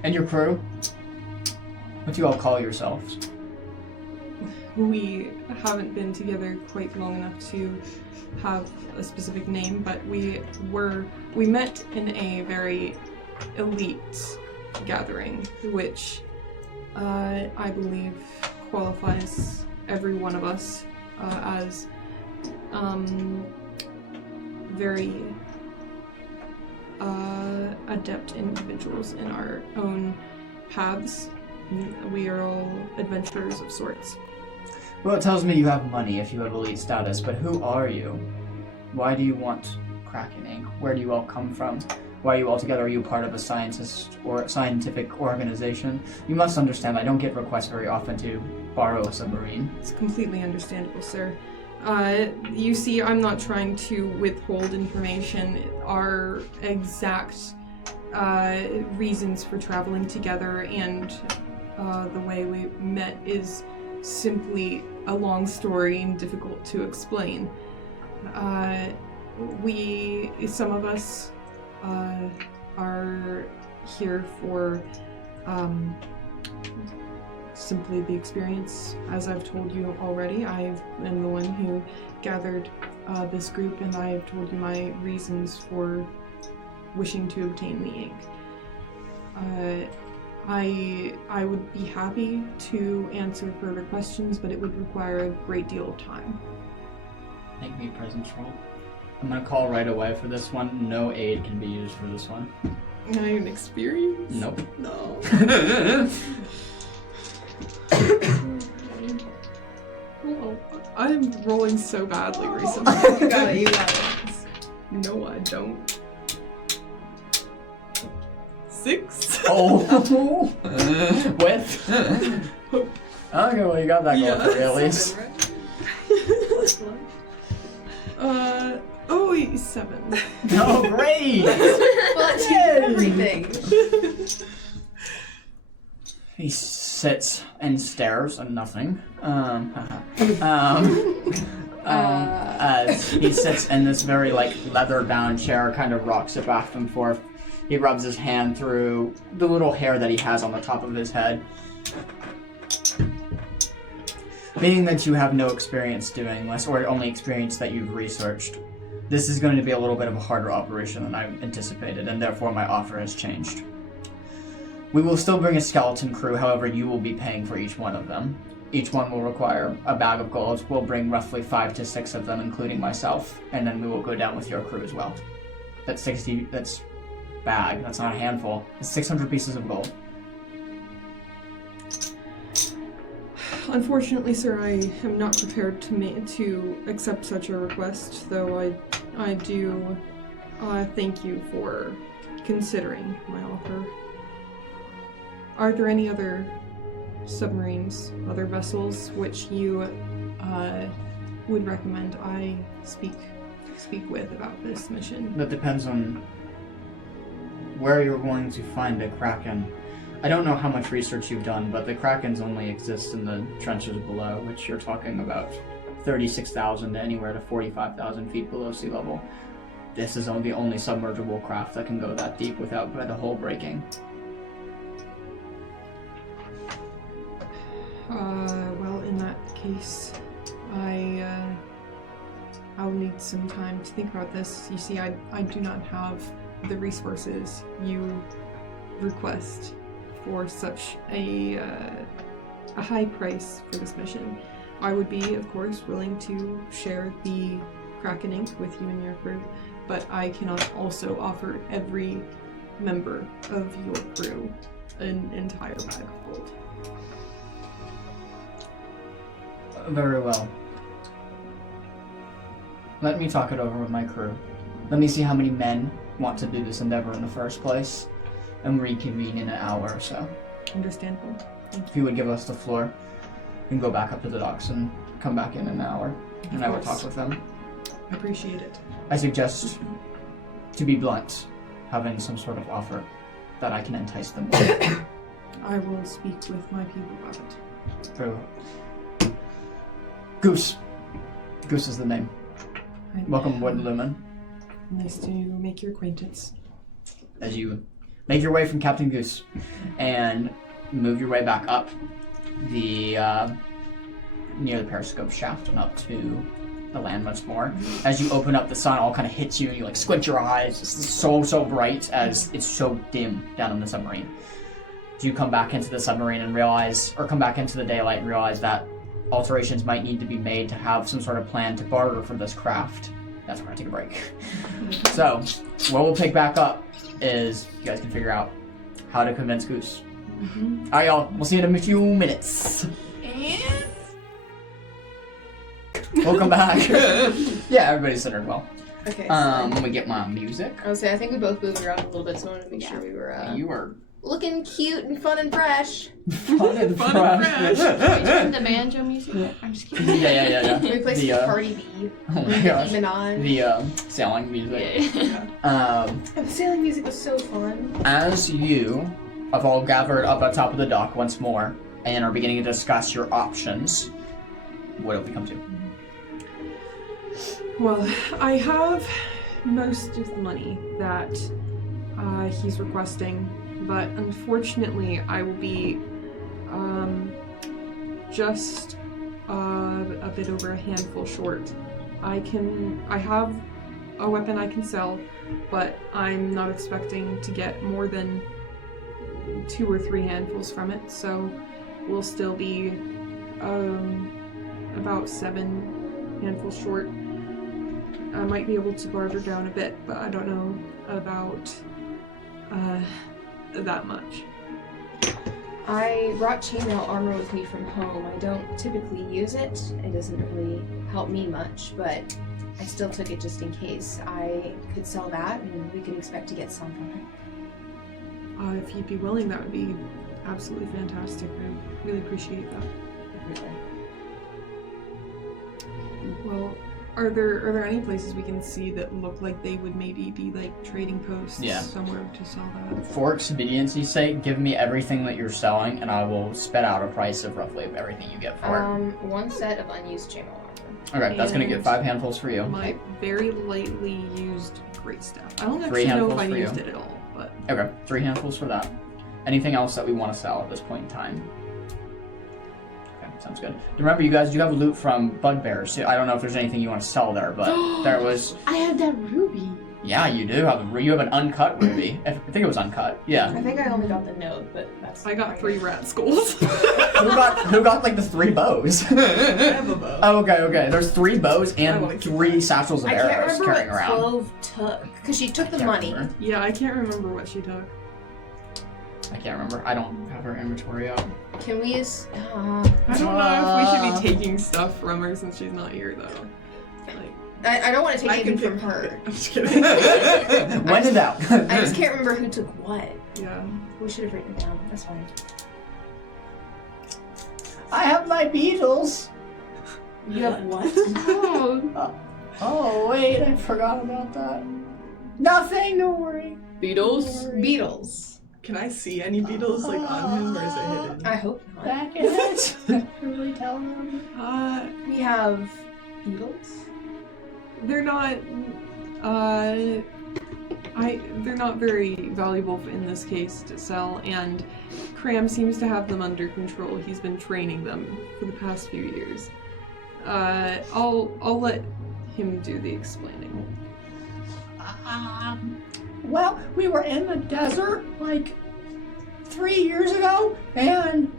And your crew? What do you all call yourselves? We haven't been together quite long enough to have a specific name, but we met in a very elite gathering, which I believe qualifies every one of us as very adept individuals in our own paths. We are all adventurers of sorts. Well, it tells me you have money if you have elite status, but who are you? Why do you want Kraken Inc.? Where do you all come from? Why are you all together? Are you part of a scientific organization? You must understand, I don't get requests very often to borrow a submarine. It's completely understandable, sir. You see, I'm not trying to withhold information. Our exact reasons for traveling together and the way we met is simply a long story and difficult to explain. Some of us are here for simply the experience. As I've told you already, I am the one who gathered this group, and I have told you my reasons for wishing to obtain the ink. I would be happy to answer further questions, but it would require a great deal of time. Make me presence roll. I'm gonna call right away for this one. No aid can be used for this one. Not even experience? Nope. No. Oh, I'm rolling so badly recently. You got it. No, I don't. 6. Oh. With? Okay, well you got that going for you at least. Oh, 7. Oh, great! Well, everything. He sits and stares at nothing. As he sits in this very leather-bound chair, kind of rocks it back and forth. He rubs his hand through the little hair that he has on the top of his head. Being that you have no experience doing this, or only experience that you've researched, this is going to be a little bit of a harder operation than I anticipated, and therefore my offer has changed. We will still bring a skeleton crew, however you will be paying for each one of them. Each one will require a bag of gold. We'll bring roughly 5 to 6 of them, including myself, and then we will go down with your crew as well. That's 60, that's bag, that's not a handful. It's 600 pieces of gold. Unfortunately, sir, I am not prepared to accept such a request, though I do thank you for considering my offer. Are there any other submarines, other vessels, which you would recommend I speak with about this mission? That depends on where you're going to find a kraken. I don't know how much research you've done, but the krakens only exist in the trenches below, which you're talking about 36,000 to anywhere to 45,000 feet below sea level. This is the only submergible craft that can go that deep without the hull breaking. Well, in that case, I'll need some time to think about this. You see, I do not have the resources you request for such a high price for this mission. I would be, of course, willing to share the Kraken ink with you and your crew, but I cannot also offer every member of your crew an entire bag of gold. Very well. Let me talk it over with my crew. Let me see how many men want to do this endeavor in the first place, and reconvene in an hour or so. Understandable. If you would give us the floor, we can go back up to the docks and come back in an hour, and I will talk with them. I appreciate it. I suggest, to be blunt, having some sort of offer that I can entice them with. I will speak with my people about it. Very well. Goose. Goose is the name. Welcome aboard the Lumen. Nice to make your acquaintance. As you make your way from Captain Goose and move your way back up the near the periscope shaft and up to the land once more. As you open up, the sun all kind of hits you and you squint your eyes. It's so bright as it's so dim down in the submarine. As you come back into the submarine and realize, or come back into the daylight and realize that alterations might need to be made to have some sort of plan to barter for this craft. That's where I take a break. So, what we'll pick back up is you guys can figure out how to convince Goose. Mm-hmm. Alright, y'all. We'll see you in a few minutes. Welcome back. Yeah, everybody's centered well. Okay. Let me get my music. I would say I think we both moved around a little bit, so I wanted to make sure we were. You are looking cute and fun and fresh. Fun and Fun and fresh. Return the banjo music. I'm just kidding. Yeah. Replace The, it with Cardi B. Oh my gosh. Minaj. The sailing music. The sailing music was so fun. As you have all gathered up at top of the dock once more and are beginning to discuss your options, what have we come to? Well, I have most of the money that he's requesting, but unfortunately I will be just a bit over a handful short. I have a weapon I can sell, but I'm not expecting to get more than 2 or 3 handfuls from it, so we'll still be about 7 handfuls short. I might be able to barter down a bit, but I don't know about that much. I brought chainmail armor with me from home. I don't typically use it. It doesn't really help me much, but I still took it just in case. I could sell that, and we could expect to get some from it. If you'd be willing, that would be absolutely fantastic. I really appreciate that. Well, are there any places we can see that look like they would maybe be like trading posts somewhere to sell that? For expediency's sake, give me everything that you're selling, and I will spit out a price of roughly everything you get for it. 1 set of unused chainmail armor. Okay, that's gonna get 5 handfuls for you. My very lightly used great staff. I don't 3 actually know if handfuls I for you. used it at all, but Okay, 3 handfuls for that. Anything else that we want to sell at this point in time? Okay, sounds good. Remember, you guys do have loot from Bugbears. So I don't know if there's anything you want to sell there, but there was. I have that ruby. Yeah, you do have. You have an uncut ruby. I think it was uncut. Yeah. I think I only got the node, but that's. I got 3 rat skulls. Who got like the 3 bows? I have a bow. Oh, okay. There's 3 bows I wanna and keep 3 satchels of I can't arrows remember carrying what around. Clove took, because she took the Can't money. remember. Yeah, I can't remember what she took. I can't remember. I don't have her inventory up. Can we use... I don't know if we should be taking stuff from her since she's not here, though. Like, I don't want to I take can anything from pick- her. I'm just kidding. When in doubt. I just can't remember who took what. yeah. We should have written it down. That's fine. I have my beetles. You have what? Oh wait, I forgot about that. Nothing, don't worry. Beatles. Beetles. Can I see any beetles like on him, or is it hidden? I hope not. Back in it. Really tell them. We have beetles. They're not. They're not very valuable in this case to sell, and Cram seems to have them under control. He's been training them for the past few years. I'll let him do the explaining. Well, we were in the desert like 3 years ago, and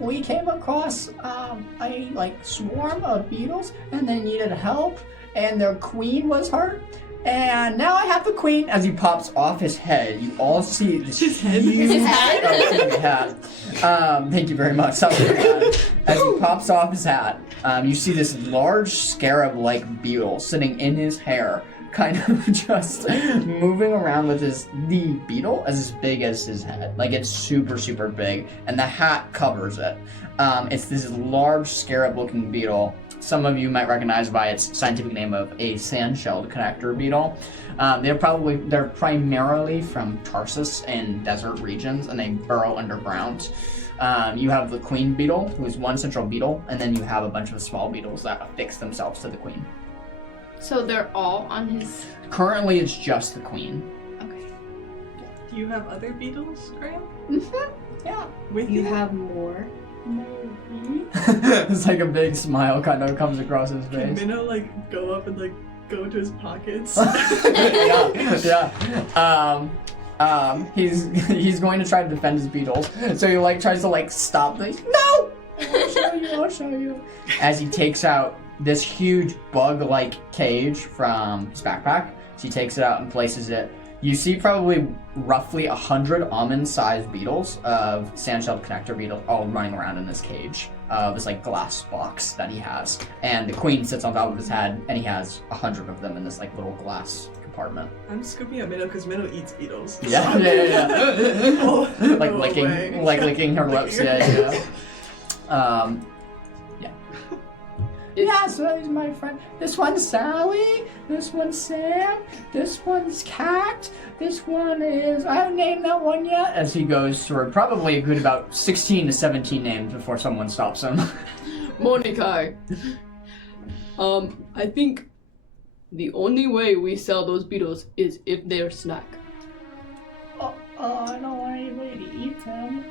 we came across a like swarm of beetles, and they needed help, and their queen was hurt. And now I have the queen. As he pops off his head, you all see this His head? huge... His head? Oh, his hat. Thank you very much. That was very bad. As he pops off his hat, you see this large scarab-like beetle sitting in his hair, kind of just moving around with the beetle as big as his head. Like, it's super, super big, and the hat covers it. It's this large scarab-looking beetle. Some of you might recognize by its scientific name of a sand-shelled connector beetle. They're primarily from Tarsus and desert regions, and they burrow underground. You have the queen beetle, who is one central beetle, and then you have a bunch of small beetles that affix themselves to the queen. So they're all on his. Currently, it's just the queen. Okay. Do you have other beetles, Graham? Yeah. With You have more? It's like a big smile kind of comes across his Can face. Minnow like go up and like go into his pockets? He's going to try to defend his beetles, so he like tries to like stop things. No! I'll show you. As he takes out this huge bug-like cage from his backpack, so he takes it out and places it. You see probably roughly 100 almond-sized beetles of sand-shelled connector beetles all running around in this cage, this like glass box that he has. And the queen sits on top of his head, and he has 100 of them in this like little glass apartment. I'm scooping up Minnow because Minnow eats beetles. Yeah. Oh, like no licking, way. like licking her lips. Yeah. Yeah. Yeah, so he's my friend. This one's Sally. This one's Sam. This one's Cat. This one is... I haven't named that one yet. As he goes through probably a good about 16 to 17 names before someone stops him. Mordecai. I think the only way we sell those beetles is if they're snack. I don't want anybody to eat them.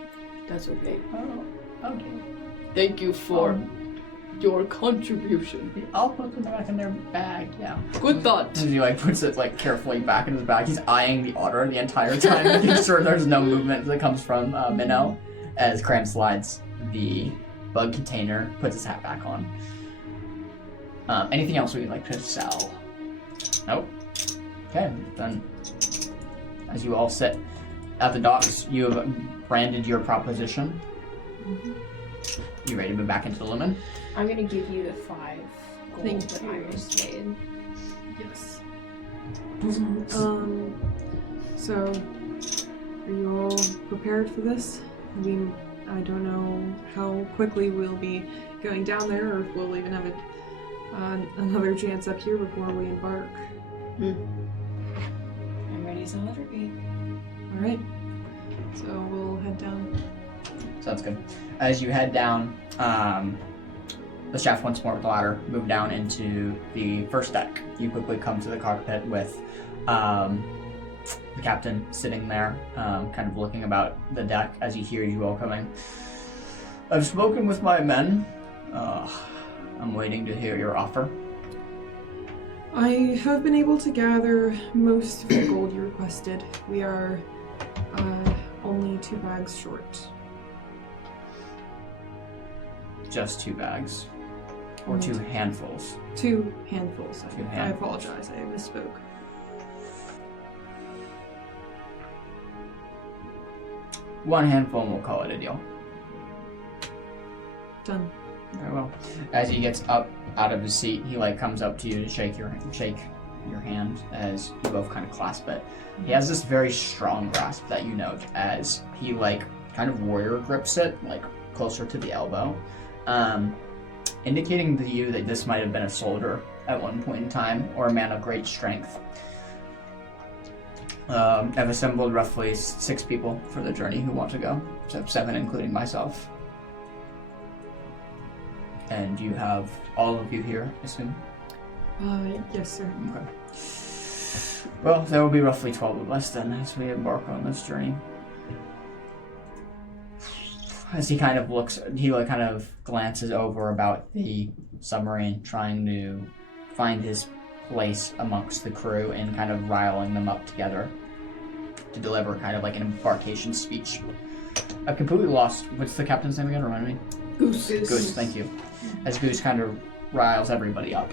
That's okay. Oh, okay. Thank you for your contribution. I'll put them back in their bag, yeah. Good thought. As he puts it carefully back in his bag, he's eyeing the otter the entire time, making sure there's no movement that comes from Minnow. As Cram slides the bug container, puts his hat back on. Anything else we'd like to sell? Nope. Okay, then as you all sit at the docks, you have branded your proposition. Mm-hmm. You ready to move back into the Lumen? I'm gonna give you the 5 gold Thank that you. I just made. Yes. So, are you all prepared for this? I don't know how quickly we'll be going down there, or if we'll even have another chance up here before we embark. I'm ready as I'll ever be. All right. So we'll head down. Sounds good. As you head down, the shaft once more with the ladder, move down into the first deck. You quickly come to the cockpit with the captain sitting there, kind of looking about the deck as he hears you all coming. I've spoken with my men. I'm waiting to hear your offer. I have been able to gather most of the gold you requested. We are only 2 bags short. Just 2 bags. Or 2 handfuls. 2 handfuls. I handfuls. apologize, I misspoke. One handful and we'll call it a deal. Done. Very well. As he gets up out of his seat, he comes up to you to shake your hand as you both kind of clasp it. He has this very strong grasp that you note as he kind of warrior grips it closer to the elbow, indicating to you that this might have been a soldier at one point in time or a man of great strength. I've assembled roughly 6 people for the journey who want to go, so 7 including myself. And you have all of you here, I assume? Yes, sir. Okay. Well, there will be roughly 12 of us then as we embark on this journey. As he kind of kind of glances over about the submarine, trying to find his place amongst the crew and kind of riling them up together to deliver kind of an embarkation speech. I've completely lost. What's the captain's name again? Remind me. Goose. Goose, thank you. As Goose kind of riles everybody up.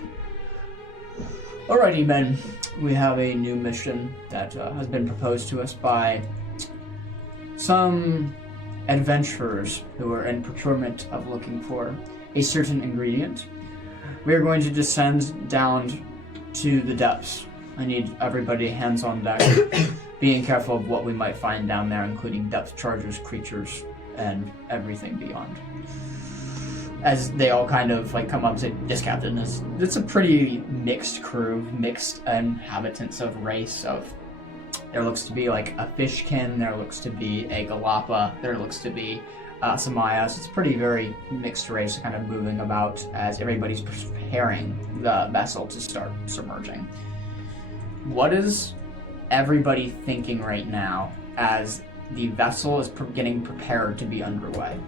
Alrighty, men. We have a new mission that has been proposed to us by some adventurers who are in procurement of looking for a certain ingredient. We are going to descend down to the depths. I need everybody hands on deck, being careful of what we might find down there, including depth chargers, creatures, and everything beyond. As they all kind of come up and say, this captain it's a pretty mixed crew, mixed inhabitants of race of, there looks to be a fishkin, there looks to be a galapa, there looks to be some Mayas. It's a pretty very mixed race kind of moving about as everybody's preparing the vessel to start submerging. What is everybody thinking right now as the vessel is getting prepared to be underway?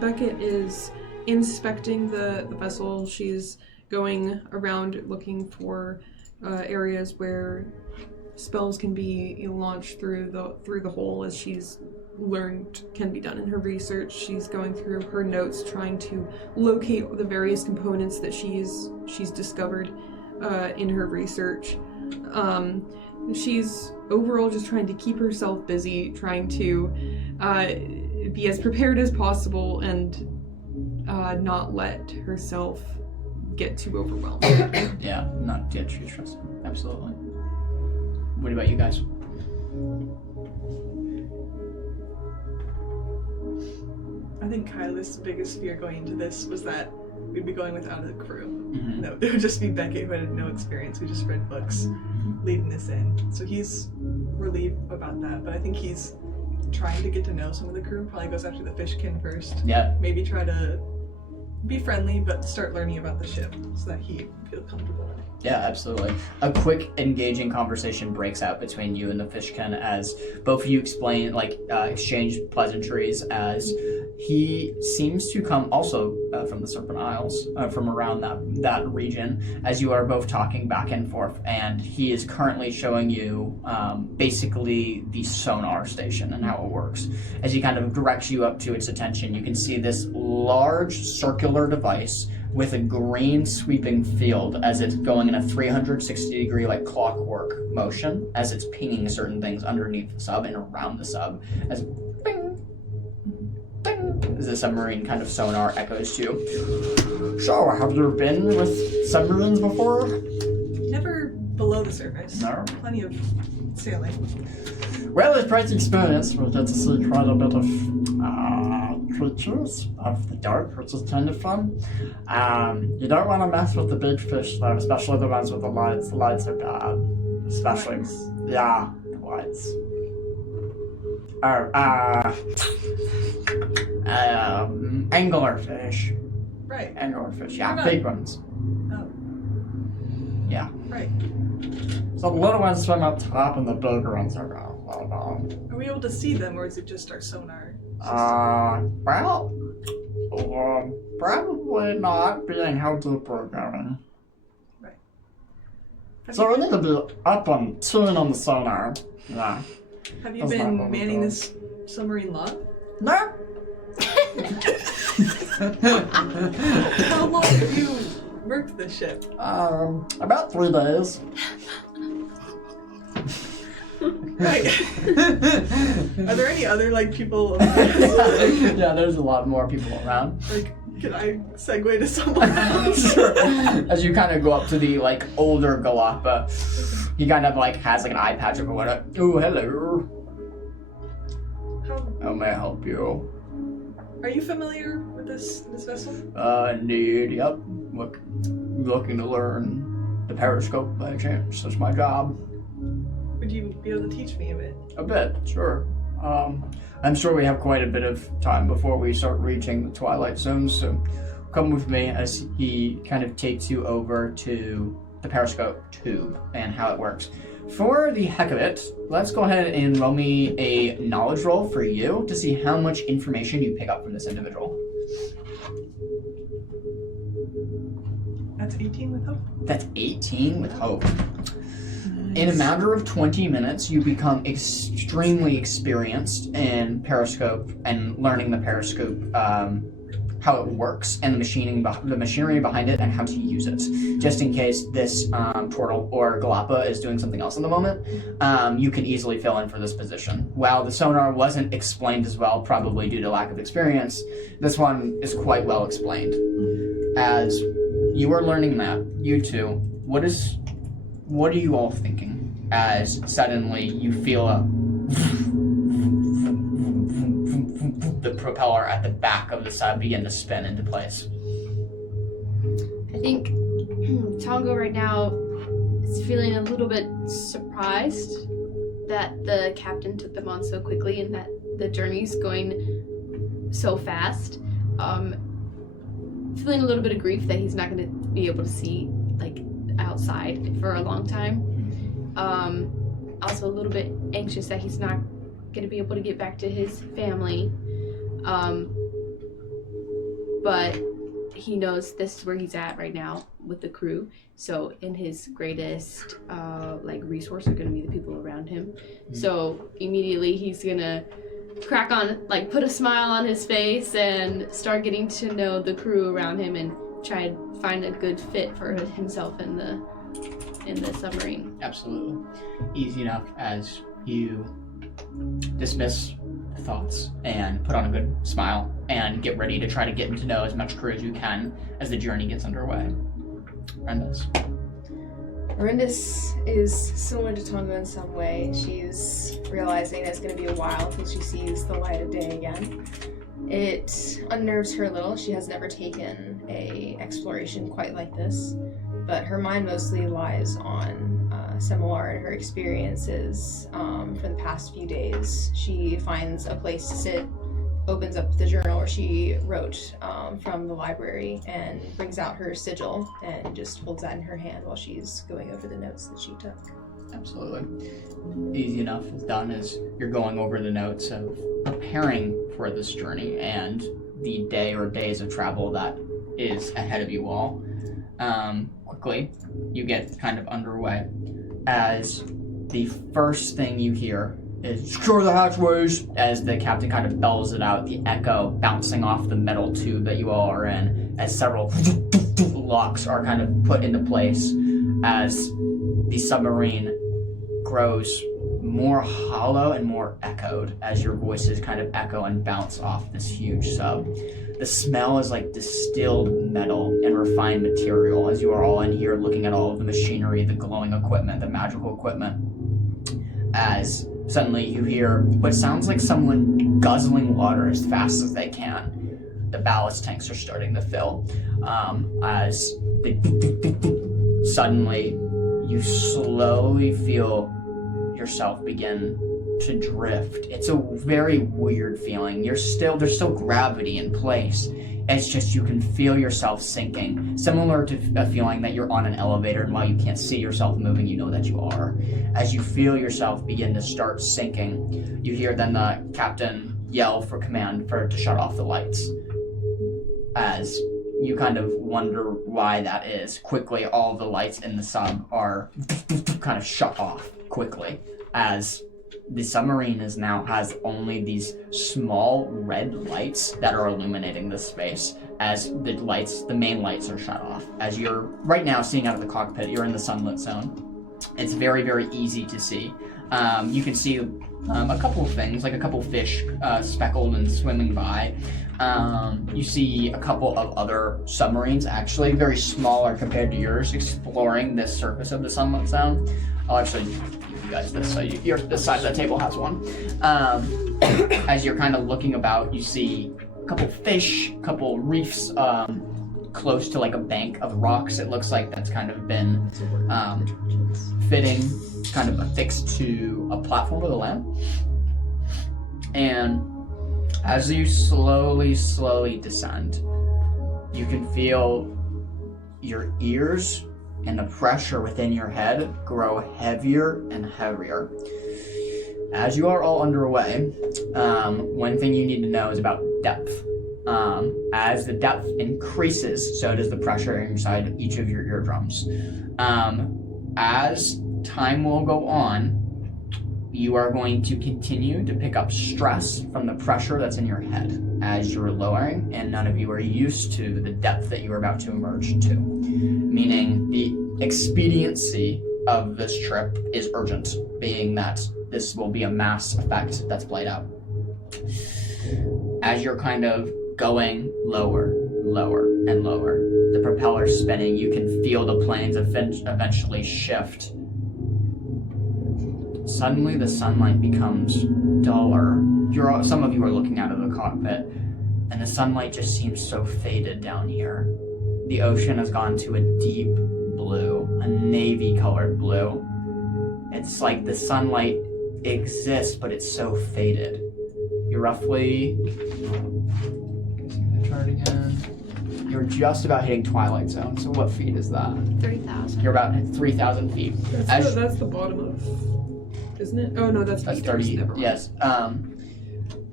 Beckett is inspecting the vessel. She's going around looking for areas where spells can be launched through the hole, as she's learned can be done in her research. She's going through her notes, trying to locate the various components that she's discovered in her research. She's overall just trying to keep herself busy, trying to be as prepared as possible and not let herself get too overwhelmed. Yeah, not get too stressed. Absolutely. What about you guys? I think Kyla's biggest fear going into this was that we'd be going without a crew. Mm-hmm. No, it would just be Beckett who had no experience, who just read books, leading us in. So he's relieved about that, but I think he's trying to get to know some of the crew. Probably goes after the fishkin first. Yeah. Maybe try to be friendly, but start learning about the ship so that he feels comfortable in it. Yeah, absolutely. A quick, engaging conversation breaks out between you and the fishkin as both of you exchange pleasantries as he seems to come also from the Serpent Isles, from around that region, as you are both talking back and forth, and he is currently showing you basically the sonar station and how it works. As he kind of directs you up to its attention, you can see this large circular device with a green sweeping field as it's going in a 360-degree like clockwork motion as it's pinging certain things underneath the sub and around the sub as bing, bing, as the submarine kind of sonar echoes to you. So, have you been with submarines before? Never below the surface. No. Plenty of sailing. Well, it's great experience. We get to see quite a bit of creatures of the dark, which is kind of fun. You don't want to mess with the big fish, though, especially the ones with the lights. The lights are bad. Especially, yeah, the lights. Anglerfish. Right. Anglerfish, yeah, big ones. Oh. Yeah. Right. So the little ones swim up top and the bigger ones are down. Are we able to see them, or is it just our sonar? Probably not, being how deep we're going. Right. So we need to be up on tune on the sonar. Yeah. Have you That's not been what we manning do. this submarine log? No. How long have you worked this ship? About 3 days. Right. Are there any other people? Yeah, there's a lot more people around. Can I segue to someone else? Sure. As you kind of go up to the older Galapa, he kind of has an eye patch over what. Oh, hello. How may I help you? Are you familiar with this vessel? Indeed. Yep. Looking to learn the periscope by chance. That's my job. Would you be able to teach me a bit? A bit, sure. I'm sure we have quite a bit of time before we start reaching the Twilight Zone, so come with me as he kind of takes you over to the periscope tube and how it works. For the heck of it, let's go ahead and roll me a knowledge roll for you to see how much information you pick up from this individual. That's 18 with hope. That's 18 with hope. In a matter of 20 minutes, you become extremely experienced in Periscope and learning the Periscope, how it works, and the machinery behind it, and how to use it. Just in case this portal or Galapa is doing something else in the moment, you can easily fill in for this position. While the sonar wasn't explained as well, probably due to lack of experience, this one is quite well explained. As you are learning that, you two, what are you all thinking as suddenly you feel the propeller at the back of the sub begin to spin into place? I think Tongo right now is feeling a little bit surprised that the captain took them on so quickly and that the journey's going so fast. Feeling a little bit of grief that he's not going to be able to see outside for a long time. Also a little bit anxious that he's not going to be able to get back to his family. But he knows this is where he's at right now with the crew. So, and his greatest resource are going to be the people around him. Mm-hmm. So immediately he's going to crack on, put a smile on his face and start getting to know the crew around him and try and find a good fit for himself in the submarine. Absolutely. Easy enough as you dismiss the thoughts and put on a good smile and get ready to try to get to know as much crew as you can as the journey gets underway. Rendis. Arindis is similar to Tonga in some way. She's realizing it's going to be a while until she sees the light of day again. It unnerves her a little. She has never taken a exploration quite like this, but her mind mostly lies on Semilar and her experiences for the past few days. She finds a place to sit, opens up the journal where she wrote from the library, and brings out her sigil and just holds that in her hand while she's going over the notes that she took. Absolutely. Easy enough. It's done as you're going over the notes of preparing for this journey and the day or days of travel that is ahead of you all. Quickly, you get kind of underway as the first thing you hear is "Secure the hatchways!" as the captain kind of bells it out, the echo bouncing off the metal tube that you all are in, as several locks are kind of put into place as the submarine grows more hollow and more echoed as your voices kind of echo and bounce off this huge sub. The smell is like distilled metal and refined material as you are all in here looking at all of the machinery, the glowing equipment, the magical equipment, as suddenly you hear what sounds like someone guzzling water as fast as they can. The ballast tanks are starting to fill as suddenly you slowly feel yourself begin to drift. It's a very weird feeling. There's still gravity in place. It's just you can feel yourself sinking, similar to a feeling that you're on an elevator and while you can't see yourself moving, you know that you are. As you feel yourself begin to start sinking, you hear then the captain yell for command to shut off the lights. As you kind of wonder why that is. Quickly, all the lights in the sub are kind of shut off quickly, as the submarine has only these small red lights that are illuminating the space as the main lights are shut off. As you're right now seeing out of the cockpit, you're in the sunlit zone. It's very, very easy to see. You can see a couple of things, like a couple fish speckled and swimming by. You see a couple of other submarines, actually very smaller compared to yours, exploring this surface of the sunlit zone. I'll actually give you guys this, so this side of the table has one. As you're kind of looking about, you see a couple fish, a couple reefs close to like a bank of rocks. It looks like that's kind of been fitting, kind of affixed to a platform with a lamp. And as you slowly descend, you can feel your ears and the pressure within your head grow heavier and heavier. As you are all underway, one thing you need to know is about depth. As the depth increases, so does the pressure inside each of your eardrums. As time will go on, you are going to continue to pick up stress from the pressure that's in your head as you're lowering, and none of you are used to the depth that you are about to emerge into. Meaning the expediency of this trip is urgent, being that this will be a mass effect that's played out. As you're kind of going lower, and lower, the propeller spinning, you can feel the planes eventually shift. Suddenly the sunlight becomes duller. Some of you are looking out of the cockpit, and the sunlight just seems so faded down here. The ocean has gone to a deep blue, a navy-colored blue. It's like the sunlight exists, but it's so faded. You're roughly... the chart again. You're just about hitting Twilight Zone, so what feet is that? 3,000. You're about 3,000 feet. That's the bottom of... Isn't it? Oh no, that's 30. Never mind. Yes.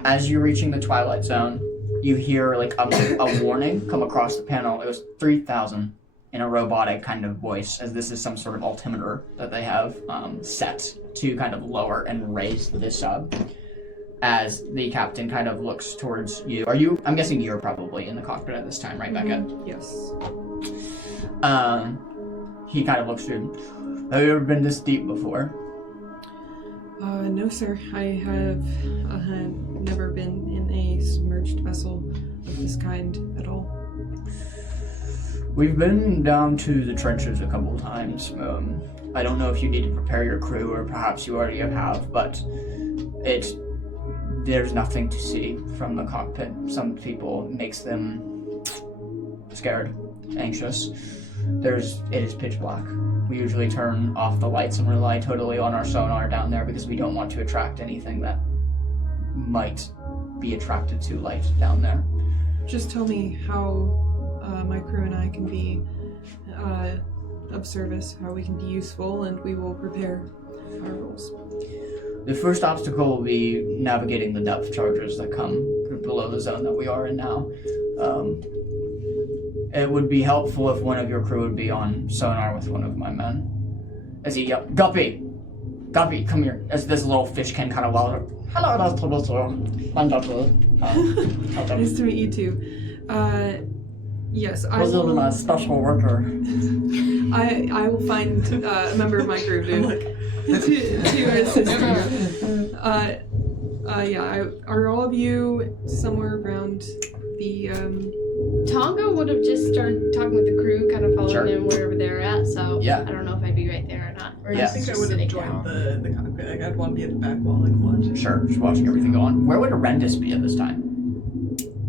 As you're reaching the Twilight Zone, you hear like a warning come across the panel. It was 3,000 in a robotic kind of voice, as this is some sort of altimeter that they have set to kind of lower and raise the sub. As the captain kind of looks towards you. I'm guessing you're probably in the cockpit at this time, right, Becca? Yes. He kind of looks through. Have you ever been this deep before? No, sir. I have never been in a submerged vessel of this kind at all. We've been down to the trenches a couple times. I don't know if you need to prepare your crew, or perhaps you already have, but there's nothing to see from the cockpit. Some people makes them scared, anxious. It is pitch black. We usually turn off the lights and rely totally on our sonar down there because we don't want to attract anything that might be attracted to light down there. Just tell me how my crew and I can be of service, how we can be useful, and we will prepare our roles. The first obstacle will be navigating the depth charges that come below the zone that we are in now. It would be helpful if one of your crew would be on sonar with one of my men. As he yells, Guppy, come here. As this little fish can kind of welder. Hello, nice to meet you. I'm Guppy. Nice to meet you too. Yes, I will. My special worker. I will find a member of my crew to assist you. Are all of you somewhere around the Tonga would have just started talking with the crew, kind of following Sure. them wherever they're at, so Yeah. I don't know if I'd be right there or not. Or Yeah. I think I would have joined the cockpit. Like, I'd want to be at the back wall, like watching. Sure, just watching everything go on. Where would Arendis be at this time?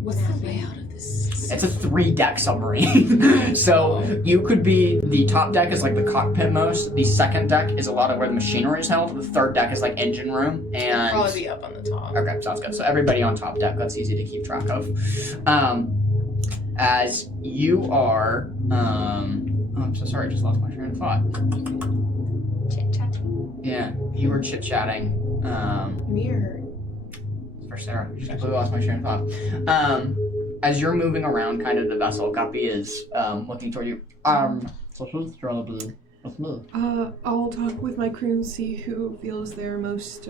What's the way out of this? It's a 3-deck submarine. So you could be, the top deck is like the cockpit most, the second deck is a lot of where the machinery is held, the third deck is like engine room, and... Probably be up on the top. Okay, sounds good. So everybody on top deck, that's easy to keep track of. As you are, I'm so sorry, I just lost my train of thought. Chit-chat. Yeah, you were chit-chatting, Me or her? for Sarah. Just completely lost my train of thought. As you're moving around kind of the vessel, Guppy is, looking toward you. So who's trying to be with me? I'll talk with my crew and see who feels they're most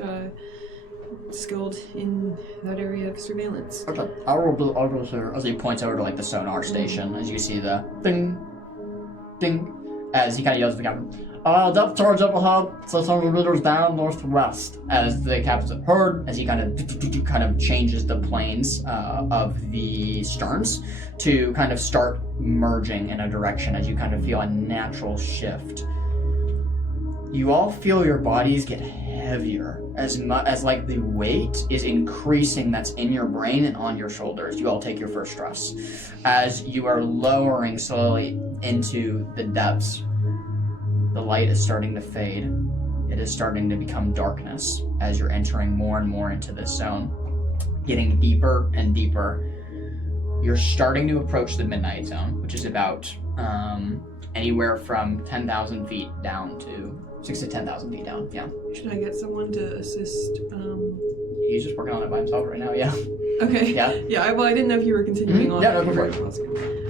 skilled in that area of surveillance. Okay, I'll go here. As he points over to like the sonar station, as you see the ding, ding, as he kind of yells at the captain. Depth charge up ahead, 600 meters down northwest. As the captain heard, as he kind of changes the planes of the sterns to kind of start merging in a direction as you kind of feel a natural shift. You all feel your bodies get heavier as like the weight is increasing that's in your brain and on your shoulders. You all take your first stress. As you are lowering slowly into the depths, the light is starting to fade. It is starting to become darkness as you're entering more and more into this zone, getting deeper and deeper. You're starting to approach the midnight zone, which is about anywhere from 10,000 feet down to 6,000 to 10,000 feet down. Yeah. Should I get someone to assist? He's just working on it by himself right now. Yeah. Okay. Yeah. Yeah. Well, I didn't know if you were continuing on. Yeah, no, go for it.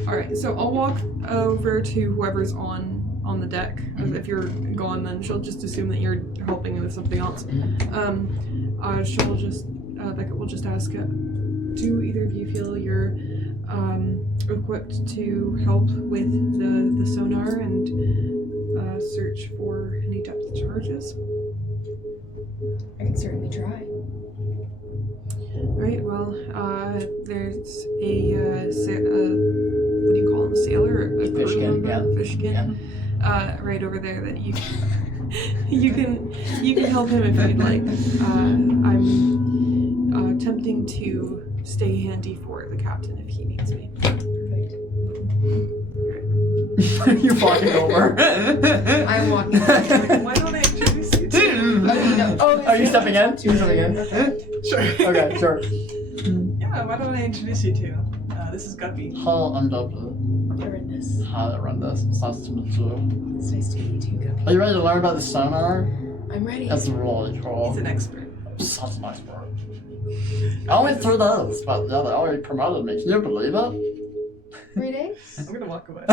All right. So I'll walk over to whoever's on the deck. If you're gone, then she'll just assume that you're helping with something else. She'll just Becca will just ask, do either of you feel you're equipped to help with the sonar and search for any depth charges? I can certainly try. Right. Well, there's a what do you call him? A sailor? A Fishkin, crew member? yeah. Fishkin. Right over there that you you can help him if you'd like. I'm attempting to stay handy for the captain if he needs me. Perfect. You're walking over. I'm walking. Why don't I introduce you to? Are you stepping in? You're stepping in? Sure. Okay, sure. Yeah, why don't I introduce you to? This is Guppy. Hello, I'm Guppy. Arendis. Hi, Arendis. It's nice to meet you. It's nice to meet you too, Guppy. Are you ready to learn about the sonar? I'm ready. That's really cool. He's an expert. Such a nice word. I only 3 days, but yeah, they already promoted me. Can you believe it? 3 days? I'm gonna walk away.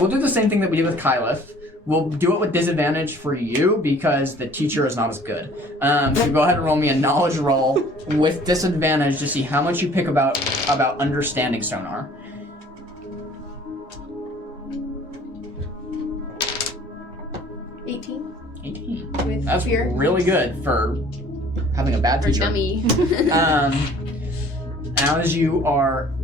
We'll do the same thing that we did with Kylith. We'll do it with disadvantage for you because the teacher is not as good. So go ahead and roll me a knowledge roll with disadvantage to see how much you pick about understanding sonar. 18. 18. With That's fear. really good for having a bad For teacher. dummy. As you are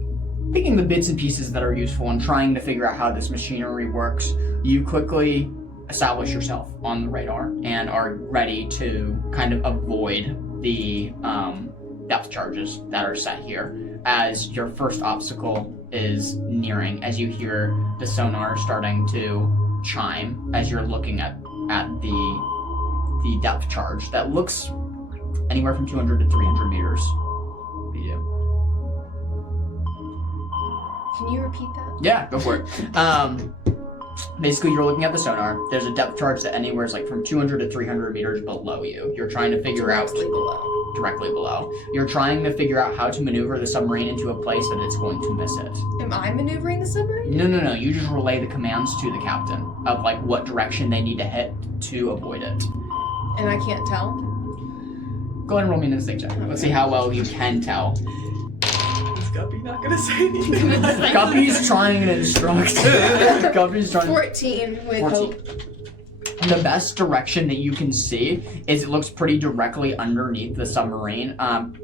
picking the bits and pieces that are useful and trying to figure out how this machinery works, you quickly establish yourself on the radar and are ready to kind of avoid the depth charges that are set here, as your first obstacle is nearing, as you hear the sonar starting to chime as you're looking at the depth charge that looks anywhere from 200 to 300 meters. What do you do? Can you repeat that? Yeah, go for it. Basically, you're looking at the sonar. There's a depth charge that anywhere is like from 200 to 300 meters below you. You're trying to figure Directly below. directly below. You're trying to figure out how to maneuver the submarine into a place that it's going to miss it. Am I maneuvering the submarine? No. You just relay the commands to the captain of like what direction they need to hit to avoid it. And I can't tell? Go ahead and roll me an instinct check. Let's see how well you can tell. Is Guppy not gonna say anything? Guppy's trying to instruct. Guppy's trying. 14 with 14. hope. The best direction that you can see is it looks pretty directly underneath the submarine,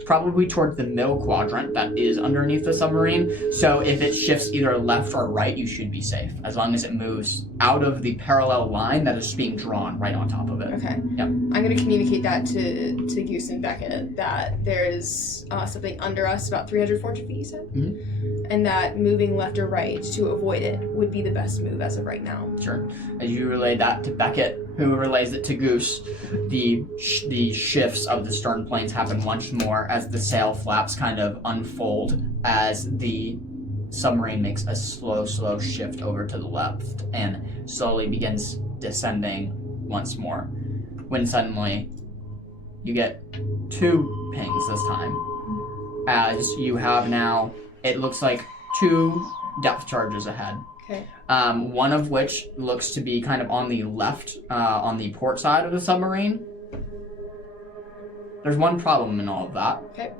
probably towards the middle quadrant that is underneath the submarine. So if it shifts either left or right, you should be safe, as long as it moves out of the parallel line that is being drawn right on top of it. Okay. Yep. I'm going to communicate that to Goose and Beckett, that there is something under us about 300, 400 feet, you said? Mm-hmm. And that moving left or right to avoid it would be the best move as of right now. Sure. As you relay that to Beckett, who relays it to Goose, the shifts of the stern planes happen once more as the sail flaps kind of unfold as the submarine makes a slow shift over to the left and slowly begins descending once more. When suddenly you get 2 pings this time, as you have now, it looks like 2 depth charges ahead. Okay. One of which looks to be kind of on the left, on the port side of the submarine. There's one problem in all of that. Okay.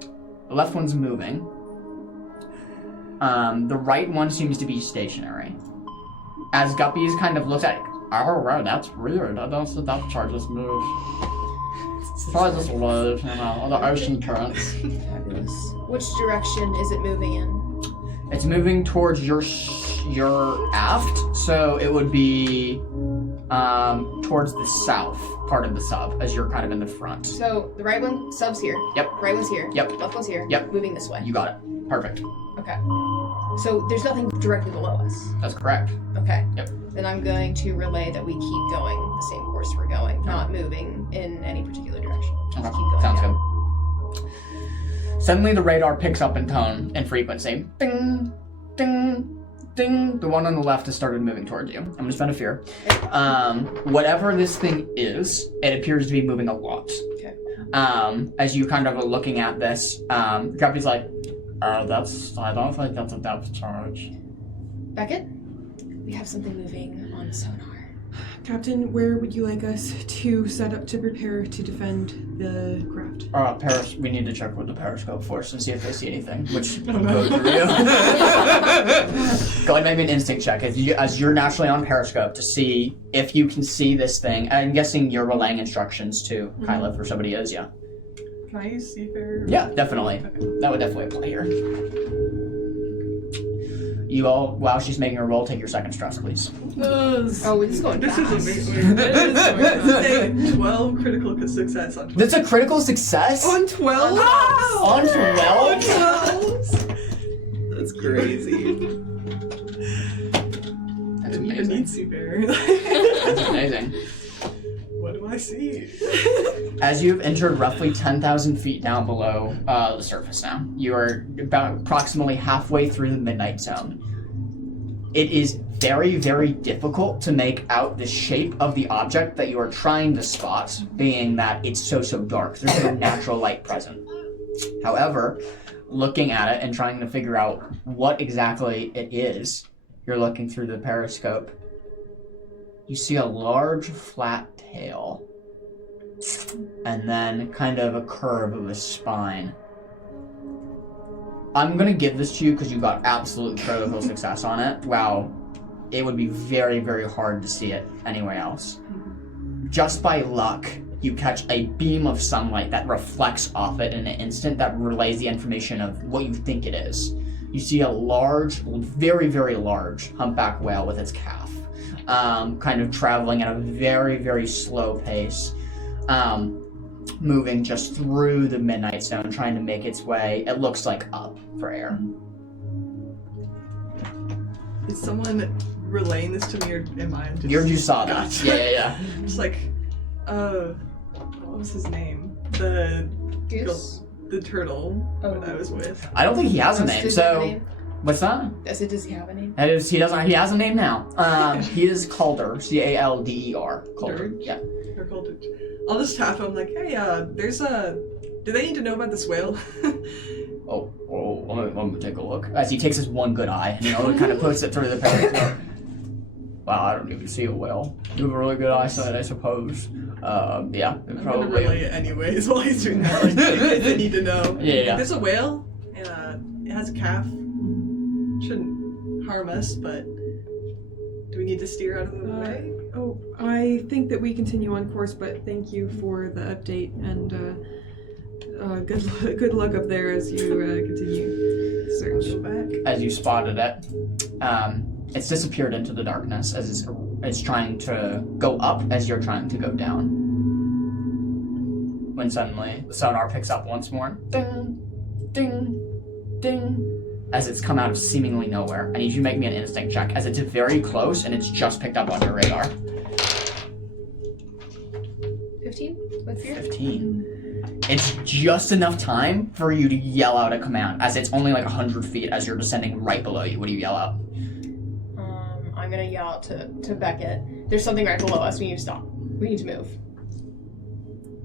The left one's moving. The right one seems to be stationary. As Guppy's kind of looks at it, oh, right, that's weird. I don't see depth charges move. Probably just waves, the ocean currents. Fabulous. Which direction is it moving in? It's moving towards your aft, so it would be towards the south part of the sub, as you're kind of in the front. So the right one, sub's here. Yep. Right one's here. Yep. Left one's here. Yep. Moving this way. You got it. Perfect. Okay. So there's nothing directly below us. That's correct. Okay. Yep. Then I'm going to relay that we keep going the same course we're going, not moving in any particular direction. Just Okay. keep going. Sounds down. good. Suddenly the radar picks up in tone and frequency. Ding, ding, ding. The one on the left has started moving towards you. I'm gonna spend a fear. Whatever this thing is, it appears to be moving a lot. Okay. As you kind of are looking at this, Guppy's like, I don't think that's a depth charge. Beckett, we have something moving on sonar. Captain, where would you like us to set up to prepare to defend the craft? We need to check with the periscope first and see if they see anything, which will go through you. Go ahead and make me an instinct check as you're naturally on periscope to see if you can see this thing. I'm guessing you're relaying instructions to Kyla if somebody is, yeah. Can I use Seafarer? Yeah, definitely. Okay. That would definitely apply here. You all, while she's making her roll, take your second stress, please. Oh, it's going This fast. is amazing. 12 critical success on 12. That's a critical success? On 12? On 12? 12? That's crazy. That's I amazing. need Seafarer. That's amazing. What do I see? As you've entered roughly 10,000 feet down below the surface now, you are about approximately halfway through the midnight zone. It is very, very difficult to make out the shape of the object that you are trying to spot, being that it's so dark. There's no natural light present. However, looking at it and trying to figure out what exactly it is, you're looking through the periscope. You see a large flat tail, and then kind of a curve of a spine. I'm gonna give this to you because you got absolute critical success on it. Wow, it would be very, very hard to see it anywhere else. Just by luck, you catch a beam of sunlight that reflects off it in an instant that relays the information of what you think it is. you see a large, very, very large humpback whale with its calf, kind of traveling at a very, very slow pace, moving just through the midnight zone, trying to make its way, it looks like, up for air. Is someone relaying this to me, or am I just... You saw that. Yeah. Just like, what was his name? The... Goose? The turtle that I was with. I don't think he has a name, so... What's that? Does he have a name? He has a name now. He is Calder, Calder. Calder, yeah. Or Calder. I'll just tap him like, hey, there's a... Do they need to know about this whale? Let me take a look. As he takes his one good eye, kind of puts it through the paragraph. Wow, I don't even see a whale. You have a really good eyesight, I suppose. Yeah, I'm probably. gonna relay it anyways while he's doing that. Like, they need to know. Yeah. There's a whale, and it has a calf. Shouldn't harm us, but do we need to steer out of the way? I think that we continue on course, but thank you for the update, and good luck up there as you continue search. Back. As you spotted it, it's disappeared into the darkness as it's trying to go up as you're trying to go down. When suddenly the sonar picks up once more. Ding, ding, ding. As it's come out of seemingly nowhere. I need you to make me an instinct check, as it's very close and it's just picked up on your radar. 15? With fear? 15. It's just enough time for you to yell out a command, as it's only like 100 feet as you're descending right below you. What do you yell out? I'm gonna yell out to Beckett. There's something right below us. We need to stop. We need to move.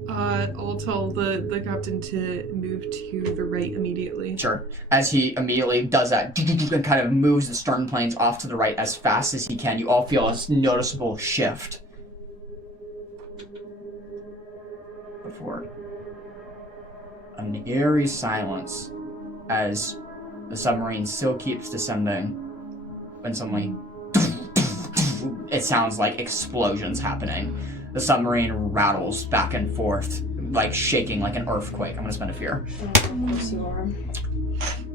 I'll tell the captain to move to the right immediately. Sure. As he immediately does that and kind of moves the stern planes off to the right as fast as he can, you all feel a noticeable shift. Before an eerie silence as the submarine still keeps descending, when suddenly it sounds like explosions happening. The submarine rattles back and forth, like shaking like an earthquake. I'm gonna spend a fear. Of course you are.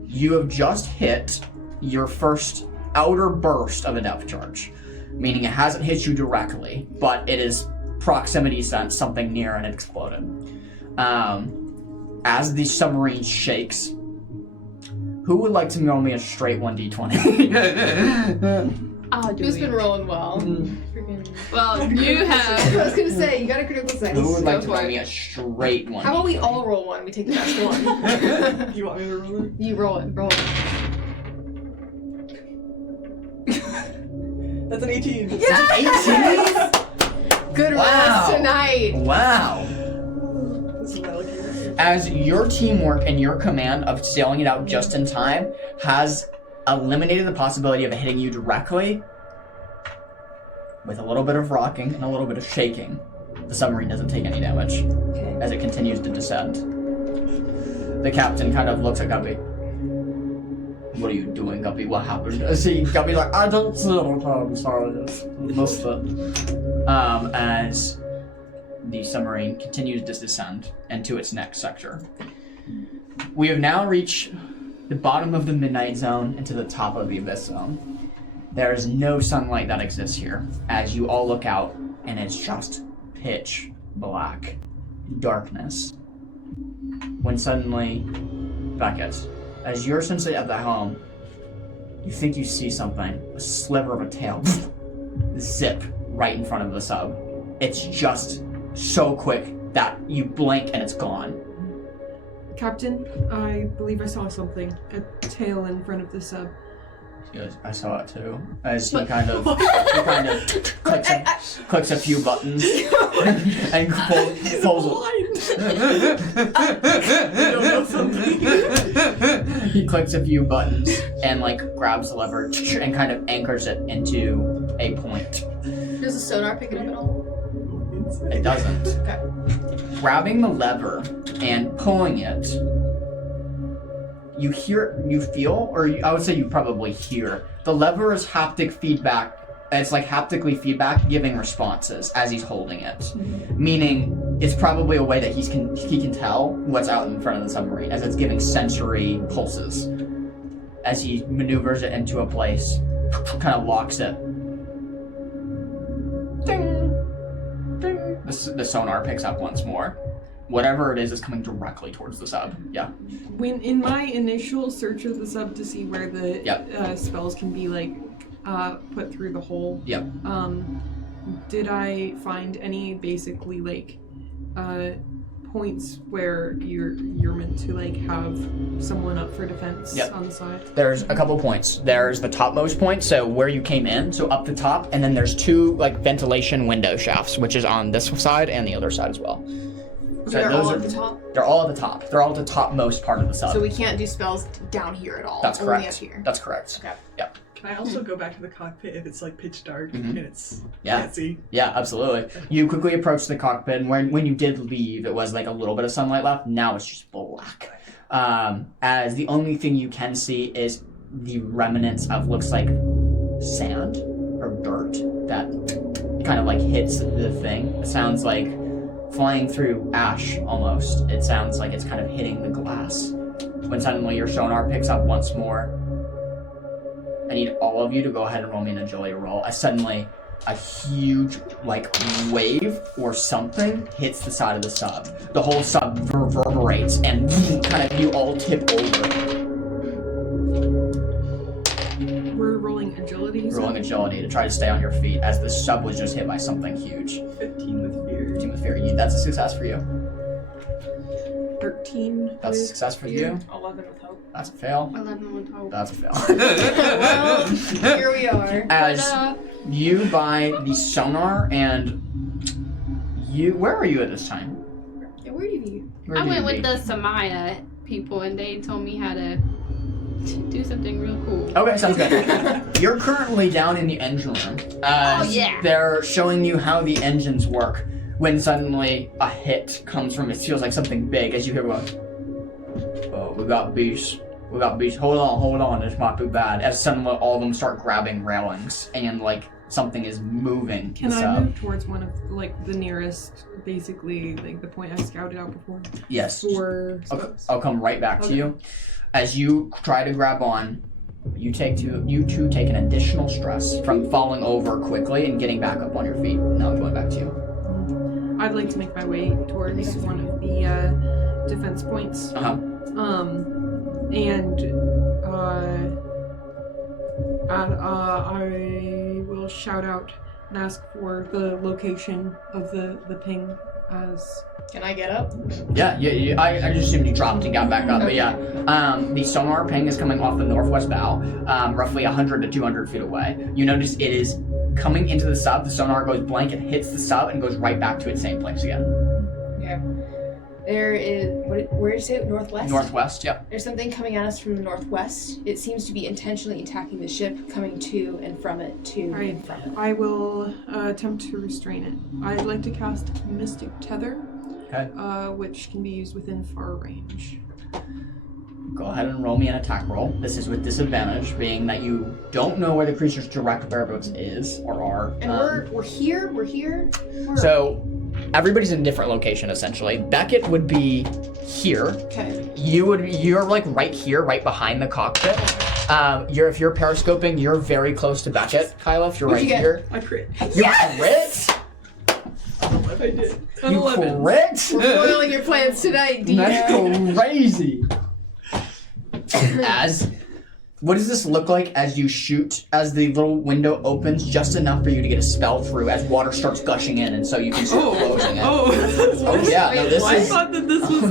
You have just hit your first outer burst of a depth charge, meaning it hasn't hit you directly, but it is proximity sense something near and it exploded. As the submarine shakes, who would like to roll me a straight 1d20? Who's been rolling well? Well, you have. I was gonna say, you got a critical success. Who would like to Go roll for me a straight one? How about we all roll one? We take the best one. You want me to roll it? You roll it. Roll it. That's an 18. Yes! 18? Good Wow. rolls tonight. Wow. This is my lucky number. As your teamwork and your command of sailing it out just in time has eliminated the possibility of it hitting you directly, with a little bit of rocking and a little bit of shaking, the submarine doesn't take any damage as it continues to descend. The captain kind of looks at Guppy. What are you doing, Guppy? What happened? Guppy's like, I don't know. I'm sorry. Missed it. As the submarine continues to descend into its next sector. We have now reached the bottom of the midnight zone and to the top of the abyss zone. There is no sunlight that exists here, as you all look out, and it's just pitch black darkness. When suddenly, Beckett, as you're essentially at the helm, you think you see something, a sliver of a tail, zip right in front of the sub. It's just so quick that you blink and it's gone. Captain, I believe I saw something. A tail in front of the sub. Yes, I saw it too. As he kind of clicks a few buttons and pulls He clicks a few buttons and grabs the lever and kind of anchors it into a point. Does the sonar pick it up at all? It doesn't. Okay. Grabbing the lever and pulling it, you feel, or I would say you probably hear, the lever is haptic feedback. It's like haptically feedback giving responses as he's holding it. Meaning, it's probably a way that he can tell what's out in front of the submarine, as it's giving sensory pulses. as he maneuvers it into a place, kind of locks it. Ding! Ding! The sonar picks up once more. Whatever it is coming directly towards the sub. Yeah. When in my initial search of the sub to see where the spells can be put through the hole. Yep. Did I find any basically points where you're meant to have someone up for defense on the side? There's a couple points. There's the topmost point, so where you came in, so up the top, and then there's two ventilation window shafts, which is on this side and the other side as well. So They're all at the top? They're all at the top. They're all at the topmost part of the sub. So we can't do spells down here at all? That's correct. Only up here? That's correct. Okay. Yep. Can I also go back to the cockpit if it's pitch dark Mhm. and it's Yeah. can't see? Yeah, absolutely. You quickly approach the cockpit, and when you did leave, it was a little bit of sunlight left. Now it's just black. As the only thing you can see is the remnants of looks like sand or dirt that kind of hits the thing. It sounds like flying through ash almost. It sounds like it's kind of hitting the glass. When suddenly your sonar picks up once more. I need all of you to go ahead and roll me an agility roll. As suddenly a huge wave or something hits the side of the sub. The whole sub reverberates and kind of you all tip over. We're rolling agility. Rolling agility to try to stay on your feet as the sub was just hit by something huge. 15 with fear. 15 with fear. That's a success for you. 13. That's a success for you. 11 with hope. That's a fail. 11 with hope. That's a fail. Well, here we are. As you buy the sonar and where are you at this time? Yeah, where did you? Where I do went you with be? the Samaya people and they told me how to do something real cool. Okay, sounds good. You're currently down in the engine room. They're showing you how the engines work when suddenly a hit comes from it. Feels like something big as you hear one. Oh, we got beasts. We got beasts. Hold on, this might be bad. As suddenly all of them start grabbing railings and something is moving. Can I move towards one of the nearest, basically the point I scouted out before? Yes. For I'll come right back to you. As you try to grab on, you two take an additional stress from falling over quickly and getting back up on your feet. Now I'm going back to you. I'd like to make my way towards one of the defense points. I will shout out and ask for the location of the ping as... Can I get up? Yeah, I just assumed you dropped and got back up, but yeah. The sonar ping is coming off the northwest bow, roughly 100 to 200 feet away. You notice it is coming into the sub, the sonar goes blank, it hits the sub, and goes right back to its same place again. Okay. There is, where did you say? Northwest? Northwest, yep. There's something coming at us from the northwest. It seems to be intentionally attacking the ship, coming to and from it, to and from it. I will attempt to restrain it. I'd like to cast Mystic Tether, which can be used within far range. Go ahead and roll me an attack roll. This is with disadvantage, being that you don't know where the creature's direct whereabouts is or are. And we're here. So everybody's in a different location essentially. Beckett would be here. Okay. You're right here, right behind the cockpit. If you're periscoping, you're very close to Beckett. Kyla, if you're What'd right you get? here. I crit. You crit? I did. You crit? We're foiling your plans tonight, Dina. That's crazy. What does this look like as you shoot, as the little window opens just enough for you to get a spell through as water starts gushing in and so you can start closing it? Oh yeah, no, this I is... thought that this was...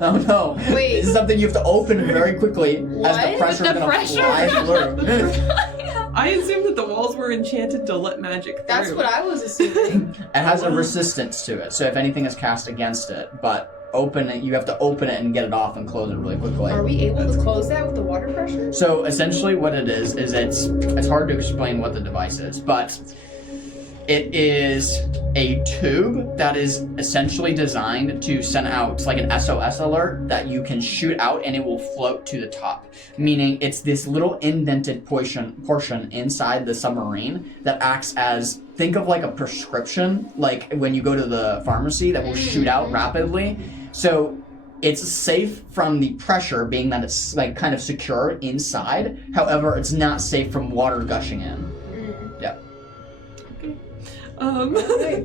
Oh no. Wait. This is something you have to open very quickly as the pressure is going to fly through. I assumed that the walls were enchanted to let magic through. That's what I was assuming. It has a resistance to it, so if anything is cast against it, but open it, you have to open it and get it off and close it really quickly. Are we able to close that with the water pressure? So essentially what it is it's hard to explain what the device is, but it is a tube that is essentially designed to send out, it's like an SOS alert that you can shoot out and it will float to the top. Meaning it's this little indented portion inside the submarine that acts as, think of like a prescription, like when you go to the pharmacy that will shoot out rapidly. So It's safe from the pressure, being that it's like kind of secure inside. However, it's not safe from water gushing in. Yeah. Okay.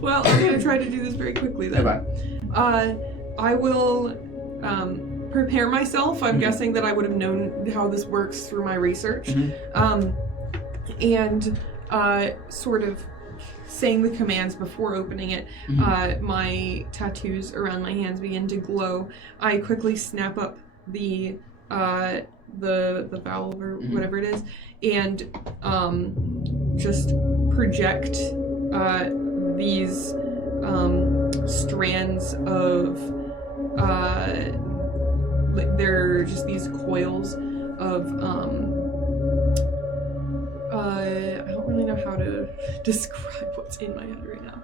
Well, I'm gonna try to do this very quickly then. Okay. I will prepare myself. I'm guessing that I would have known how this works through my research. And sort of saying the commands before opening it. My tattoos around my hands begin to glow. I quickly snap up the valve or whatever it is, and just project these strands of they're just these coils of I don't really know how to describe what's in my head right now.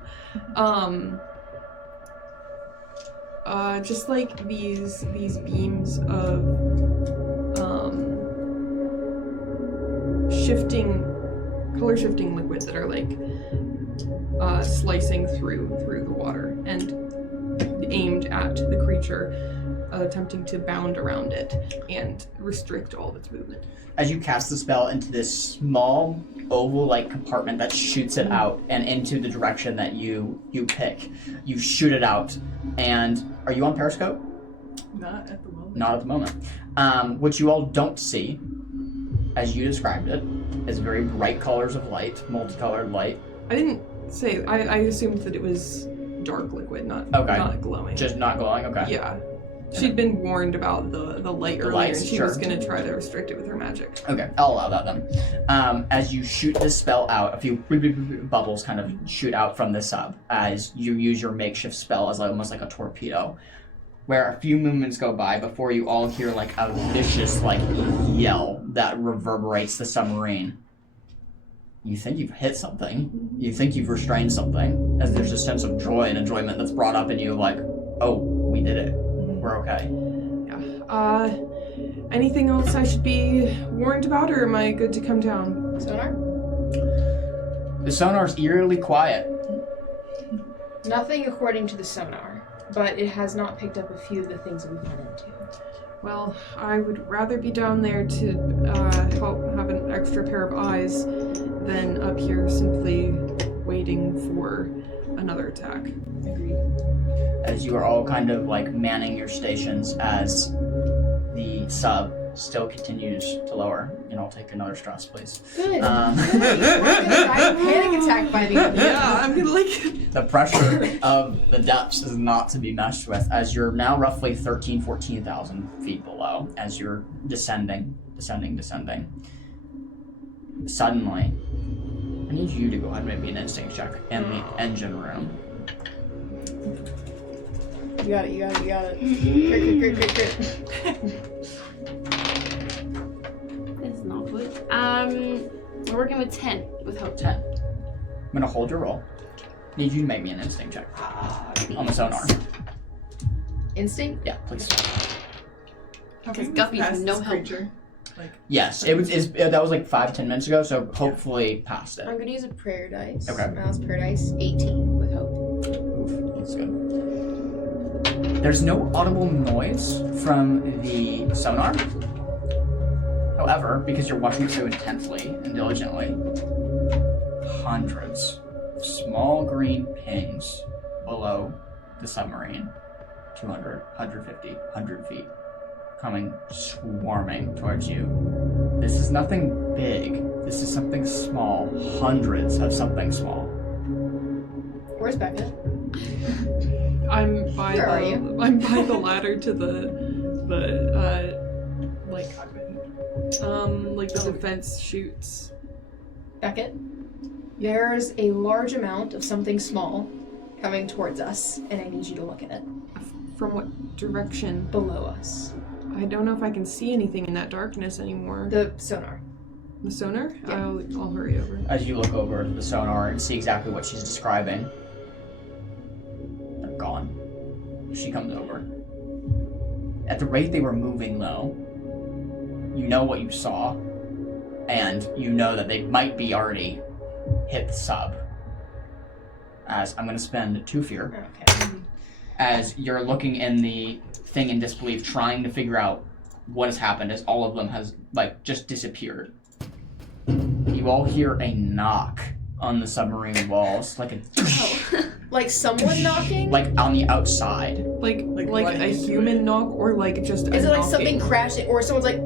Just like these beams of color shifting liquid that are like slicing through the water and aimed at the creature, attempting to bound around it and restrict all of its movement. As you cast the spell into this small oval-like compartment that shoots it out and into the direction that you pick, you shoot it out. And are you on Periscope? Not at the moment. Not at the moment. What you all don't see, as you described it, is very bright colors of light, multicolored light. I didn't say. I assumed that it was dark liquid, not glowing. Just not glowing. Okay. Yeah. She'd been warned about the light earlier, lights, and she sure. was going to try to restrict it with her magic. Okay, I'll allow that then. As you shoot this spell out, a few bubbles kind of shoot out from the sub as you use your makeshift spell as almost like a torpedo, where a few movements go by before you all hear like a vicious like yell that reverberates the submarine. You think you've hit something. You think you've restrained something, as there's a sense of joy and enjoyment that's brought up in you like, oh, we did it. We're okay. Yeah. Anything else I should be warned about, or am I good to come down? Sonar? The sonar's eerily quiet. Nothing according to the sonar, but it has not picked up a few of the things that we've run into. Well, I would rather be down there to help have an extra pair of eyes than up here simply waiting for another attack. Agreed. As you are all kind of like manning your stations as the sub still continues to lower. And I'll take another stress, please. Good. We're gonna die of a panic attack by the end. Yeah, I'm gonna like... The pressure of the depths is not to be messed with, as you're now roughly 14,000 feet below, as you're descending. Suddenly, I need you to go ahead and make me an instinct check in the engine room. You got it. Crit. That's not good. We're working with 10 with hope. 10. I'm gonna hold your roll. Need you to make me an instinct check on the sonar. Instinct? Yeah, please. Because Guppy's Past no this help. creature. Like, Yes, that was like 5-10 minutes ago, so hopefully past it. I'm gonna use a prayer dice. Okay. Mouse prayer dice, 18 with hope. Oof, that's good. There's no audible noise from the sonar. However, because you're watching it so intensely and diligently, hundreds of small green pings below the submarine, 200, 150, 100 feet, coming swarming towards you. This is nothing big. This is something small. Hundreds of something small. Where's Becca? I'm by Where are you? I'm by the ladder to the defense chutes. Beckett? There's a large amount of something small coming towards us, and I need you to look at it. From what direction? Below us. I don't know if I can see anything in that darkness anymore. The sonar. The sonar? Yeah. I'll hurry over. As you look over the sonar and see exactly what she's describing, they're gone. She comes over. At the rate they were moving, though, you know what you saw, and you know that they might be already hit the sub. As I'm going to spend 2 fear. Okay. as you're looking in the thing in disbelief, trying to figure out what has happened as all of them has, like, just disappeared. You all hear a knock on the submarine walls, like a... Like someone knocking? Like on the outside. Like a human knock, or like just Is a it like knocking? something crashing, or someone's like...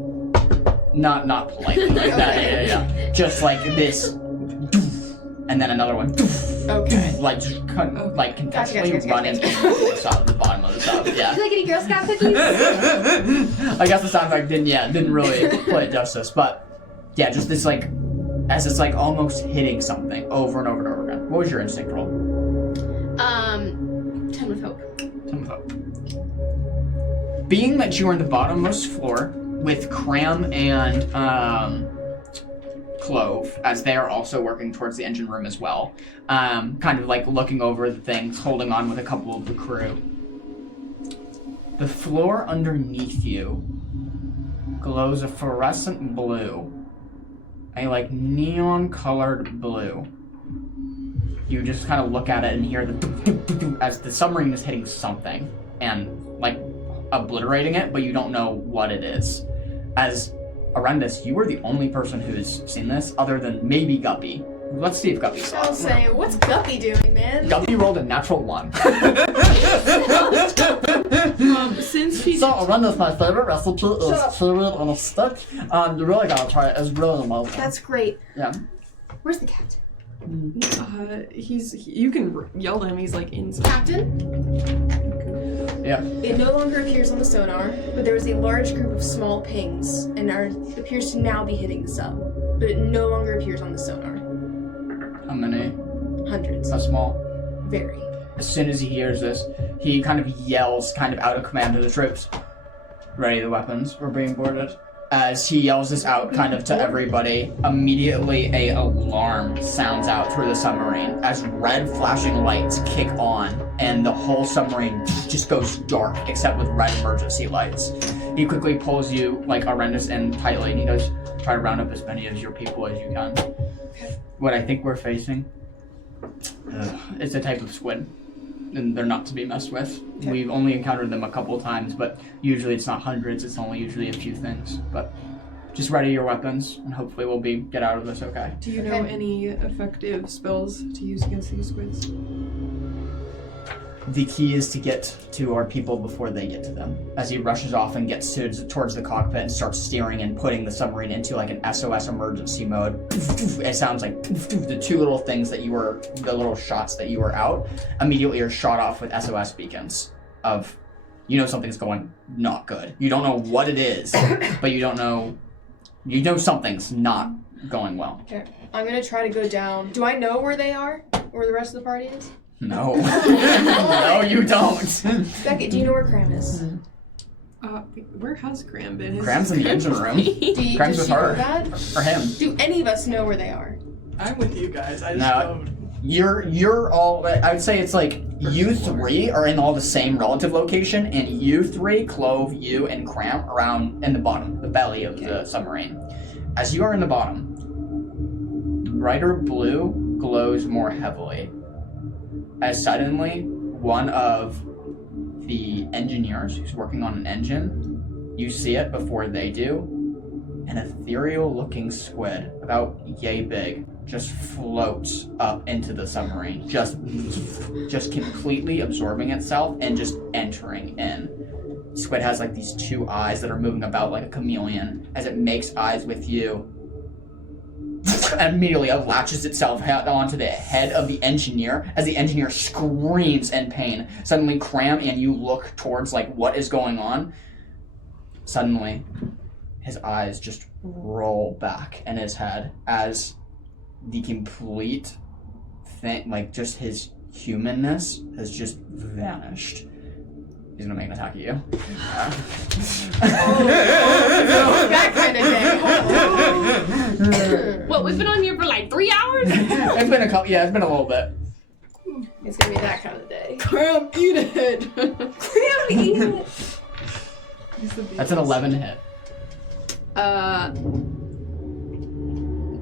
Not politely like that, yeah. Just like this, and then another one, Okay. like just like contextually Gotcha. running into the bottom of the sub, yeah. You like any Girl Scout cookies? I guess the sound effect didn't really play it justice, but yeah, just this like, as it's like almost hitting something over and over and over again. What was your instinct roll? 10 with hope. 10 with hope. Being that you are on the bottommost floor with Cram and Clove, as they are also working towards the engine room as well, kind of like looking over the things, holding on with a couple of the crew. The floor underneath you glows a fluorescent blue, a like neon colored blue. You just kind of look at it and hear the as the submarine is hitting something and like obliterating it, but you don't know what it is. As Arendis, you are the only person who's seen this, other than maybe Guppy. Let's see if Guppy saw I'll it. say, what's Guppy doing, man? Guppy rolled a natural 1. Since she So Arendis, my favorite recipe is cereal on a stick. You really gotta try it. It's really amazing. That's great. Yeah. Where's the captain? you can yell at him. He's like inside. Captain? Yeah. It no longer appears on the sonar, but there is a large group of small pings, and appears to now be hitting the sub. But it no longer appears on the sonar. How many? Hundreds. How small? Very. As soon as he hears this, he kind of yells, kind of out of command to the troops. Ready the weapons, we're being boarded. As he yells this out kind of to everybody, immediately a alarm sounds out through the submarine as red flashing lights kick on and the whole submarine just goes dark except with red emergency lights. He quickly pulls you, like, Arendis in tightly, and he goes, try to round up as many of your people as you can. Okay. What I think we're facing is a type of squid, and they're not to be messed with. Okay. We've only encountered them a couple of times, but usually it's not hundreds, it's only usually a few things. But just ready your weapons, and hopefully we'll get out of this okay. Do you know any effective spells to use against these squids? The key is to get to our people before they get to them. As he rushes off and gets towards the cockpit and starts steering and putting the submarine into like an SOS emergency mode. It sounds like the two little things that the little shots that you were out, immediately are shot off with SOS beacons of, you know something's going not good. You don't know what it is, but you know something's not going well. Okay. I'm gonna try to go down. Do I know where they are? Where the rest of the party is? No. No, you don't. Beckett, do you know where Cram is? Where has Graham been? Cram's in the engine room. Cram's with Does she know her. that? Or him. Do any of us know where they are? I'm with you guys. I just No. don't. You're all, I would say it's like you three are in all the same relative location, and you three, Clove, you, and Cram, around in the bottom, the belly of the submarine. As you are in the bottom, brighter blue glows more heavily. As suddenly, one of the engineers who's working on an engine, you see it before they do, an ethereal-looking squid, about yay big, just floats up into the submarine, just completely absorbing itself and just entering in. Squid has like these two eyes that are moving about like a chameleon. As it makes eyes with you, and immediately latches itself onto the head of the engineer as the engineer screams in pain. Suddenly, Cram and you look towards like what is going on. Suddenly, his eyes just roll back in his head as the complete thing, like just his humanness, has just vanished. He's gonna make an attack at you. That kind of day. What, we've been on here for like 3 hours? It's been it's been a little bit. It's gonna be that kind of day. Graham, eat it! Cram, eat it! That's an 11 hit.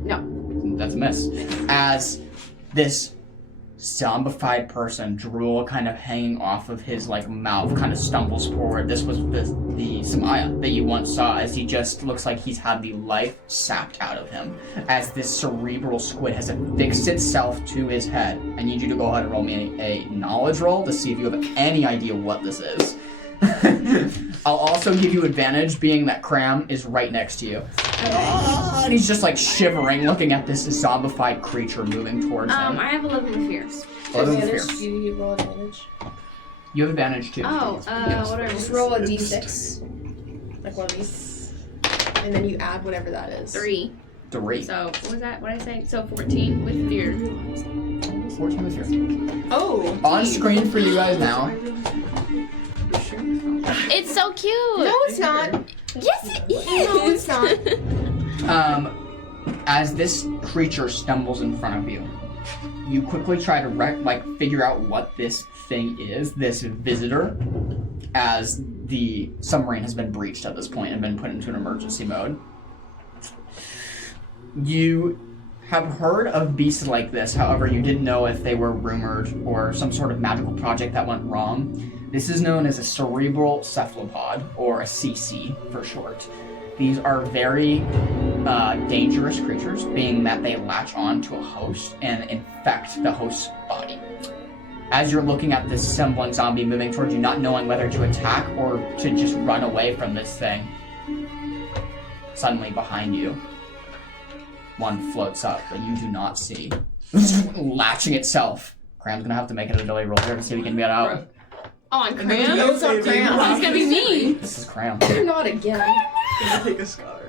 No. That's a miss. As this zombified person, drool kind of hanging off of his like mouth, kind of stumbles forward. This was the Samaya that you once saw, as he just looks like he's had the life sapped out of him, as this cerebral squid has affixed itself to his head. I need you to go ahead and roll me a knowledge roll to see if you have any idea what this is. I'll also give you advantage, being that Cram is right next to you. And he's just like shivering, looking at this zombified creature moving towards him. I have 11 with fears. 11 with fears. You roll advantage. You have advantage too. Whatever. Just roll a d6. Like one of these. And then you add whatever that is. 3. 3. So, what was that? What did I say? So, 14 with fear. 14 with fear. Oh! On screen for you guys now. It's so cute! No, it's not. Yes, it is! No, it's not. As this creature stumbles in front of you, you quickly try to figure out what this thing is, this visitor, as the submarine has been breached at this point and been put into an emergency mode. You have heard of beasts like this, however, you didn't know if they were rumored or some sort of magical project that went wrong. This is known as a cerebral cephalopod, or a CC for short. These are very dangerous creatures, being that they latch on to a host and infect the host's body. As you're looking at this sembling zombie moving towards you, not knowing whether to attack or to just run away from this thing, suddenly behind you, one floats up that you do not see, latching itself. Cram's gonna have to make an agility roll here to see if he can get out. On Cram? No, it's not Cram. It's gonna be me. This is Cram. You're not again. I'm gonna take a scar.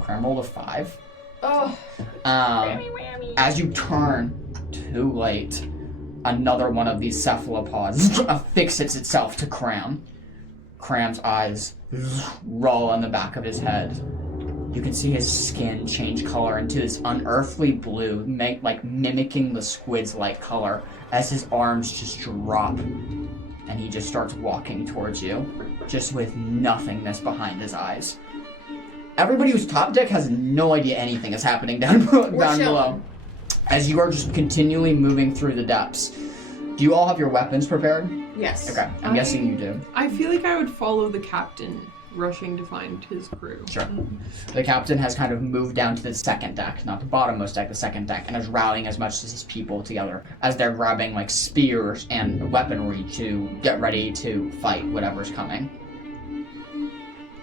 Cram rolled a 5. Oh. As you turn, too late, another one of these cephalopods affixes itself to Cram. Cram's eyes roll on the back of his head. You can see his skin change color into this unearthly blue, mimicking the squid's light color, as his arms just drop, and he just starts walking towards you, just with nothingness behind his eyes. Everybody who's top deck has no idea anything is happening down below, as you are just continually moving through the depths. Do you all have your weapons prepared? Yes. Okay, I'm guessing you do. I feel like I would follow the captain, rushing to find his crew. Sure. The captain has kind of moved down to the second deck, not the bottommost deck, the second deck, and is rallying as much as his people together as they're grabbing like spears and weaponry to get ready to fight whatever's coming.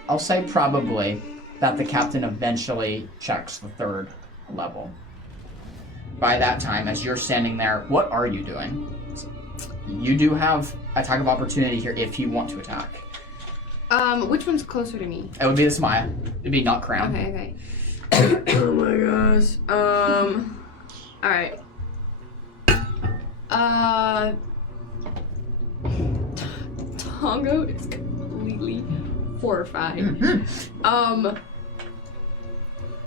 I'll say probably that the captain eventually checks the 3rd level. By that time, as you're standing there, what are you doing? You do have attack of opportunity here if you want to attack. Which one's closer to me? It would be the Samaya. It'd be not Crown. Okay. Oh my gosh. Alright. Tongo is completely horrified.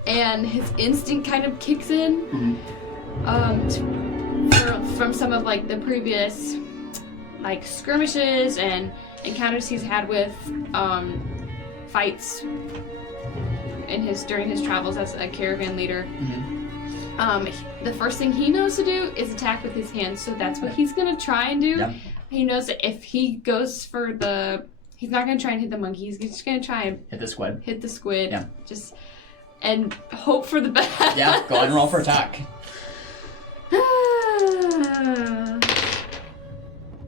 And his instinct kind of kicks in. From some of like the previous like skirmishes and encounters he's had with fights during his travels as a caravan leader. The first thing he knows to do is attack with his hands, so that's what he's gonna try and do. Yep. He knows that if he goes for he's not gonna try and hit the monkey, he's just gonna try and hit the squid. Yeah. And hope for the best. Yeah, go ahead and roll for attack.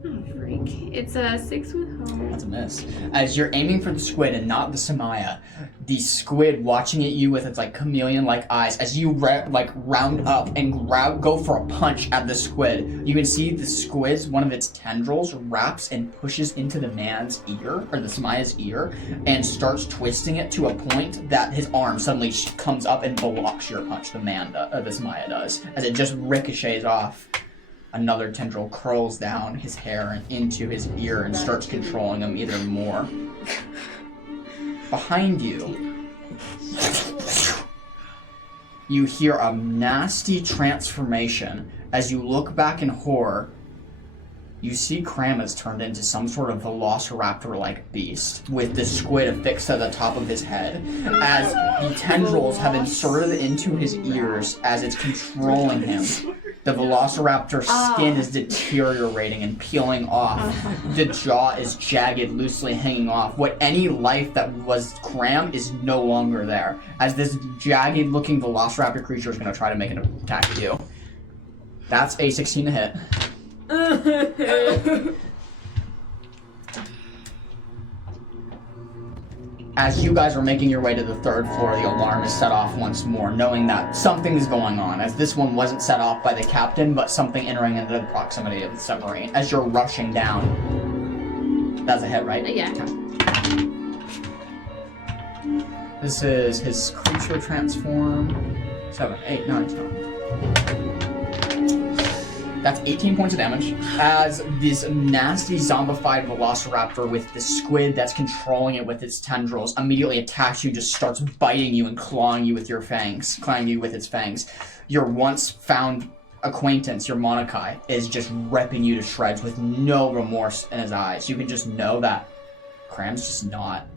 Freak. It's a 6 with hope. That's a miss. As you're aiming for the squid and not the Samaya, the squid watching at you with its like chameleon-like eyes, as you round up and go for a punch at the squid, you can see the squid's one of its tendrils wraps and pushes into the man's ear, or the Samaya's ear, and starts twisting it to a point that his arm suddenly comes up and blocks your punch. The Samaya does, as it just ricochets off. Another tendril curls down his hair and into his ear and starts controlling him even more. Behind you, you hear a nasty transformation. As you look back in horror, you see Cram has turned into some sort of velociraptor-like beast with the squid affixed to the top of his head, as the tendrils have inserted into his ears as it's controlling him. The Velociraptor skin is deteriorating and peeling off. The jaw is jagged, loosely hanging off. What any life that was Cram is no longer there. As this jagged-looking Velociraptor creature is going to try to make an attack at you. That's a 16 to hit. As you guys are making your way to the 3rd floor, the alarm is set off once more, knowing that something is going on, as this one wasn't set off by the captain, but something entering into the proximity of the submarine. As you're rushing down. That's a hit, right? Yeah. Okay. This is his creature transform. 7, 8, 9, 10. That's 18 points of damage as this nasty zombified Velociraptor with the squid that's controlling it with its tendrils immediately attacks you, just starts biting you and clawing you with its fangs. Your once found acquaintance, your Monokai, is just ripping you to shreds with no remorse in his eyes. You can just know that Cram's just not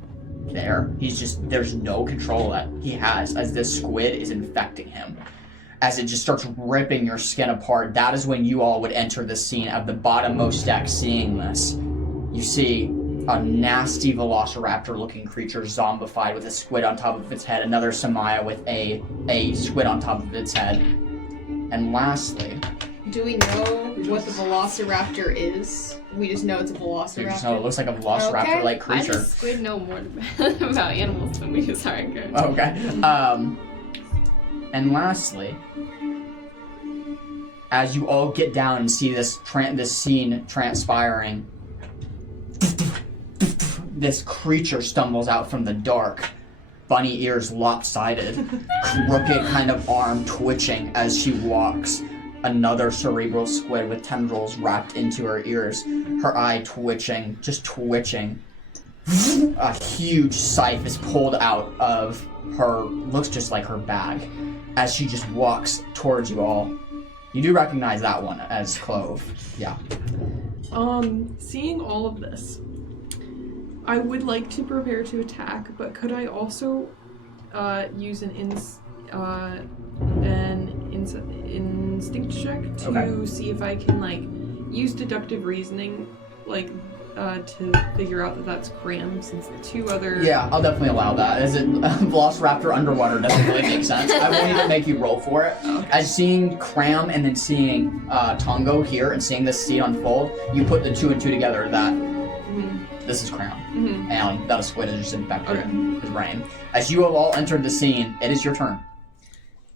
there. There's no control that he has as this squid is infecting him. As it just starts ripping your skin apart, that is when you all would enter the scene of the bottommost deck seeing this. You see a nasty Velociraptor-looking creature zombified with a squid on top of its head, another Samaya with a squid on top of its head. And lastly... Do we know what the Velociraptor is? We just know it's a Velociraptor. You just know it looks like a Velociraptor-like creature. I just squid know more about animals than we do. Sorry, good. Okay. And lastly, as you all get down and see this scene transpiring, this creature stumbles out from the dark, bunny ears lopsided, crooked kind of arm twitching as she walks, another cerebral squid with tendrils wrapped into her ears, her eye twitching, just twitching. A huge scythe is pulled out of her, looks just like her bag, as she just walks towards you all. You do recognize that one as Clove. Yeah. Seeing all of this, I would like to prepare to attack, but could I also use an instinct check to see if I can use deductive reasoning, to figure out that that's Cram, since the two other... Yeah, I'll definitely allow that. As Velociraptor underwater doesn't really make sense. I won't even make you roll for it. Okay. As seeing Cram and then seeing Tongo here and seeing this scene unfold, you put the 2 and 2 together that this is Cram. And that a squid is just infected in his brain. As you have all entered the scene, it is your turn.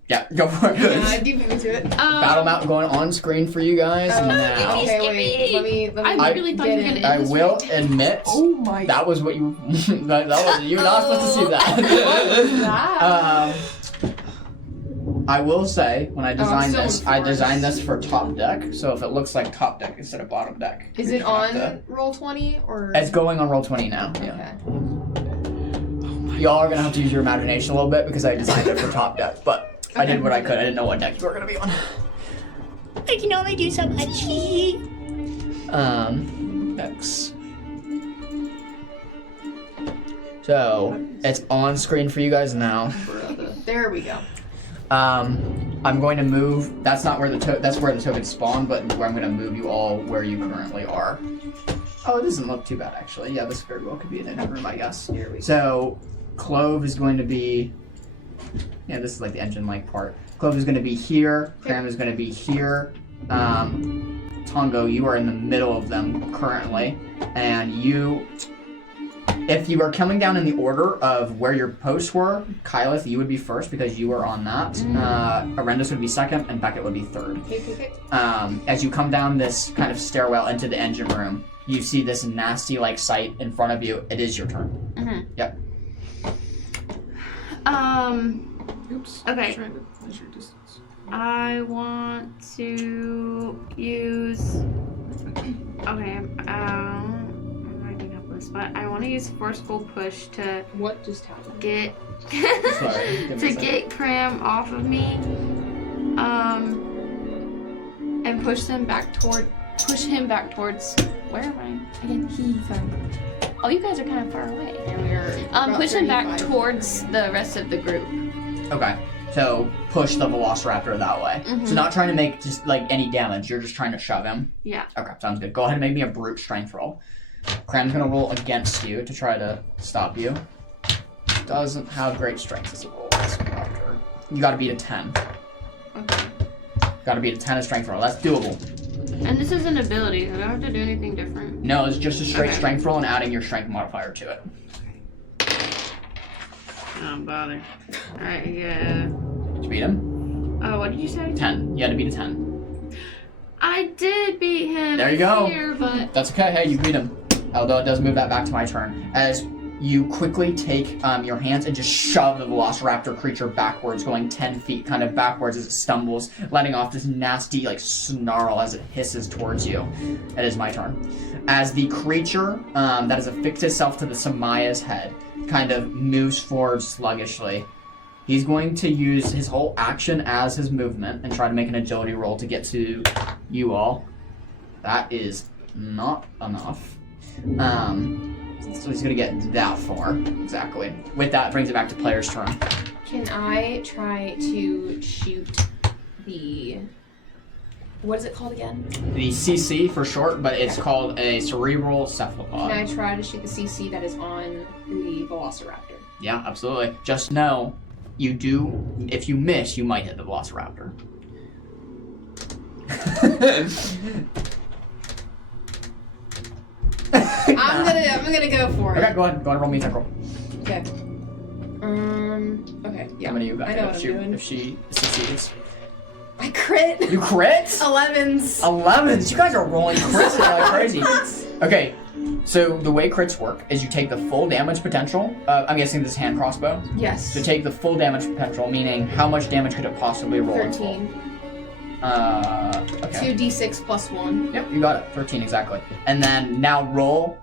Yeah, go for it. Yeah, I do move to it. Battle map going on screen for you guys now. Okay, wait. Let me I really thought you were gonna end I this will week. admit that was what you that was you were not supposed to see that. I will say when I designed I designed this for top deck, so if it looks like top deck instead of bottom deck. Is it on Roll20 or? It's going on Roll20 now. Yeah. Okay. Y'all are gonna have to use your imagination a little bit because I designed it for top deck, but I did what I could. I didn't know what deck you were gonna be on. I can only do so much. Next. So it's on screen for you guys now. There we go. I'm going to move. That's not where that's where the tokens spawn, but where I'm going to move you all where you currently are. Oh, it doesn't look too bad actually. Yeah, this very well could be an engine room, I guess. Here we go. So Clove is going to be. Yeah, this is like the engine-like part. Clove is going to be here. Cram is going to be here. Tongo, you are in the middle of them currently, and you. If you are coming down in the order of where your posts were, Kyleth, you would be first because you were on that. Arendis would be second, and Beckett would be third. Okay. As you come down this kind of stairwell into the engine room, you see this nasty like sight in front of you. It is your turn. Mm-hmm. Yep. Oops. Okay. Trying to measure distance. I want to use. Okay. I'm writing up this, but I want to use forceful push to What just happened? get Sorry, give me a second. get Cram off of me. And push him back towards. Where am I? Again, Oh, you guys are kind of far away. Yeah, we are. Push him back towards the rest of the group. Okay. to push the Velociraptor that way. So not trying to make just like any damage, you're just trying to shove him. Yeah. Okay, sounds good. Go ahead and make me a brute strength roll. Cram's gonna roll against you to try to stop you. Doesn't have great strength as a roll. You gotta beat a 10. Okay. Gotta beat a 10 of strength roll. That's doable. And this is an ability. I don't have to do anything different. No, it's just a straight Okay. strength roll and adding your strength modifier to it. Don't bother. Alright, yeah. Did you beat him? Oh, what did you say? 10. You had to beat a 10. I did beat him. There you go. Here, but That's okay. Hey, you beat him. Although it does move that back to my turn. As you quickly take your hands and just shove the Velociraptor creature backwards, going 10 feet kind of backwards as it stumbles, letting off this nasty like snarl as it hisses towards you. It is my turn. As the creature that has affixed itself to the Samaya's head kind of moves forward sluggishly, he's going to use his whole action as his movement and try to make an agility roll to get to you all. That is not enough. So he's gonna get that far, exactly. With that, brings it back to player's turn. Can I try to shoot the... What is it called again? The CC for short, but it's called a cerebral cephalopod. Can I try to shoot the CC that is on the Velociraptor? Yeah, absolutely. Just know, you do, if you miss, you might hit the Velociraptor. I'm gonna go for it. Okay, go ahead and roll me a attack roll. Okay. Okay, yeah. How many you got? I know what I'm doing. If she succeeds. I crit! You crit? 11s. 11s? You guys are rolling crits like crazy. Okay, so the way crits work is you take the full damage potential. I'm guessing this is hand crossbow. Yes. So take the full damage potential, meaning how much damage could it possibly roll? 13. Okay. 2d6 plus 1. Yep, you got it. 13 exactly. And then now roll,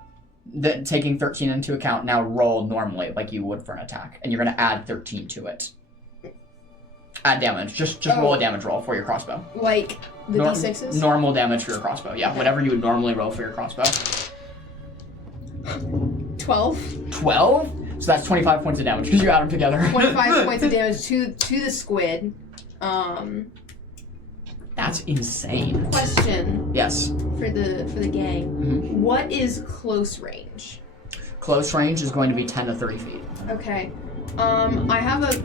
taking 13 into account, now roll normally like you would for an attack. And you're going to add 13 to it. Add damage. Just roll a damage roll for your crossbow. Like the d6s? Normal damage for your crossbow. Yeah, whatever you would normally roll for your crossbow. 12. 12? So that's 25 points of damage because you add them together. 25 points of damage to the squid. That's insane. Question. Yes. For the gang. Mm-hmm. What is close range? Close range is going to be 10 to 30 feet. Okay. I have a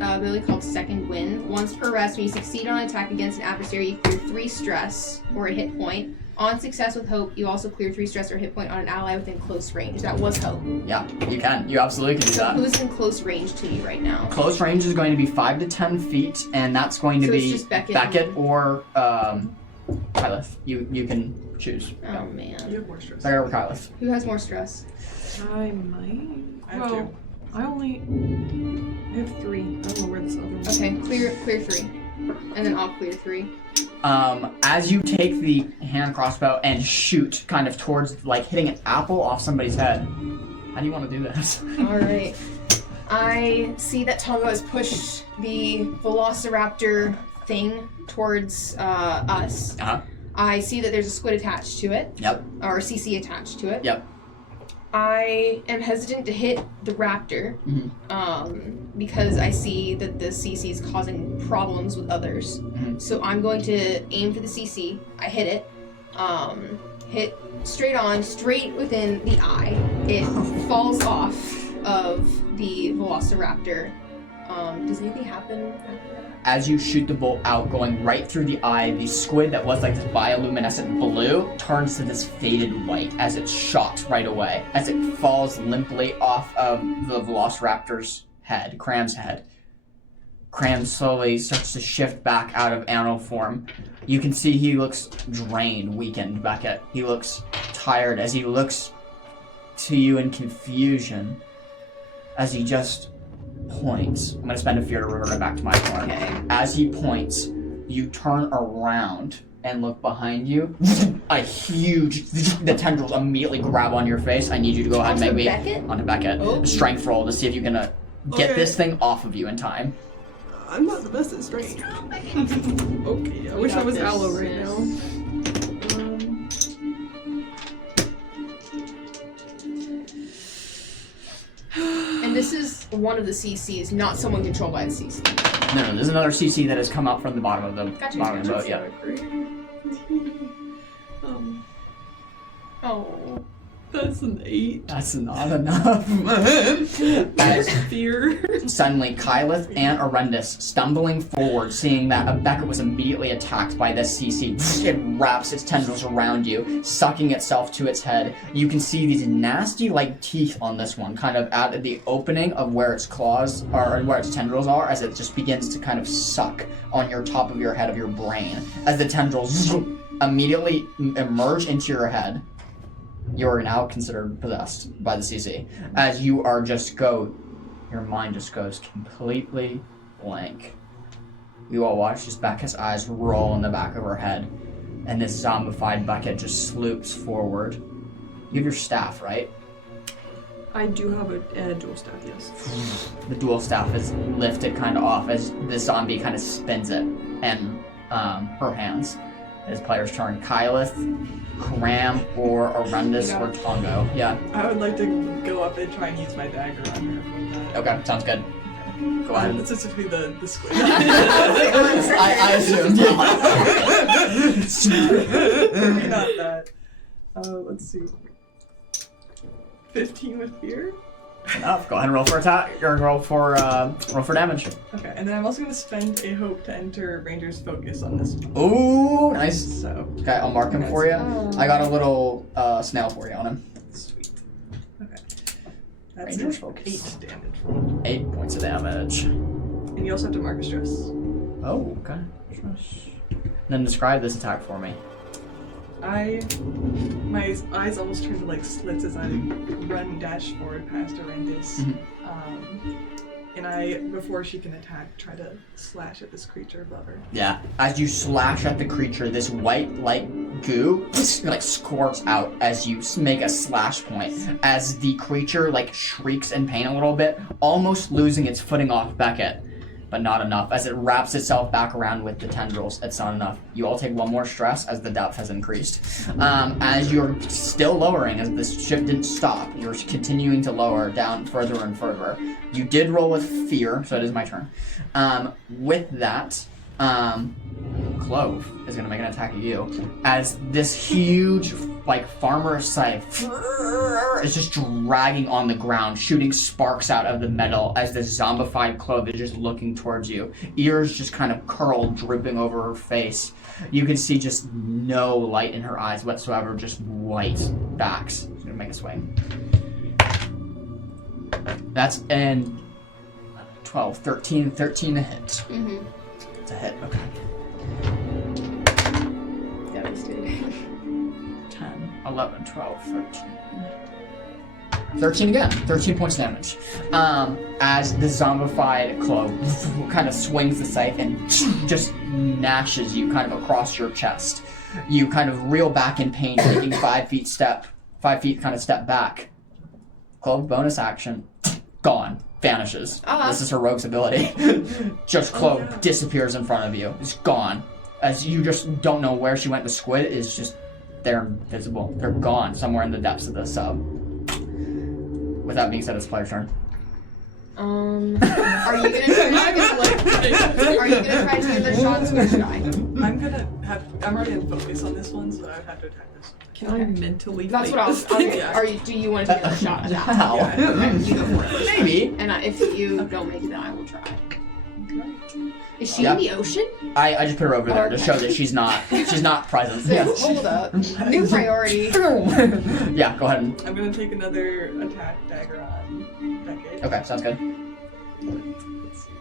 ability called Second Wind. Once per rest, when you succeed on an attack against an adversary, you clear 3 stress or a hit point. On success with Hope, you also clear 3 stress or hit point on an ally within close range. That was Hope. Yeah, you can. You absolutely can do So that. who's in close range to you right now? Close range is going to be 5 to 10 feet, and that's going to So be it's just Beckett or Kyleth. You can choose. Oh man. You have more stress. Beckett or Kyleth. Who has more stress? I might. I have two. I have 3. I don't know where this other one. Okay, clear 3. And then I'll clear 3. As you take the hand crossbow and shoot kind of towards, like, hitting an apple off somebody's head, how do you want to do this? Alright. I see that Tongo has pushed the Velociraptor thing towards us. Uh-huh. I see that there's a squid attached to it. Yep. Or a CC attached to it. Yep. I am hesitant to hit the raptor because I see that the CC is causing problems with others. Mm-hmm. So I'm going to aim for the CC. I hit it. Hit straight within the eye. It falls off of the Velociraptor. Does anything happen after that? As you shoot the bolt out, going right through the eye, the squid that was like this bioluminescent blue turns to this faded white as it's shot right away. As it falls limply off of the Velociraptor's head, Cram's head. Cram slowly starts to shift back out of animal form. You can see he looks drained, weakened, Beckett. He looks tired as he looks to you in confusion as he just points. I'm gonna spend a fear to revert it back to my turn. Okay. As he points, you turn around and look behind you. A huge, the tendrils immediately grab on your face. I need you to go ahead and make me onto Beckett. Oh. A strength roll to see if you can get Okay. this thing off of you in time. I'm not the best at strength. Okay, I wish I was Aloe right now. And this is one of the CCs, not someone controlled by the CC. No, there's another CC that has come up from the bottom of the Gotcha, bottom of the boat. gotcha. Yeah. Oh. That's an 8. That's not enough. As Fear. suddenly, Kyleth and Arendis stumbling forward, seeing that Beckett was immediately attacked by this CC. It wraps its tendrils around you, sucking itself to its head. You can see these nasty, like, teeth on this one, kind of at the opening of where its claws are, and where its tendrils are, as it just begins to kind of suck on your top of your head of your brain. As the tendrils immediately emerge into your head. You are now considered possessed by the CC. As you are your mind just goes completely blank. You all watch as Becca's eyes roll in the back of her head, and this zombified Beckett just sloops forward. You have your staff, right? I do have a dual staff, yes. The dual staff is lifted kind of off as the zombie kind of spins it, and her hands. As players turn, Kyleth, Cram, or Arendis, or Tongo. Yeah. I would like to go up and try and use my dagger on her. Okay, sounds good. Go ahead. Specifically the squid. I assumed. Maybe not that. Let's see. 15 with fear. Enough. Go ahead and roll for attack, or roll for damage. Okay, and then I'm also going to spend a hope to enter Ranger's focus on this one. Ooh, nice. So. Okay, I'll mark him for you. I got a little snail for you on him. Sweet. Okay. That's Ranger's focus. 8 damage. 8 points of damage. And you also have to mark a stress. Oh, okay. Then describe this attack for me. My eyes almost turn to like slits as I run and dash forward past Arendis. And I, before she can attack, try to slash at this creature above her. Yeah. As you slash at the creature, this white, like, goo, like, squirts out as you make a slash point. As the creature, like, shrieks in pain a little bit, almost losing its footing off Beckett. But not enough. As it wraps itself back around with the tendrils, it's not enough. You all take one more stress as the depth has increased. As you're still lowering, as this ship didn't stop, you're continuing to lower down further and further. You did roll with fear, so it is my turn. With that, Clove is going to make an attack at you. As this huge, like, farmer scythe is just dragging on the ground, shooting sparks out of the metal as this zombified Clove is just looking towards you. Ears just kind of curled, drooping over her face. You can see just no light in her eyes whatsoever, just white backs. She's going to make a swing. That's an 12, 13 to hit. Mm-hmm. It's a hit, okay. Devastating. 10, 11, 12, 13. 13 again. 13 points of damage. As the zombified Clove kind of swings the scythe and just gnashes you kind of across your chest. You kind of reel back in pain, taking 5 feet step back. Clove bonus action. Gone. Vanishes. This is her rogue's ability. Just Clove disappears in front of you. It's gone. As you just don't know where she went. The squid is just, they're invisible. They're gone somewhere in the depths of the sub. With that being said, it's player's turn. Are you gonna try to give the shot switch die? I'm already in focus on this one, so I would have to attack this one. Can I mentally That's fight what I this was. thing? Yeah. Do you want to take a shot at that? How? Okay, you go for it. Maybe. And if you don't make it, then I will try. Is she Yep. in the ocean? I just put her over there to show that she's not present. So, hold up. New priority. Yeah, go ahead. I'm gonna take another attack dagger on Beckett. Okay, sounds good. Let's see.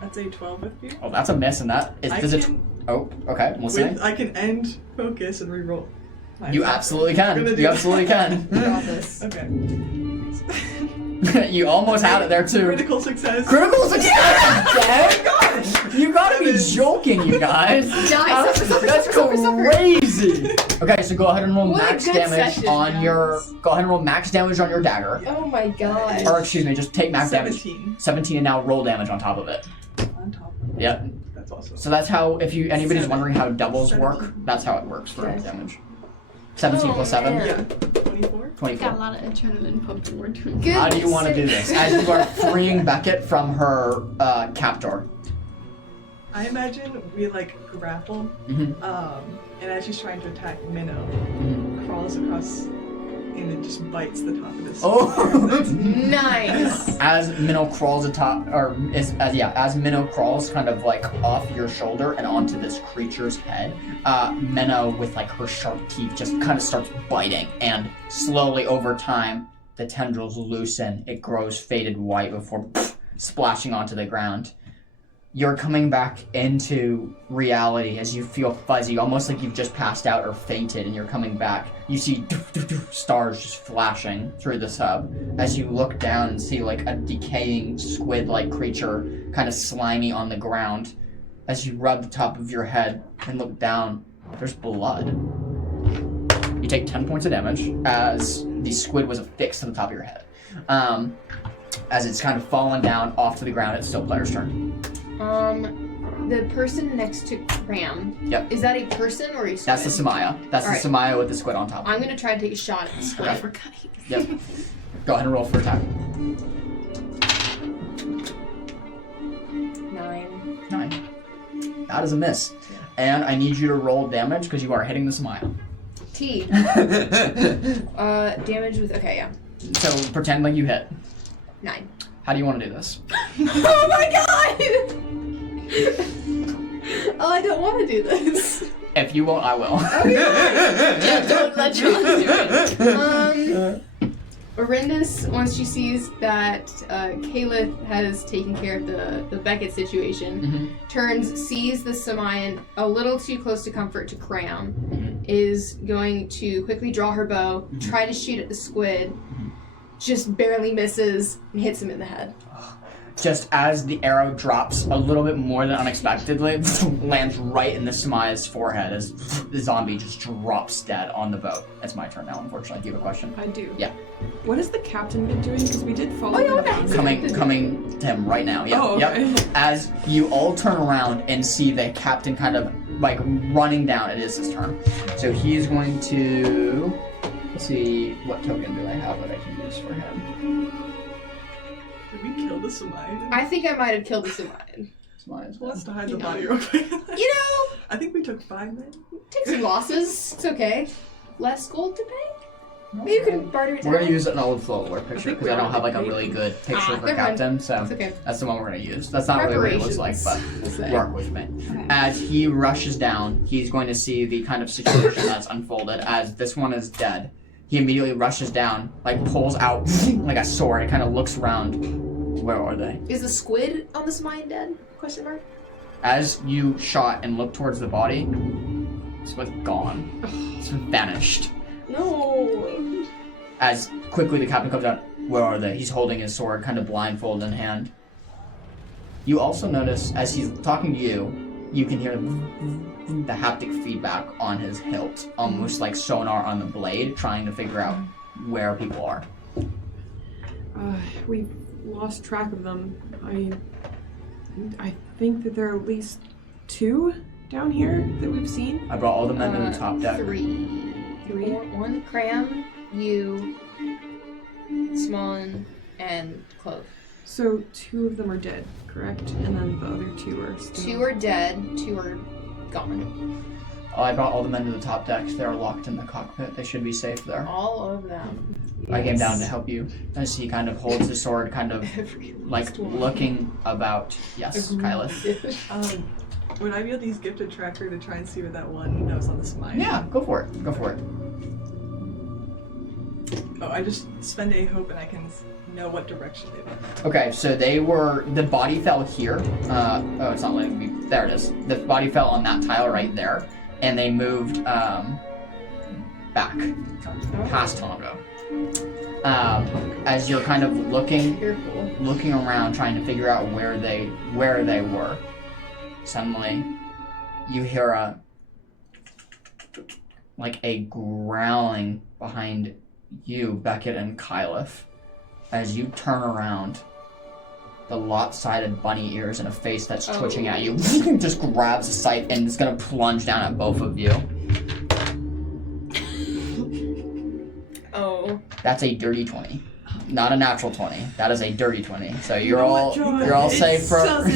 That's a 12 with fear. Oh, that's a miss, and that is. Does it? Oh, okay. I'm listening. I can end focus and reroll. You absolutely can. You absolutely can. Got this. Okay. You almost had it there too. Critical success. Critical success! Dang! You gotta be joking, you guys. That's crazy. Okay, so go ahead and roll What a max good damage session, on guys. your. Go ahead and roll max damage on your dagger. Oh my god. Or excuse me, just take max damage. 17, and now roll damage on top of it. On top of it. Yep. That's awesome. So that's how, if anybody's wondering how doubles work, that's how it works for Okay. damage. 17 plus 7. man. Yeah. 24. 24. Got a lot of adrenaline pumping. We're doing Good. How do you want to do this? As you are freeing Beckett from her captor. I imagine we like grapple, Mm-hmm. and as she's trying to attack Minnow, Mm-hmm. crawls across and it just bites the top of this. Oh! Nice. As Minnow crawls as Minnow crawls kind of like off your shoulder and onto this creature's head, Minnow with like her sharp teeth just kind of starts biting, and slowly over time the tendrils loosen. It grows faded white before splashing onto the ground. You're coming back into reality as you feel fuzzy, almost like you've just passed out or fainted, and you're coming back. You see stars just flashing through the sub as you look down and see like a decaying squid-like creature kind of slimy on the ground. As you rub the top of your head and look down, there's blood. You take 10 points of damage as the squid was affixed to the top of your head. As it's kind of fallen down off to the ground, it's still player's turn. The person next to Cram. Yep. Is that a person or a squid? That's the Samaya. That's Alright. the Samaya with the squid on top. I'm gonna try to take a shot at the squid. Okay. Yep. Go ahead and roll for attack. 9. That is a miss. And I need you to roll damage because you are hitting the Samaya. T. Damage with. Okay, yeah. So pretend like you hit. 9. How do you want to do this? Oh my god! Oh, I don't want to do this. If you won't, I will. Yeah, don't let you do it. Orindis, once she sees that Caliph has taken care of the Beckett situation, turns, sees the Samayan a little too close to comfort to Cram, is going to quickly draw her bow, try to shoot at the squid, just barely misses, and hits him in the head. Just as the arrow drops a little bit more than unexpectedly, lands right in the Samaya's forehead as the zombie just drops dead on the boat. It's my turn now, unfortunately. Do you have a question? I do. Yeah. What has the captain been doing? Because we did follow Oh, yeah, him what the around. heck's Coming to him right now. Yeah. Oh, okay. Yep. As you all turn around and see the captain kind of like running down, it is his turn. So he's going to, let's see, what token do I have that I can use for him? Did we kill the Samaya? I think I might have killed the Samayan. Samaya's Who wants to hide the You body know. real quick? You know, I think we took 5 men. take some losses. It's okay. Less gold to pay? Maybe you can barter it We're gonna down. use an old float work picture think because we I don't have like a already really paid. good picture for never mind. captain, so It's okay. that's the one we're gonna use. That's not really what it looks like, but We'll say. work with me. Okay. As he rushes down, he's going to see the kind of situation that's unfolded as this one is dead. He immediately rushes down, like pulls out like a sword and kind of looks around. Where are they? Is the squid on the Samayan dead? Question mark. As you shot and look towards the body, it's gone. It's vanished. No. As quickly the captain comes out, where are they? He's holding his sword, kind of blindfolded in hand. You also notice, as he's talking to you, you can hear the haptic feedback on his hilt, almost like sonar on the blade, trying to figure out where people are. We've lost track of them. I think that there are at least 2 down here that we've seen. I brought all the men to the top deck. 3. 1 Cram, you, Smallin, and Clove. So 2 of them are dead, correct? And then the other 2 are still... 2 are dead, 2 are gone. I brought all the men to the top deck. They're locked in the cockpit. They should be safe there. All of them. I came down to help you. As he kind of holds the sword, kind of like looking about. Yes, Kyla. Would I be able to use Gifted Tracker to try and see where that one that was on the Samaya? Yeah, go for it. Go for it. Oh, I just spend a hope and I can know what direction they went. Okay, so the body fell here. Oh, it's not letting me. There it is. The body fell on that tile right there, and they moved back past Tonga. As you're kind of looking around, trying to figure out where they were. Suddenly, you hear a growling behind you, Beckett and Kylif. As you turn around, the lopsided bunny ears and a face that's twitching at you just grabs the sight and is gonna plunge down at both of you. Oh That's a dirty 20. Not a natural 20. That is a dirty 20. So you're all safe from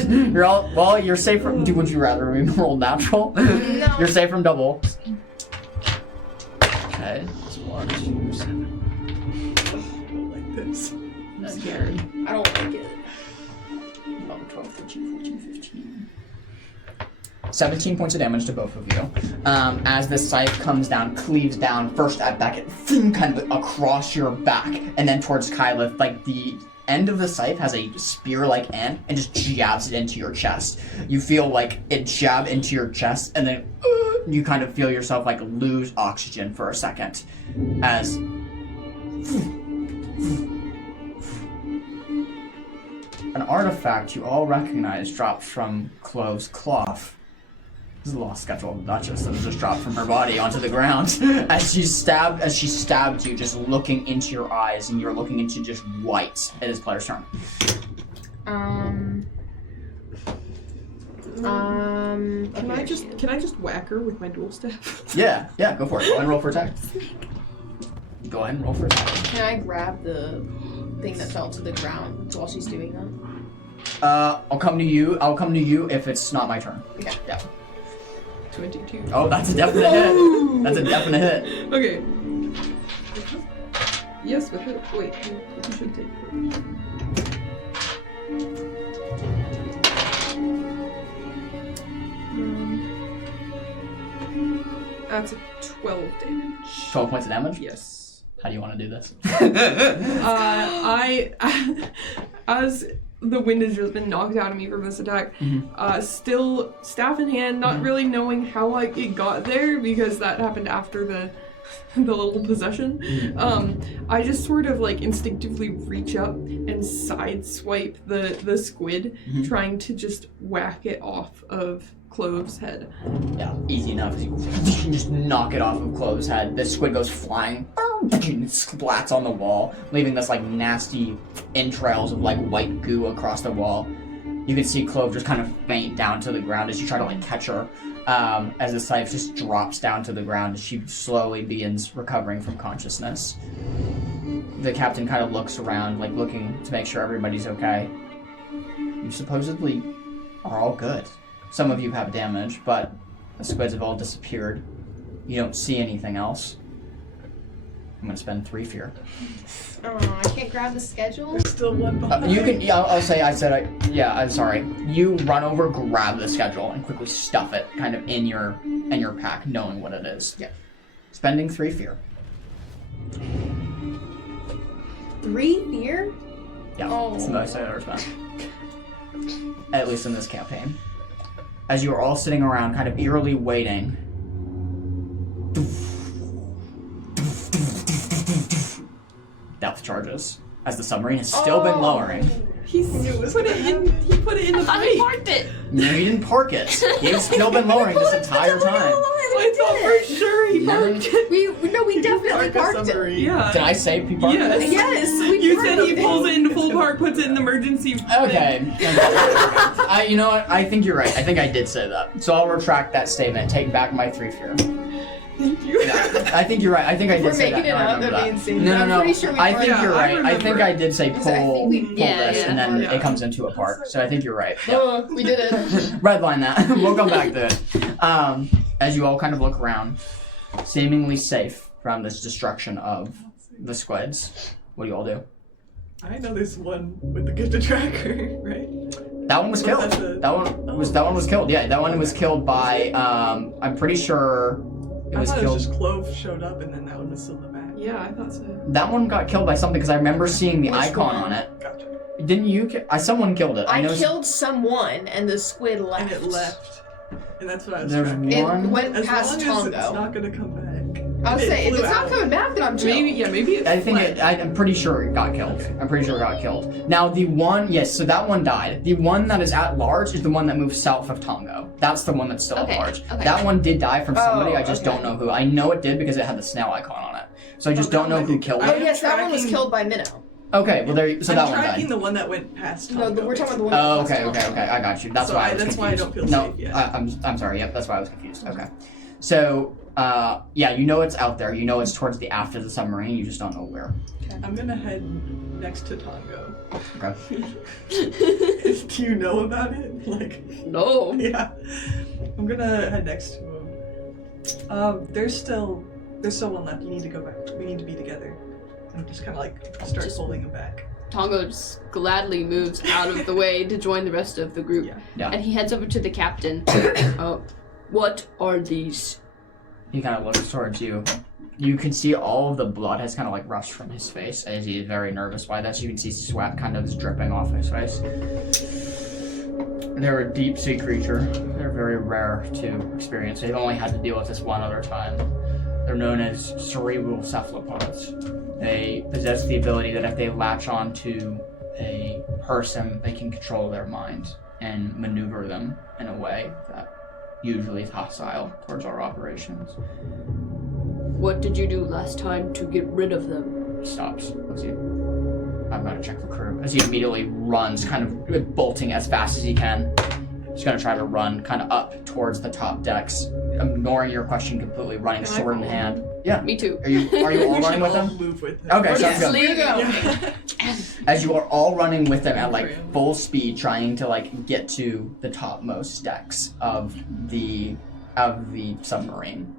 you're safe from would you rather we roll natural? No. You're safe from double. Okay. That's 1, 2, 7. I don't like this. I'm scared. I don't like it. 11, 12, 13, 14, 15. 17 points of damage to both of you. As the scythe comes down, cleaves down, first at back, kind of across your back, and then towards Kylith, like the end of the scythe has a spear-like end, and just jabs it into your chest. You feel like it jab into your chest, and then you kind of feel yourself like lose oxygen for a second. As an artifact you all recognize drops from Clove's cloth. This is a lost schedule of the Duchess that just dropped from her body onto the ground as she stabbed you, just looking into your eyes, and you're looking into just white. It is player's turn. Can I just whack her with my dual staff? Yeah, go for it. Go ahead and roll for attack. Go ahead and roll for attack. Can I grab the thing that fell to the ground while she's doing that? I'll come to you if it's not my turn. Okay. Yeah. 22. Oh, that's a definite hit. That's a definite hit. Okay. Yes, with it. Wait, you should take it. That's a 12 damage. 12 points of damage? Yes. How do you want to do this? As the wind has just been knocked out of me from this attack, still staff in hand, not really knowing how it got there because that happened after the little possession. I just sort of like instinctively reach up and sideswipe the squid, trying to just whack it off of Clove's head. Yeah, easy enough. You can just knock it off of Clove's head. The squid goes flying, splats on the wall, leaving this like nasty entrails of like white goo across the wall. You can see Clove just kind of faint down to the ground as you try to like catch her. As the scythe just drops down to the ground as she slowly begins recovering from consciousness. The captain kind of looks around, like looking to make sure everybody's okay. You supposedly are all good. Some of you have damage, but the squids have all disappeared. You don't see anything else. I'm gonna spend 3 fear. Oh, I can't grab the schedule? There's still one behind. You can, I'm sorry. You run over, grab the schedule, and quickly stuff it kind of in your pack, knowing what it is. Yeah. Spending 3 fear. 3 fear? Yeah, Oh. it's the most I've ever spent. At least in this campaign. As you are all sitting around, kind of eerily waiting. Depth charges. As the submarine has still been lowering. He put it in the I fight. parked it. No, he didn't park it. He's still been lowering this entire time. I thought for sure he parked it. We definitely parked it. Yeah. Did I say he parked Yes. it? Yes, we You parked said he it. pulls it into full park, puts it in the emergency. Okay. You know what? I think you're right. I think I did say that. So I'll retract that statement. Take back my 3 fear. Thank you. I think you're right. I think I did We're say that. making it I up. remember That'd be that. insane. No. I'm pretty sure we I parked think it. you're Yeah, I right. I think remember. I did say I think pull we- this, Yeah, and then yeah. it comes into a park. So I think you're right. Yeah. Oh, we did it. Redline that. We'll come back to it. As you all kind of look around, seemingly safe from this destruction of the squids, what do you all do? I know there's one with the gifted tracker, right? That one was killed. That's a- That one was killed. Yeah, that one was killed by. I'm pretty sure it I was thought killed. it was just Clove showed up and then that one was still in the back. Yeah, I thought so. That one got killed by something because I remember seeing the Which icon one? on it. Gotcha. Didn't you? Someone killed it. I know killed someone and the squid left. And it left. And that's what I was There's tracking. It one. went As past long as it's Tongo. not gonna come back. I was It saying, if flew it's not out. coming back, then I'm chill. Maybe it's I think fled. I'm pretty sure it got killed. I'm pretty sure it got killed. Now the one, yes, so that one died. The one that is at large is the one that moved south of Tongo. That's the one that's still Okay, at large. okay. That one did die from somebody. I just okay. don't know who. I know it did because it had the snail icon on it. So I just don't know who killed Oh it. yes, that one was tracking- killed by Minnow. Okay, well there. So I'm that one tracking died. the one that went past No, Tongo. we're talking about the one. Oh, that was okay, killed. I got you. That's So why I was that's why I confused. don't feel no, safe yet. I'm sorry. Yep, that's why I was confused. Okay. So, yeah, you know it's out there. You know it's towards the aft of the submarine. You just don't know where. I'm gonna head next to Tongo. Okay. Do you know about it? Like, No. yeah. I'm gonna head next to him. There's still one left. You need to go back. We need to be together. And just kind of like start holding him back. Tongo just gladly moves out of the way to join the rest of the group. Yeah. And he heads over to the captain. What are these? He kind of looks towards you. You can see all of the blood has kind of like rushed from his face as he is very nervous by this. You can see sweat kind of is dripping off his face. They're a deep sea creature. They're very rare to experience. They've only had to deal with this one other time. They're known as cerebral cephalopods. They possess the ability that if they latch onto a person, they can control their mind and maneuver them in a way that usually is hostile towards our operations. What did you do last time to get rid of them? He stops. I'm gonna check the crew. As he immediately runs, kind of bolting as fast as he can. He's gonna try to run kind of up towards the top decks, ignoring your question completely, running sword in hand. Yeah. Me too. Are you all running with them? Move with him. Okay, sounds good. There you go. Yeah. As you are all running with them at like full speed, trying to like get to the topmost decks of the submarine.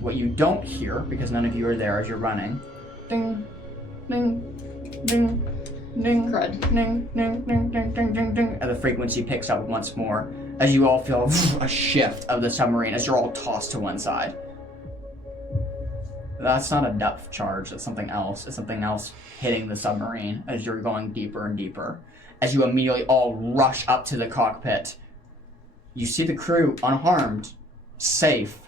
What you don't hear, because none of you are there as you're running, ding, ding, ding, ding, Crud. ding, ding, ding, ding, ding, ding, ding, and the frequency picks up once more as you all feel a shift of the submarine as you're all tossed to one side. That's not a depth charge, that's something else. It's something else hitting the submarine as you're going deeper and deeper. As you immediately all rush up to the cockpit, you see the crew unharmed, safe,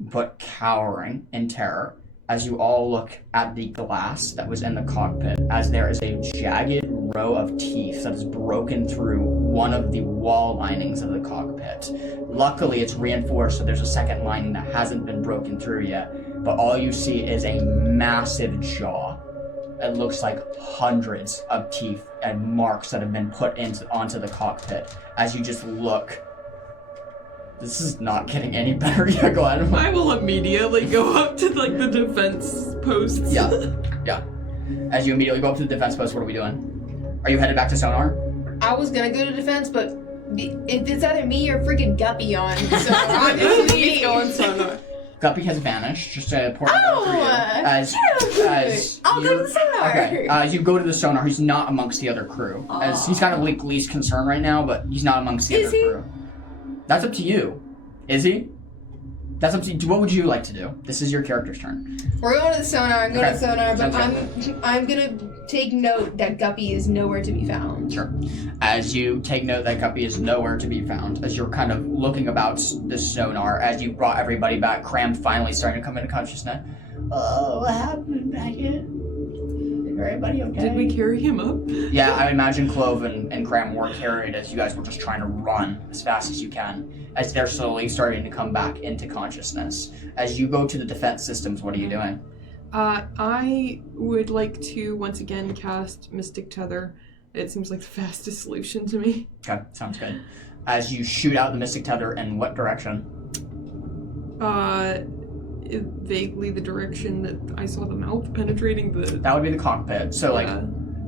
but cowering in terror as you all look at the glass that was in the cockpit, as there is a jagged row of teeth that is broken through one of the wall linings of the cockpit. Luckily, it's reinforced, so there's a second lining that hasn't been broken through yet, but all you see is a massive jaw. It looks like hundreds of teeth and marks that have been put onto the cockpit. As you just look, this is not getting any better. Yeah, go ahead. I will immediately go up to like the defense posts. Yeah. As you immediately go up to the defense post, what are we doing? Are you headed back to sonar? I was gonna go to defense, but if it's either me or freaking Guppy on, so obviously He's going sonar. Guppy has vanished. Just a important note for you. As I'll go to the sonar. Okay. As you go to the sonar, he's not amongst the other crew. As he's kind of like least concerned right now, but he's not amongst the other crew. That's up to you. Is he? That's up to you. What would you like to do? This is your character's turn. We're going to the sonar. I'm going to the sonar, but Sounds I'm gonna take note that Guppy is nowhere to be found. Sure. As you take note that Guppy is nowhere to be found, as you're kind of looking about the sonar, as you brought everybody back, Cram finally starting to come into consciousness. Oh, what happened back here? Is everybody okay? Did we carry him up? Yeah, I imagine Clove and Cram were carried as you guys were just trying to run as fast as you can, as they're slowly starting to come back into consciousness. As you go to the defense systems, what are you doing? I would like to once again cast Mystic Tether. It seems like the fastest solution to me. Okay, sounds good. As you shoot out the Mystic Tether, in what direction? Vaguely the direction that I saw the mouth penetrating the... That would be the cockpit. So,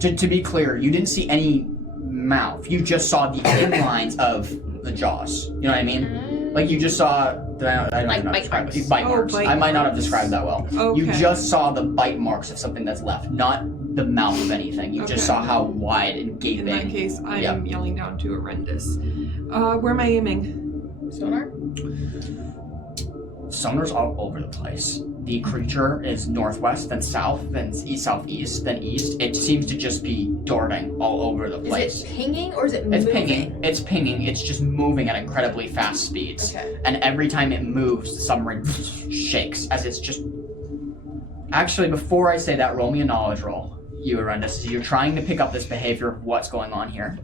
to be clear, you didn't see any mouth. You just saw the inlines of the jaws. You know what I mean? Like, you just saw... I might not describe it. Bite marks. I might not have described that well. Okay. You just saw the bite marks of something that's left, not the mouth of anything. You just saw how wide and gaping. In that case, I'm yelling down to Horrendous. Where am I aiming? Sonar? Sonar's all over the place. The creature is northwest, then south, then southeast, then east. It seems to just be darting all over the place. Is it pinging or is it It's moving? pinging. It's pinging. It's just moving at incredibly fast speeds. Okay. And every time it moves, the submarine shakes as it's just... Actually, before I say that, roll me a knowledge roll. You, Horrendous. You're trying to pick up this behavior of what's going on here.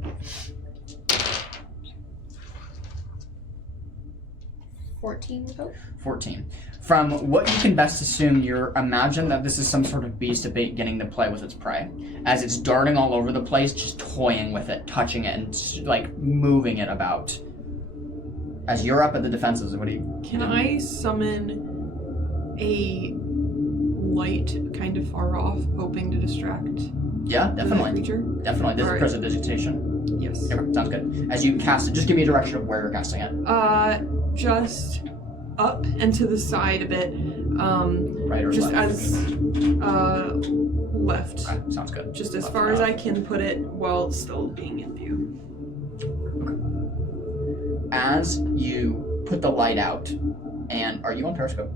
14 with hope. 14. From what you can best assume, you imagine that this is some sort of beast beginning to play with its prey. As it's darting all over the place, just toying with it, touching it, and like moving it about. As you're up at the defenses, what do you... Can I summon a light kind of far off, hoping to distract Yeah, the definitely. creature? Definitely. This is Alright. prestidigitation. Yes. Okay, sounds good. As you cast it, just give me a direction of where you're casting it. Just up and to the side a bit. Right or Just left? as left. Okay, sounds good. Just as Left far or as left. I can put it while still being in view. As you put the light out, and are you on Periscope?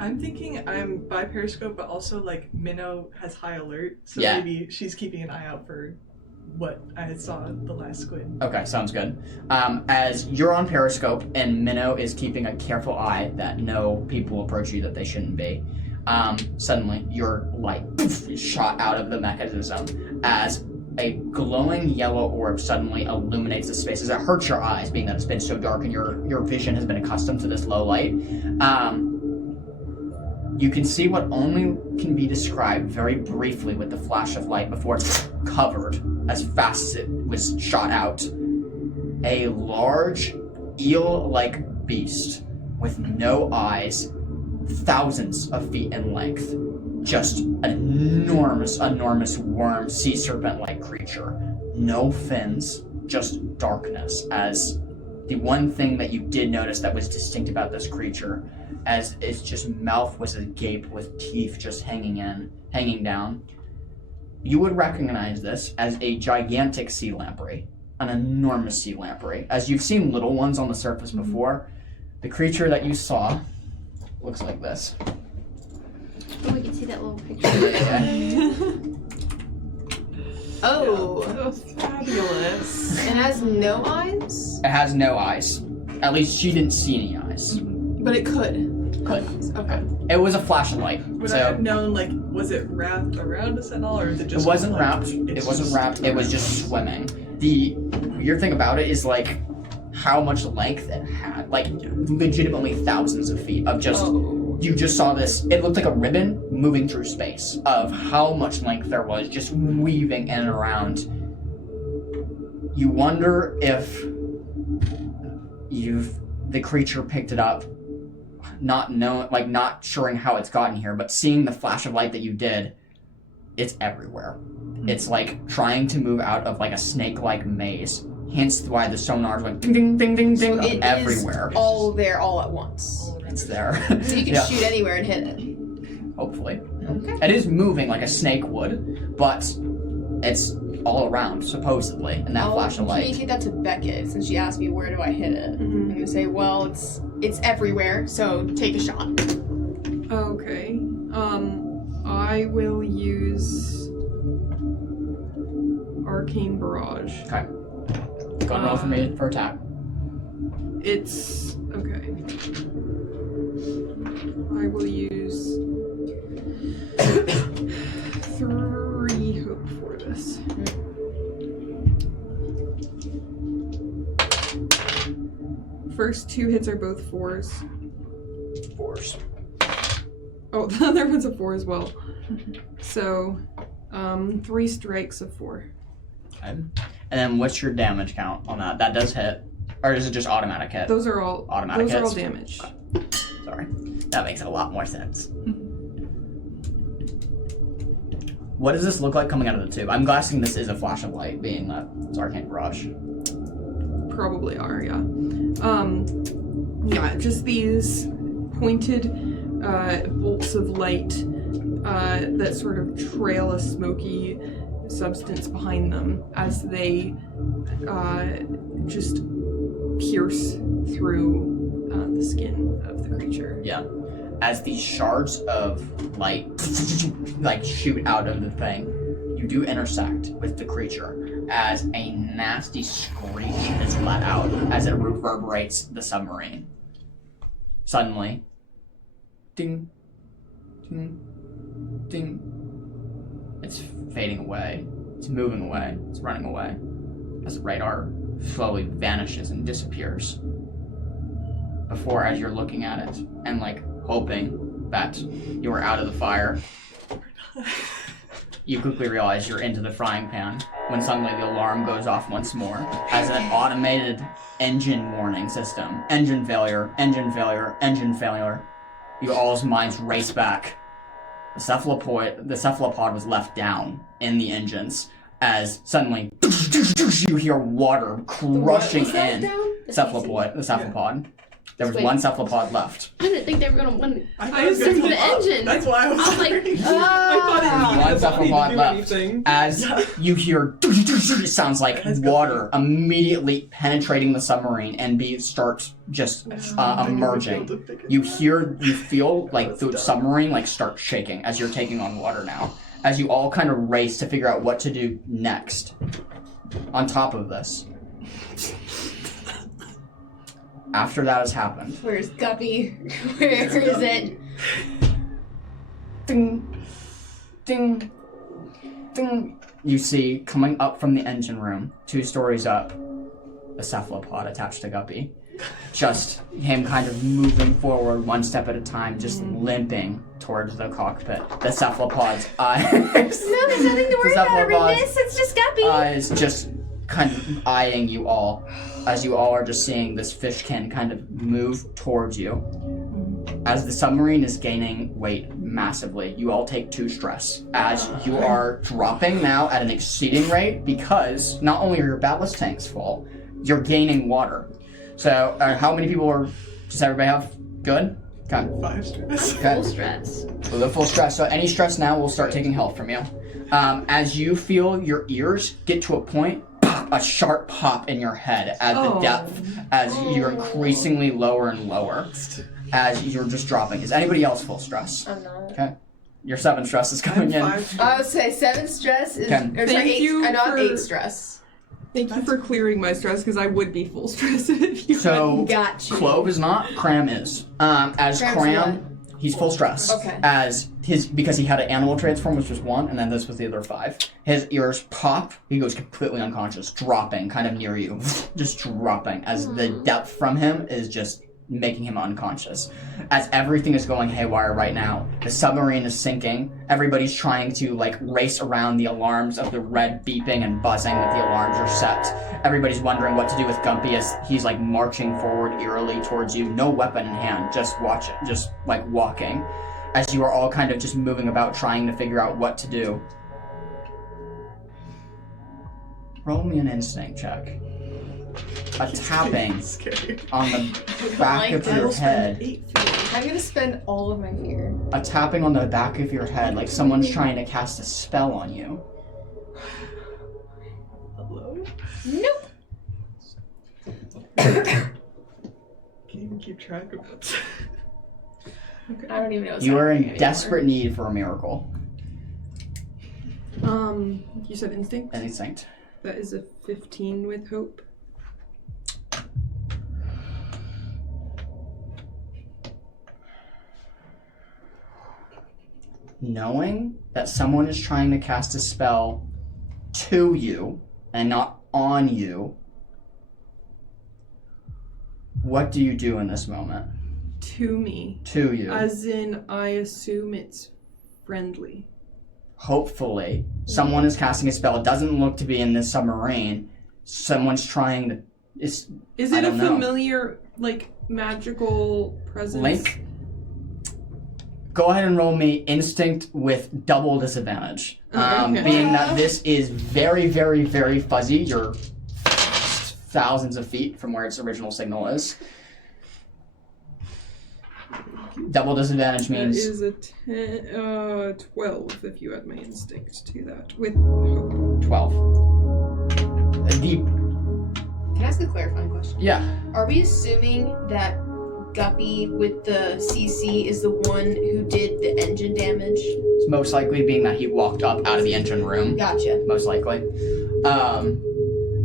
I'm thinking I'm by Periscope, but also like Minnow has high alert, so Yeah. maybe she's keeping an eye out for what I saw the last squid. Okay, sounds good. As you're on Periscope and Minnow is keeping a careful eye that no people approach you that they shouldn't be, suddenly your light is shot out of the mechanism as a glowing yellow orb suddenly illuminates the space. As it hurts your eyes, being that it's been so dark and your vision has been accustomed to this low light. You can see what only can be described very briefly with the flash of light before it's covered as fast as it was shot out. A large eel-like beast with no eyes, thousands of feet in length. Just an enormous worm, sea serpent-like creature. No fins, just darkness. As the one thing that you did notice that was distinct about this creature, as its just mouth was agape with teeth just hanging down. You would recognize this as a gigantic sea lamprey, an enormous sea lamprey. As you've seen little ones on the surface before, the creature that you saw looks like this. Oh, we can see that little picture. Oh, That was fabulous. it has no eyes? It has no eyes. At least she didn't see any eyes. But it could. Could. Okay. It was a flash of light. Would so I have known, like, was it wrapped around the sentinel, or is it just it wasn't like, wrapped. it's It wasn't just wrapped. It was just swimming. The weird thing about it is like how much length it had. Like legitimately thousands of feet of just. Oh. You just saw this. It looked like a ribbon moving through space of how much length there was, just weaving in and around. You wonder if the creature picked it up, not sure how it's gotten here, but seeing the flash of light that you did, it's everywhere. It's like trying to move out of like a snake-like maze. Hence why the sonars went ding ding ding ding ding So it everywhere. is all there all at once. It's there. So you can Yeah. shoot anywhere and hit it. Hopefully. Okay. It is moving like a snake would, but it's all around, supposedly, in that flash of Can you light. take that to Beckett, since she asked me where do I hit it? I'm gonna say, well, it's everywhere, so take a shot. Okay. I will use Arcane Barrage. Okay. Go and roll for me for attack. It's okay. I will use 3 hope for this. First 2 hits are both 4s. Force. Oh, the other one's a 4 as well. So, 3 strikes of 4. Okay. And then what's your damage count on that? That does hit. Or is it just automatic hit? Those are all Automatic Those are all hits? damage. Sorry. That makes a lot more sense. What does this look like coming out of the tube? I'm guessing this is a flash of light, being that it's Arcane Barrage. Probably are, yeah. Yeah, just these pointed bolts of light that sort of trail a smoky substance behind them as they just pierce through the skin of the creature. Yeah. As these shards of light like shoot out of the thing, you do intersect with the creature as a nasty screech is let out as it reverberates the submarine. Suddenly, ding, ding, ding. It's fading away. It's moving away. It's running away. As the radar slowly vanishes and disappears. before as you're looking at it and like hoping that you are out of the fire, you quickly realize you're into the frying pan when suddenly the alarm goes off once more as an automated engine warning system. Engine failure, engine failure, engine failure. You all's minds race back. The cephalopod was left down in the engines as suddenly you hear water crushing in. The cephalopod. There was one cephalopod left. I didn't think they were gonna win. I assumed the engine. That's why I was like, I thought it One needed cephalopod to do left. anything. As you hear, it sounds like water immediately penetrating the submarine and starts just emerging. You feel like the submarine like start shaking as you're taking on water now. As you all kind of race to figure out what to do next. On top of this. After that has happened. Where's Guppy? Where is it? Ding, ding, ding. You see, coming up from the engine room, 2 stories up, a cephalopod attached to Guppy. Just him kind of moving forward 1 step at a time, just limping towards the cockpit. The cephalopod's eyes. No, there's nothing to worry about, Arenas. It's just Guppy. Eyes just kind of eyeing you all as you all are just seeing this fishkin kind of move towards you. As the submarine is gaining weight massively, you all take 2 stress as you are dropping now at an exceeding rate because not only are your ballast tanks full, you're gaining water. So how many people does everybody have? Good? Okay. 5 stress. Okay. Full stress. So the full stress. So any stress now will start taking health from you. As you feel your ears get to a point, a sharp pop in your head at the depth as you're increasingly lower and lower as you're just dropping. Is anybody else full stress? I'm not. Okay. Your 7 stress is coming in. I would say 7 stress is... Okay. Or sorry, 8 stress. Thank you for clearing my stress, because I would be full stress if you So, Got you. Clove is not, Cram is. As Cram's Cram, he's full stress. Okay. Because he had an animal transform, which was 1, and then this was the other 5. His ears pop, he goes completely unconscious, dropping kind of near you. Just dropping, as the depth from him is just making him unconscious. As everything is going haywire right now, the submarine is sinking, everybody's trying to like race around the alarms of the red beeping and buzzing that the alarms are set. Everybody's wondering what to do with Gumpy as he's like marching forward eerily towards you, no weapon in hand, just like walking. As you are all kind of just moving about trying to figure out what to do. Roll me an instinct check. A tapping on the back of your head. I'm gonna spend all of my fear. A tapping on the back of your head, like someone's trying to cast a spell on you. Hello? Nope. Can you even keep track of it? I don't even know what's You are happening in desperate need for a miracle. You said instinct? An instinct. That is a 15 with hope. Knowing that someone is trying to cast a spell to you and not on you, what do you do in this moment? To me. To you. As in, I assume it's friendly. Hopefully, someone is casting a spell. It doesn't look to be in this submarine. Someone's trying to... Is it a familiar, like, magical presence? Link? Go ahead and roll me instinct with double disadvantage. Okay. Being that this is very, very, very fuzzy. You're thousands of feet from where its original signal is. Double disadvantage means... That is a 12 if you add my instinct to that. With hope. 12. Can I ask a clarifying question? Yeah. Are we assuming that Guppy with the CC is the one who did the engine damage? It's most likely being that he walked up out of the engine room. Gotcha. Most likely.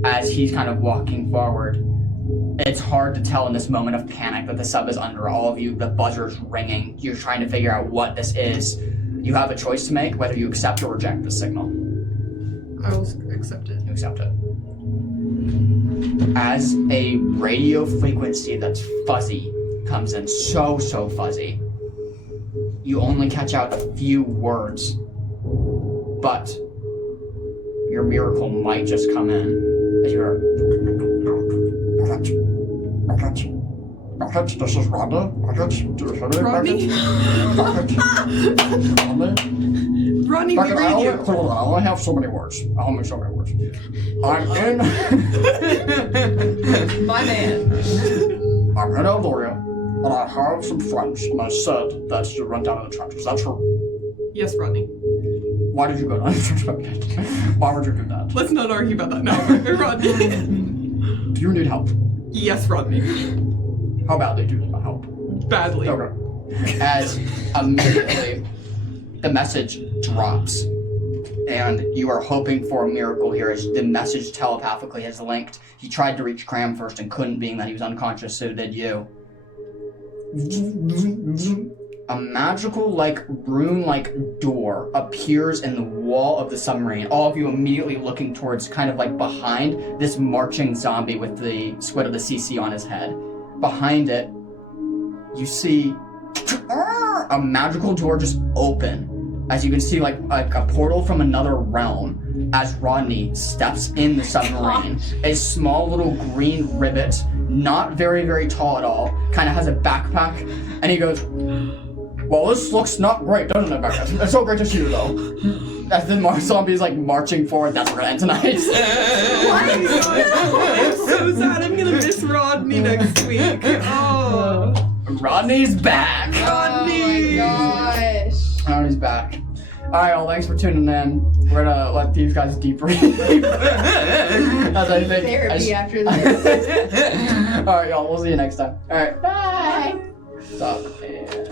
As he's kind of walking forward, it's hard to tell in this moment of panic that the sub is under all of you, the buzzer's ringing, you're trying to figure out what this is. You have a choice to make, whether you accept or reject the signal. I will accept it. You accept it. As a radio frequency that's fuzzy comes in so fuzzy. You only catch out a few words, but your miracle might just come in as you are. This is Rodney. Rodney? Rodney, we read you. I only have so many words. I'm in. My man. I'm in Eldoria, and I have some friends, and I said that you run down to the trench. Is that true? Yes, Rodney. Why did you go down to the trench? Why would you do that? Let's not argue about that now, Rodney. Do you need help? Yes, Rodney. How badly do you need my help? Badly. Okay. As immediately the message drops, and you are hoping for a miracle here as the message telepathically has linked. He tried to reach Cram first and couldn't, being that he was unconscious, so did you. A magical, rune-like door appears in the wall of the submarine. All of you immediately looking towards kind of behind this marching zombie with the squid of the CC on his head. Behind it, you see a magical door just open. As you can see, like a portal from another realm, as Rodney steps in the submarine. A small little green ribbit, not very, very tall at all, kind of has a backpack, and he goes, well, this looks not great, doesn't it, Becca? It's so great to see you, though. As the zombie is, marching forward, that's where we're going to end tonight. I'm so sad. I'm going to miss Rodney next week. Oh. Rodney's back! Rodney! Oh my gosh. Rodney's back. Alright, y'all, thanks for tuning in. We're gonna let these guys debrief. As I think. Therapy after this. Alright, y'all, we'll see you next time. Alright. Bye. Stop. And